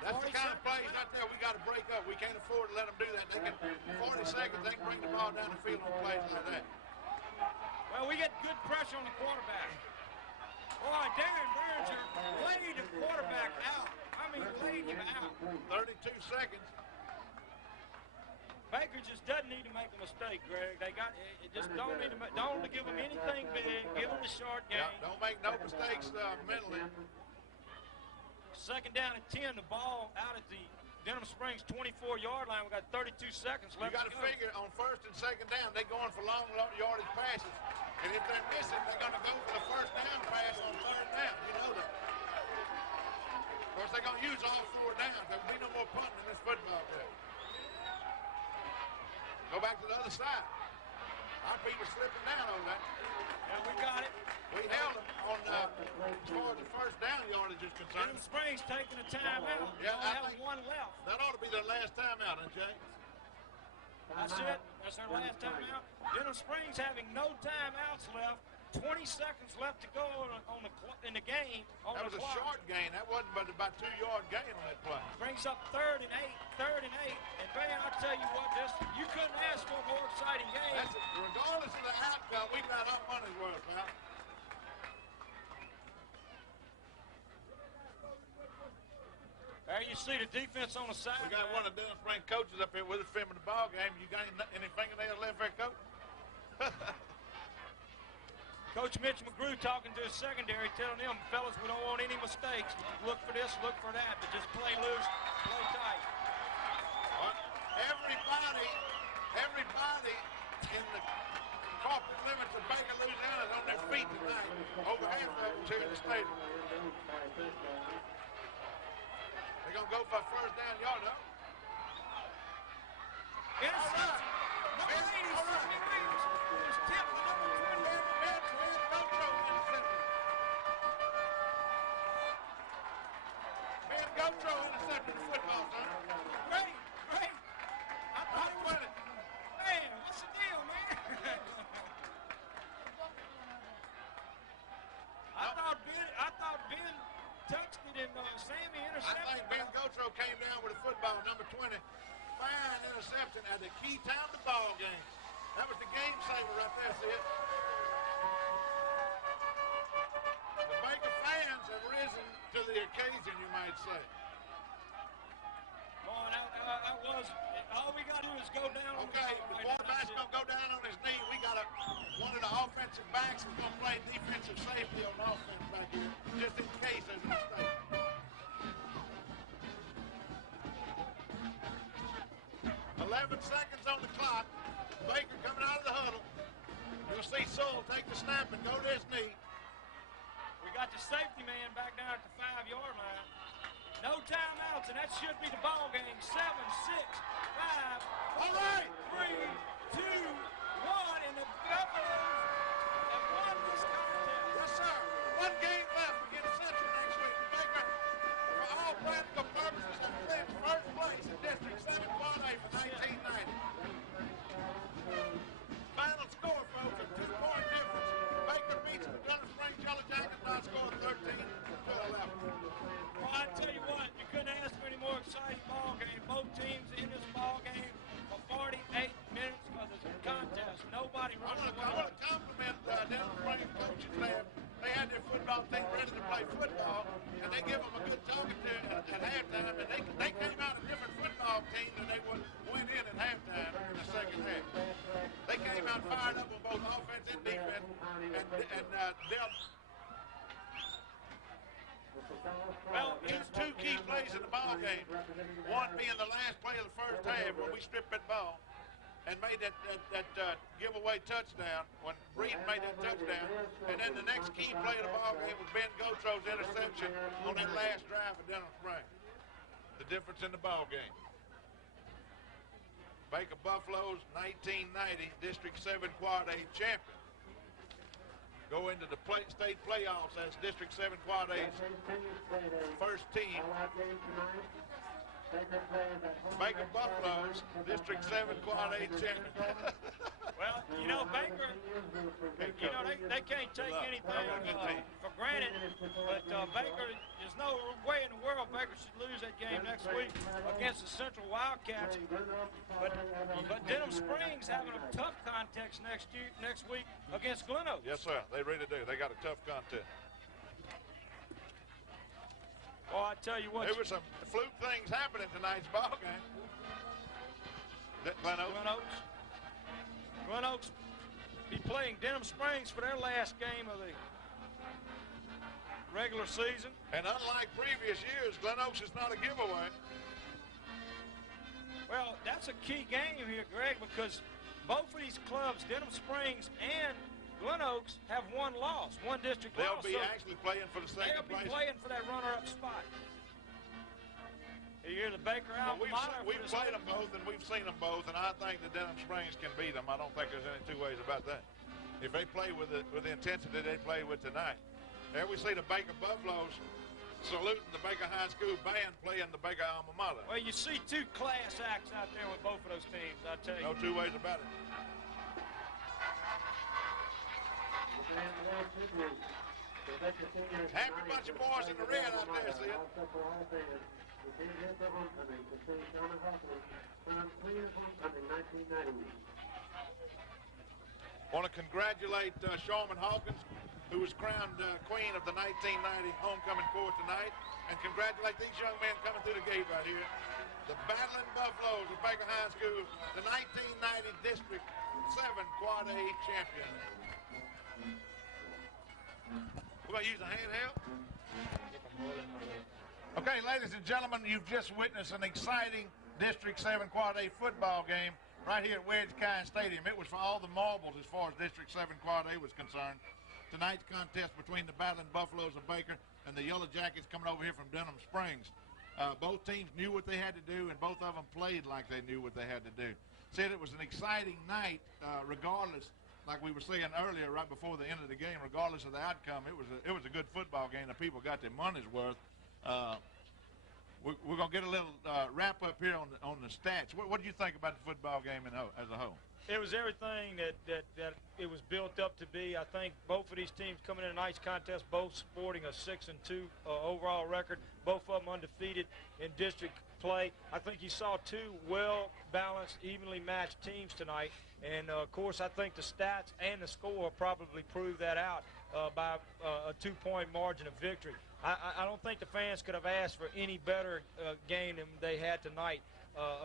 That's the kind of plays right there we got to break up. We can't afford to let them do that. They can 40 seconds. They can bring the ball down the field on plays like that. Well, we get good pressure on the quarterback. Boy, Darren Berger laid the quarterback out. I mean, laid him out. 32 seconds. Baker just doesn't need to make a mistake, Greg. They got just don't need to don't give them anything big. Give them the short game. Yeah, don't make no mistakes mentally. 2nd down and 10. The ball out at the Denham Springs 24-yard line. We got 32 seconds left. You got to figure on 1st and 2nd down, they're going for long yardage passes. And if they're missing, they're going to go for the first down pass on 3rd down. You know that. Of course, they're going to use all 4 downs. There'll be no more punting in this football game. Go back to the other side. Our people slipping down over that. Yeah, we got it. We held them on as far as the first down yardage is concerned. Denham Springs taking a timeout. Yeah, Only I have think 1 left. that ought to be their last timeout, huh, Jay? That's it. That's their last timeout. Denham Springs having no timeouts left. 20 seconds left to go in the game. That was a short gain. That wasn't but about 2-yard gain on that play. Brings up 3rd and 8. 3rd and 8. And man, I'll tell you what, you couldn't ask for a more exciting game. Regardless of the outcome, we got our money's worth, pal. There you see the defense on the side. We got one of the Denham Springs coaches up here with us filming the ball game. You got any fingernails left there, Coach? Coach Mitch McGrew talking to his secondary, telling them, fellas, we don't want any mistakes. Look for this, look for that, but just play loose, play tight. Everybody in the corporate limits of Baker, Louisiana is on their feet tonight. Over half of them here in the stadium. They're going to go for a first down yard, huh? Interception. Number 80, Sidney Reeves. It's tipped to number 20. Ben Gotro intercepted the football, son. Great. I thought it was, man, what's the deal, man? I thought Ben touched it and Sammy I intercepted. think Ben Gotro came down with a football, number 20. fine interception at the key time of the ball game. That was the game saver right there, see it? The Baker fans have risen to the occasion, you might say. Boy, that was, all we got to do is go down. Okay, the quarterback's going to go down on his knee. We got one of the offensive backs is going to play defensive safety on offense back here, just in case there's a mistake. 11 seconds on the clock. Baker coming out of the huddle. You'll see Sewell take the snap and go to his knee. We got the safety man back down at the 5-yard line. No timeouts, and that should be the ball game. 7, 6, 5, All right. 3, 2, 1, and the Buffaloes have won this contest. Yes, sir. One game left against Central next week. Baker, for all practical purposes, has clinched first place in District 7 Quad A for 1990. Final score, folks, a 2-point difference. Baker beats the Denham Springs Yellow Jackets by a score of 13-11. Well, I tell you what, you couldn't ask for any more exciting ball game. Both teams in this ball game for 48 minutes because it's a contest. Nobody I running want to compliment Denham Springs coaching staff. They had their football team ready to play football, and they give them a good talking to at halftime, and they came out a different football team than they went in at halftime in the second half. They came out fired up on both offense and defense, and they'll. Well, here's two key plays in the ball game. One being the last play of the first half when we stripped that ball and made that giveaway touchdown when Breeden made that touchdown. And then the next key play of the ball game was Ben Gotro's interception on that last drive of Denham Springs. The difference in the ball game. Baker Buffaloes 1990 District 7 Quad A champion. Go into the state playoffs as District 7 Quad A's first team. Baker Buffaloes, District 7 Quad A champion. Well, you know, Baker, you know, they can't take anything for granted, but Baker, there's no way in the world Baker should lose that game next week against the Central Wildcats. But Denham Springs having a tough contest next week against Glen Oaks. Yes, sir, they really do. They got a tough contest. Oh, I tell you what. There were some fluke things happening tonight's ball game. Glen Oaks. Glen Oaks be playing Denham Springs for their last game of the regular season. And unlike previous years, Glen Oaks is not a giveaway. Well, that's a key game here, Greg, because both of these clubs, Denham Springs and Glen Oaks, have one loss, one district They'll loss. be actually playing for the second place. They'll be playing for that runner-up spot. You hear the Baker Well, Alma we've played them both, and we've seen them both, and I think that Denham Springs can beat them. I don't think there's any two ways about that. If they play with the intensity they play with tonight. There we see the Baker Buffaloes saluting the Baker High School band playing the Baker alma mater. Well, you see two class acts out there with both of those teams, I tell you. No two ways about it. Happy bunch of boys in the red out there, see it? Want to congratulate Sharman Hawkins, who was crowned queen of the 1990 homecoming court tonight, and congratulate these young men coming through the gate right here. The Battling Buffaloes of Baker High School, the 1990 District 7 Quad A champion. We're going to use a handheld. Okay, ladies and gentlemen, you've just witnessed an exciting District 7 Quad A football game right here at Wedge Kine Stadium. It was for all the marbles as far as District 7 Quad A was concerned. Tonight's contest between the Battling Buffaloes of Baker and the Yellow Jackets coming over here from Denham Springs. Both teams knew what they had to do, and both of them played like they knew what they had to do. Said it was an exciting night, regardless. Like we were saying earlier, right before the end of the game, regardless of the outcome, it was a good football game. The people got their money's worth. We're going to get a little wrap up here on the stats. What do you think about the football game as a whole? It was everything that it was built up to be. I think both of these teams coming in tonight's contest, both sporting a 6-2 overall record, both of them undefeated in district play. I think you saw two well-balanced, evenly matched teams tonight. And, of course, I think the stats and the score probably prove that out by a 2-point margin of victory. I don't think the fans could have asked for any better game than they had tonight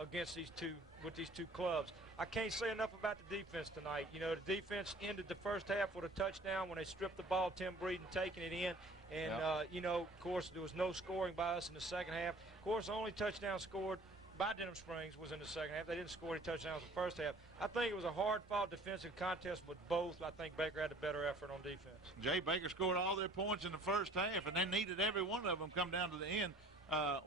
against these two clubs. I can't say enough about the defense tonight. You know, the defense ended the first half with a touchdown when they stripped the ball, Tim Breeden taking it in. And, you know, of course, there was no scoring by us in the second half. Of course, the only touchdown scored by Denham Springs was in the second half. They didn't score any touchdowns in the first half. I think it was a hard-fought defensive contest with both. I think Baker had a better effort on defense. Jay, Baker scored all their points in the first half, and they needed every one of them come down to the end.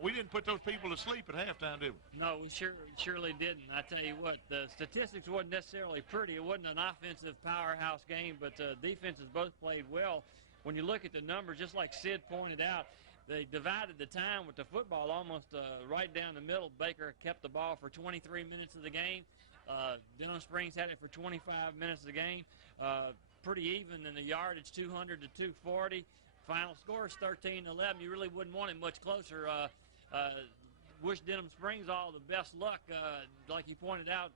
We didn't put those people to sleep at halftime, did we? No, we surely didn't. I tell you what, the statistics wasn't necessarily pretty. It wasn't an offensive powerhouse game, but defenses both played well. When you look at the numbers, just like Sid pointed out, they divided the time with the football almost right down the middle. Baker kept the ball for 23 minutes of the game. Denham Springs had it for 25 minutes of the game. Pretty even in the yardage, 200 to 240. Final score is 13-11. You really wouldn't want it much closer. Wish Denham Springs all the best luck. Like you pointed out,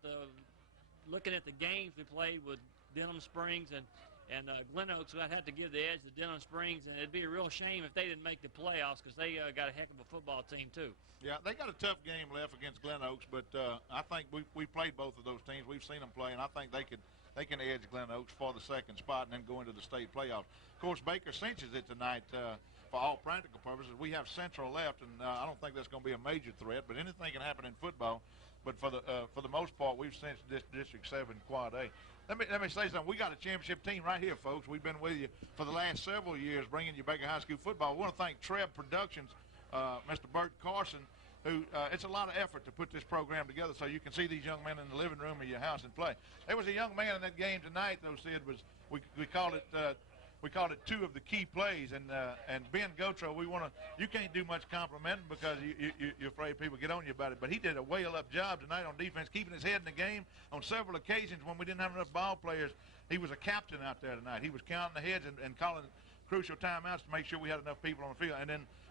looking at the games we played with Denham Springs and Glen Oaks, I'd have to give the edge to Denham Springs, and it'd be a real shame if they didn't make the playoffs because they got a heck of a football team too. Yeah, they got a tough game left against Glen Oaks, but I think we played both of those teams. We've seen them play, and I think they can edge Glen Oaks for the second spot and then go into the state playoffs. Of course, Baker cinches it tonight for all practical purposes. We have Central left, and I don't think that's going to be a major threat, but anything can happen in football. But for the most part, we've cinched this District 7 Quad A. Let me say something. We got a championship team right here, folks. We've been with you for the last several years, bringing you Baker High School football. We want to thank Treb Productions, Mr. Bert Carson, who it's a lot of effort to put this program together so you can see these young men in the living room of your house and play. There was a young man in that game tonight, though, Sid, we called it two of the key plays, and Ben Gotro, you can't do much complimenting because you're afraid people get on you about it, but he did a whale-up job tonight on defense, keeping his head in the game. On several occasions when we didn't have enough ball players, he was a captain out there tonight. He was counting the heads and calling crucial timeouts to make sure we had enough people on the field.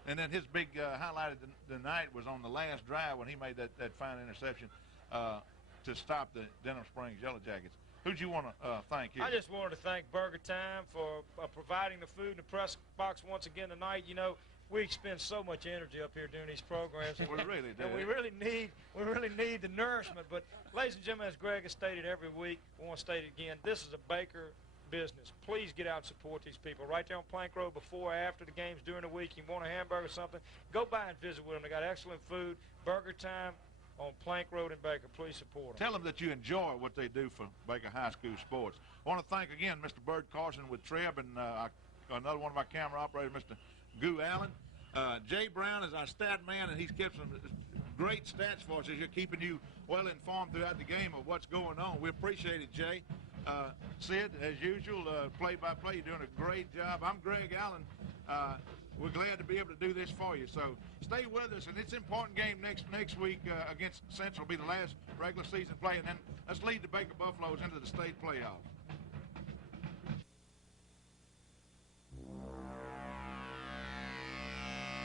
And then his big highlight of the night was on the last drive when he made that fine interception to stop the Denham Springs Yellow Jackets. Who'd you want to thank here? I just wanted to thank Burger Time for providing the food in the press box once again tonight. You know, we expend so much energy up here doing these programs. We really do. And we really need the nourishment. But, ladies and gentlemen, as Greg has stated every week, we want to state it again, this is a Baker business. Please get out and support these people. Right there on Plank Road before or after the games during the week. You want a hamburger or something, go by and visit with them. They got excellent food. Burger Time on Plank Road in Baker. Please support them. Tell them that you enjoy what they do for Baker High School sports. I want to thank again Mr. Bert Carson with Treb and another one of my camera operators, Mr. Goo Allen. Jay Brown is our stat man, and he's kept some great stats for us as you're keeping you well informed throughout the game of what's going on. We appreciate it, Jay. Sid, as usual, play-by-play, you're doing a great job. I'm Greg Allen. We're glad to be able to do this for you. So stay with us, and it's an important game next week against Central. Will be the last regular season play, and then let's lead the Baker Buffaloes into the state playoffs.